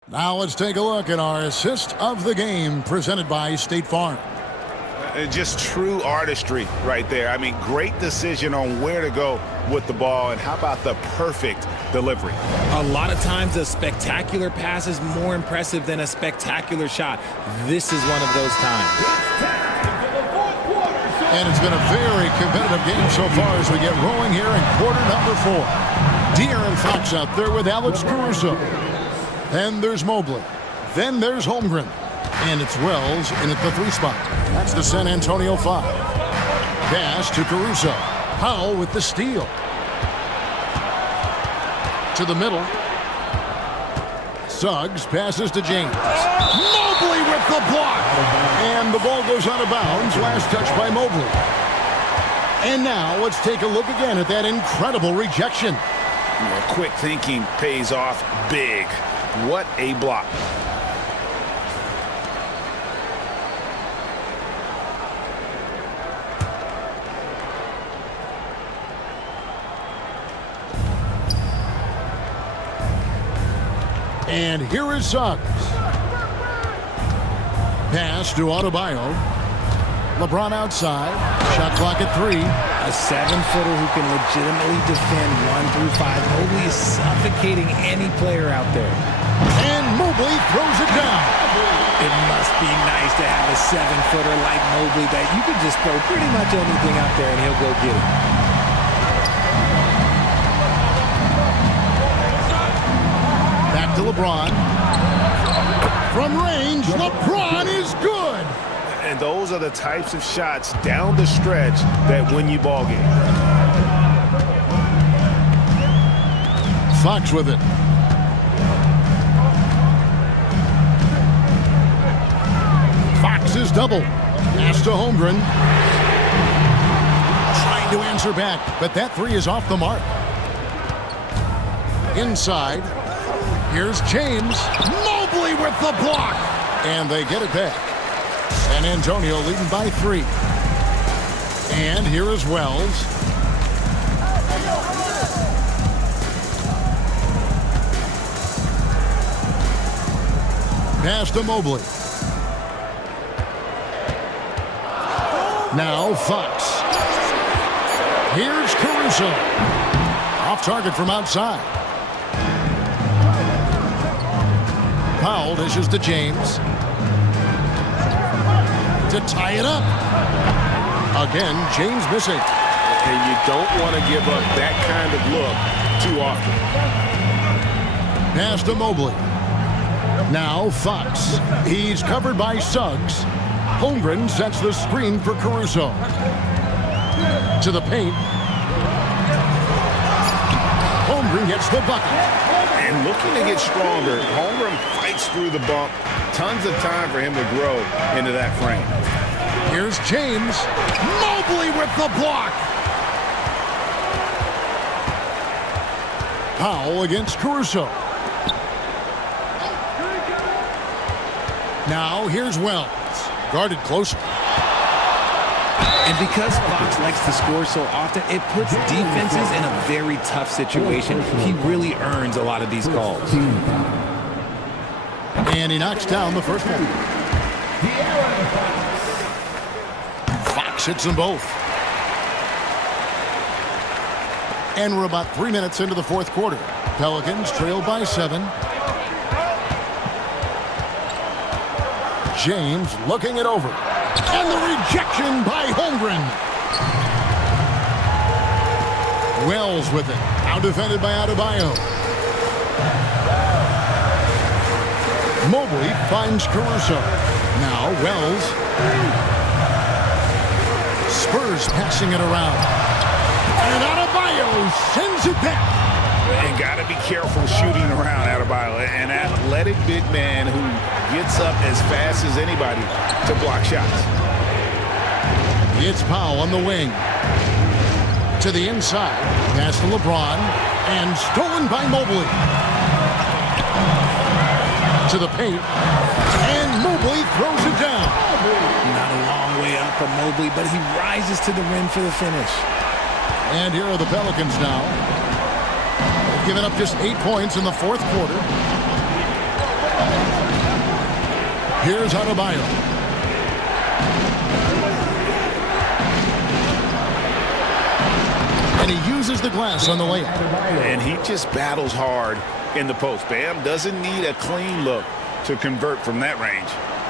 Now let's take a look at our assist of the game presented by State Farm. Just true artistry right there. I mean, great decision on where to go with the ball, and how about the perfect delivery? A lot of times a spectacular pass is more impressive than a spectacular shot. This is one of those times. And it's been a very competitive game so far as we get rolling here in quarter number 4. De'Aaron Fox out there with Alex Caruso. Then there's Mobley. Then there's Holmgren. And it's Wells in at the 3 spot. That's the San Antonio 5. Pass to Caruso. Powell with the steal. To the middle. Suggs passes to James. Mobley with the block. And the ball goes out of bounds. Last touch by Mobley. And now let's take a look again at that incredible rejection. Yeah, quick thinking pays off big. What a block. And here is Suggs. Pass to Adebayo. LeBron outside. Shot clock at 3. A 7-footer who can legitimately defend 1 through 5. Mobley is suffocating any player out there. And Mobley throws it down. It must be nice to have a 7-footer like Mobley that you can just throw pretty much anything out there and he'll go get it. Back to LeBron. From range, LeBron is good. And those are the types of shots down the stretch that win you ball games. Fox with it. Fox is double. Pass to Holmgren. Trying to answer back, but that 3 is off the mark. Inside. Here's James. Mobley with the block. And they get it back. San Antonio leading by 3. And here is Wells. Pass to Mobley. Now Fox. Here's Caruso. Off target from outside. Powell dishes to James. To tie it up. Again, James missing. And you don't want to give up that kind of look too often. Pass to Mobley. Now Fox. He's covered by Suggs. Holmgren sets the screen for Caruso. To the paint. Holmgren gets the bucket. And looking to get stronger, Holmgren fights through the bump. Tons of time for him to grow into that frame. Here's James. Mobley with the block. Powell against Caruso. Now here's Wells. Guarded closer. And because Fox likes to score so often, it puts defenses in a very tough situation. He really earns a lot of these calls. And he knocks down the first one. Fox hits them both. And we're about 3 minutes into the fourth quarter. Pelicans trail by 7. James looking it over. And the rejection by Holmgren. Wells with it. Now defended by Adebayo. Mobley finds Caruso. Now Wells. Spurs passing it around. And Adebayo sends it back. And got to be careful shooting around Adebayo. An athletic big man who gets up as fast as anybody to block shots. It's Powell on the wing. To the inside. Pass to LeBron. And stolen by Mobley. To the paint. And Mobley throws it down. Not a long way up from Mobley, but he rises to the rim for the finish. And here are the Pelicans now. They've given up just 8 points in the fourth quarter. Here's Adebayo. And he uses the glass on the layup. And he just battles hard in the post. Bam doesn't need a clean look to convert from that range.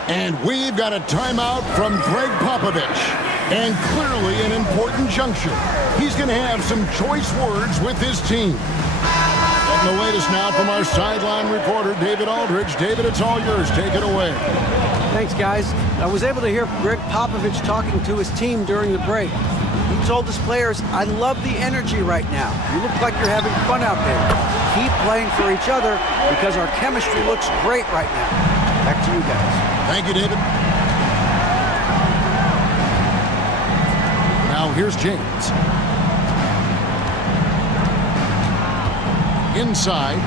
And we've got a timeout from Greg Popovich. And clearly an important juncture. He's going to have some choice words with his team. Getting the latest now from our sideline reporter, David Aldridge. David, it's all yours. Take it away. Thanks, guys. I was able to hear Greg Popovich talking to his team during the break. He told his players, I love the energy right now. You look like you're having fun out there. Keep playing for each other because our chemistry looks great right now. Back to you guys. Thank you, David. Now here's James. Inside.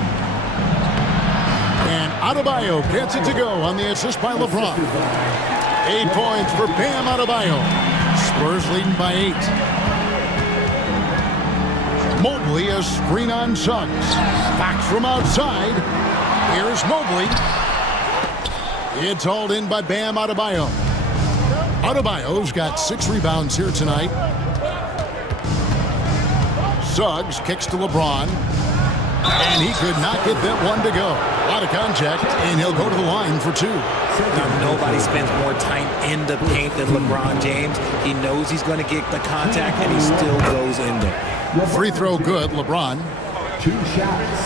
And Adebayo gets it to go on the assist by LeBron. 8 points for Bam Adebayo. Spurs leading by 8. Mobley, a screen on Suggs. Back from outside. Here's Mobley. It's hauled in by Bam Adebayo. Adebayo's got 6 rebounds here tonight. Suggs kicks to LeBron. And he could not get that one to go. A lot of contact, and he'll go to the line for 2. Now, nobody spends more time in the paint than LeBron James. He knows he's going to get the contact, and he still goes in there. Free throw good, LeBron. 2 shots.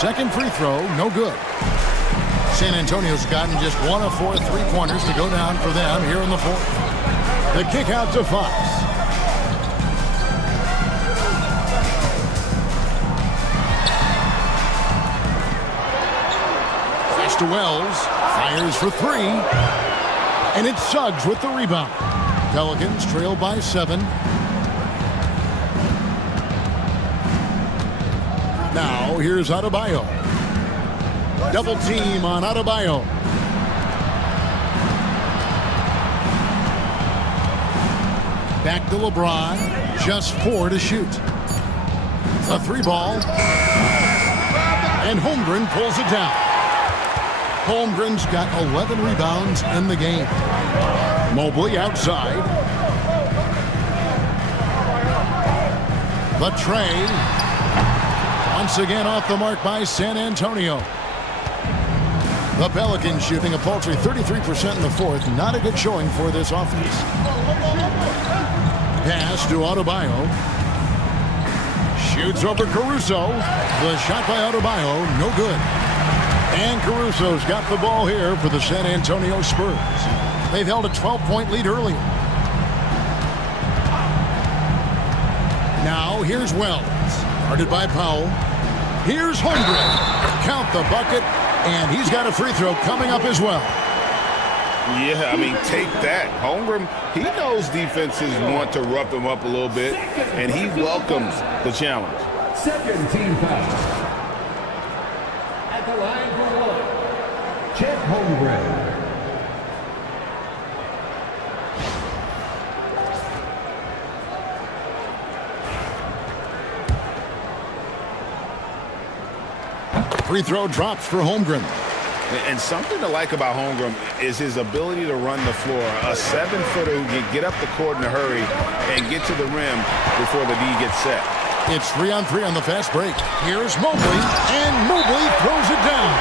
Second free throw, no good. San Antonio's gotten just 1 of 4 3-pointers to go down for them here in the fourth. The kick out to Fox. Pass to Wells. Fires for 3. And it's Suggs with the rebound. Pelicans trail by 7. Now, here's Adebayo. Double team on Adebayo. Back to LeBron. Just 4 to shoot. A 3-ball. And Holmgren pulls it down. Holmgren's got 11 rebounds in the game. Mobley outside. The tray. Once again off the mark by San Antonio. The Pelicans shooting a paltry 33% in the fourth. Not a good showing for this offense. Pass to Adebayo. Shoots over Caruso. The shot by Adebayo, no good. And Caruso's got the ball here for the San Antonio Spurs. They've held a 12-point lead earlier. Now here's Wells. Guarded by Powell. Here's Holmgren. Count the bucket. And he's got a free throw coming up as well. Yeah, I mean, take that. Holmgren, he knows defenses want to rough him up a little bit, and he welcomes the challenge. Second team foul. At the line for 1, Chet Holmgren. Free throw drops for Holmgren. And something to like about Holmgren is his ability to run the floor. A 7-footer who can get up the court in a hurry and get to the rim before the D gets set. It's 3-on-3 on the fast break. Here's Mobley, and Mobley throws it down.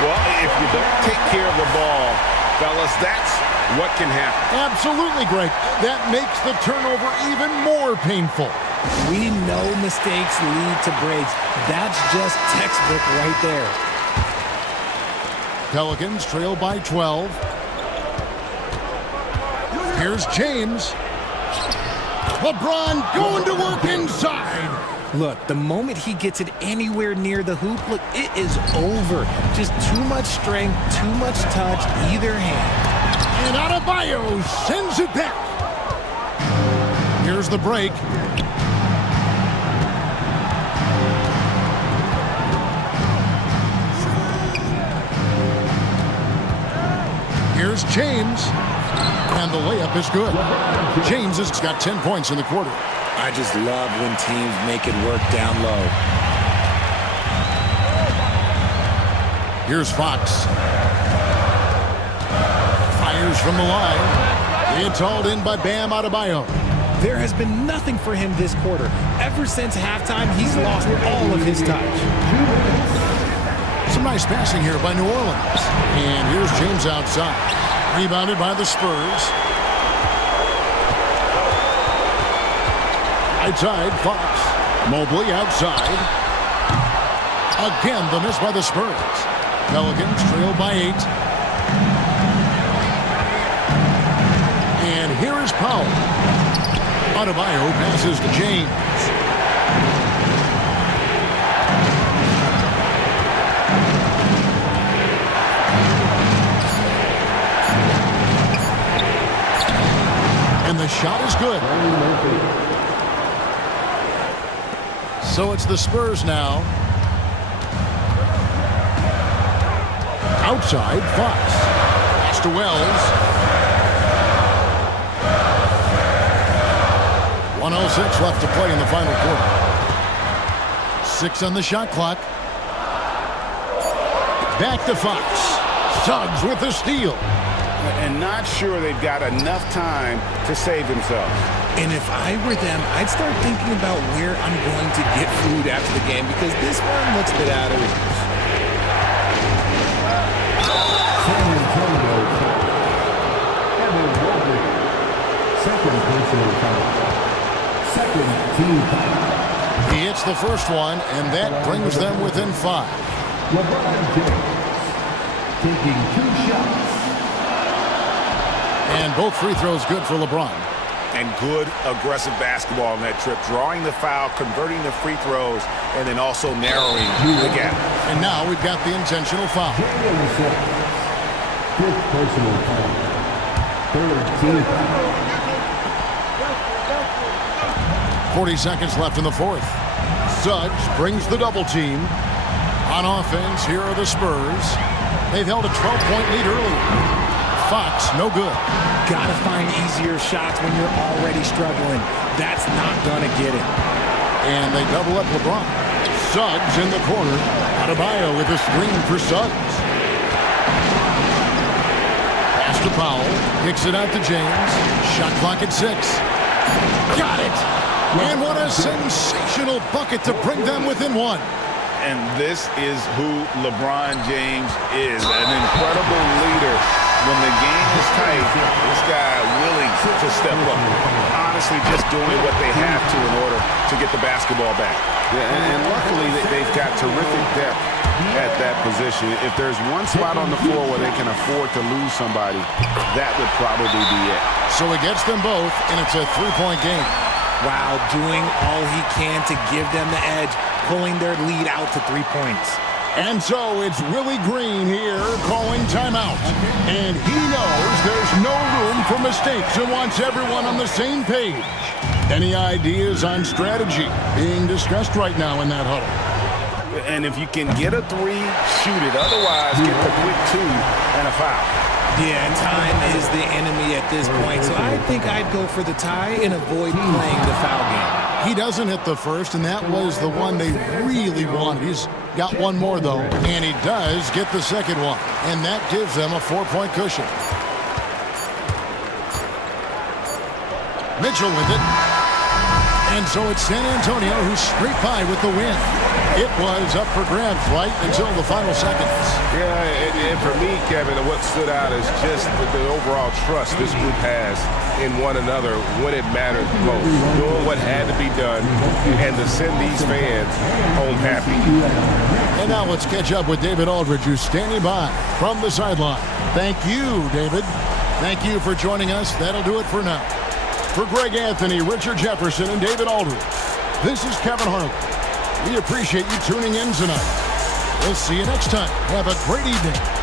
Well, if you don't take care of the ball, fellas, that's what can happen. Absolutely, Greg. That makes the turnover even more painful. We know mistakes lead to breaks. That's just textbook right there. Pelicans trail by 12. Here's James. LeBron going to work inside. Look, the moment he gets it anywhere near the hoop, look, it is over. Just too much strength, too much touch, either hand. And Adebayo sends it back. Here's the break. Here's James. And the layup is good. James has got 10 points in the quarter. I just love when teams make it work down low. Here's Fox. Fires from the line. It's hauled in by Bam Adebayo. There has been nothing for him this quarter. Ever since halftime, he's lost all of his touch. Some nice passing here by New Orleans. And here's James outside. Rebounded by the Spurs. Outside, Fox. Mobley outside. Again, the miss by the Spurs. Pelicans trail by 8. And here is Powell. Adebayo passes to James. And the shot is good. So it's the Spurs now. Outside, Fox. Pass to Wells. 1:06 left to play in the final quarter. 6 on the shot clock. Back to Fox. Suggs with the steal. And not sure they've got enough time to save themselves. And if I were them, I'd start thinking about where I'm going to get food after the game because this one looks a bit out of reach. San Antonio, Evan Mobley, second personal foul. Second team foul. He hits the first one, and that brings them within 5. LeBron James taking 2 shots. And both free throws good for LeBron. And good aggressive basketball on that trip. Drawing the foul, converting the free throws, and then also narrowing the gap. And now we've got the intentional foul. 5th personal foul. 3rd team foul. 40 seconds left in the 4th. Suggs brings the double team. On offense, here are the Spurs. They've held a 12-point lead earlier. Fox, no good. Gotta find easier shots when you're already struggling. That's not gonna get it. And they double up LeBron. Suggs in the corner. Adebayo with a screen for Suggs. Pass to Powell. Kicks it out to James. Shot clock at 6. Got it! And what a sensational bucket to bring them within 1. And this is who LeBron James is. An incredible leader. When the game is tight, this guy willing to step up. Honestly, just doing what they have to in order to get the basketball back. Yeah, and luckily they've got terrific depth at that position. If there's one spot on the floor where they can afford to lose somebody, that would probably be it. So he gets them both, and it's a 3-point game. Wow, doing all he can to give them the edge, pulling their lead out to 3 points. And so it's Willie Green here calling timeout. And he knows there's no room for mistakes and wants everyone on the same page. Any ideas on strategy being discussed right now in that huddle? And if you can get a 3, shoot it. Otherwise, get the quick 2 and a foul. Yeah, time is the enemy at this point, so I think I'd go for the tie and avoid playing the foul game. He doesn't hit the first, and that was the one they really wanted. He's got one more, though, and he does get the second one, and that gives them a 4-point cushion. Mitchell with it. And so it's San Antonio who scraped by with the win. It was up for grabs right until the final seconds. Yeah, and for me, Kevin, what stood out is just the overall trust this group has in one another when it mattered most. Doing what had to be done and to send these fans home happy. And now let's catch up with David Aldridge, who's standing by from the sideline. Thank you, David. Thank you for joining us. That'll do it for now. For Greg Anthony, Richard Jefferson, and David Aldridge, this is Kevin Harlan. We appreciate you tuning in tonight. We'll see you next time. Have a great evening.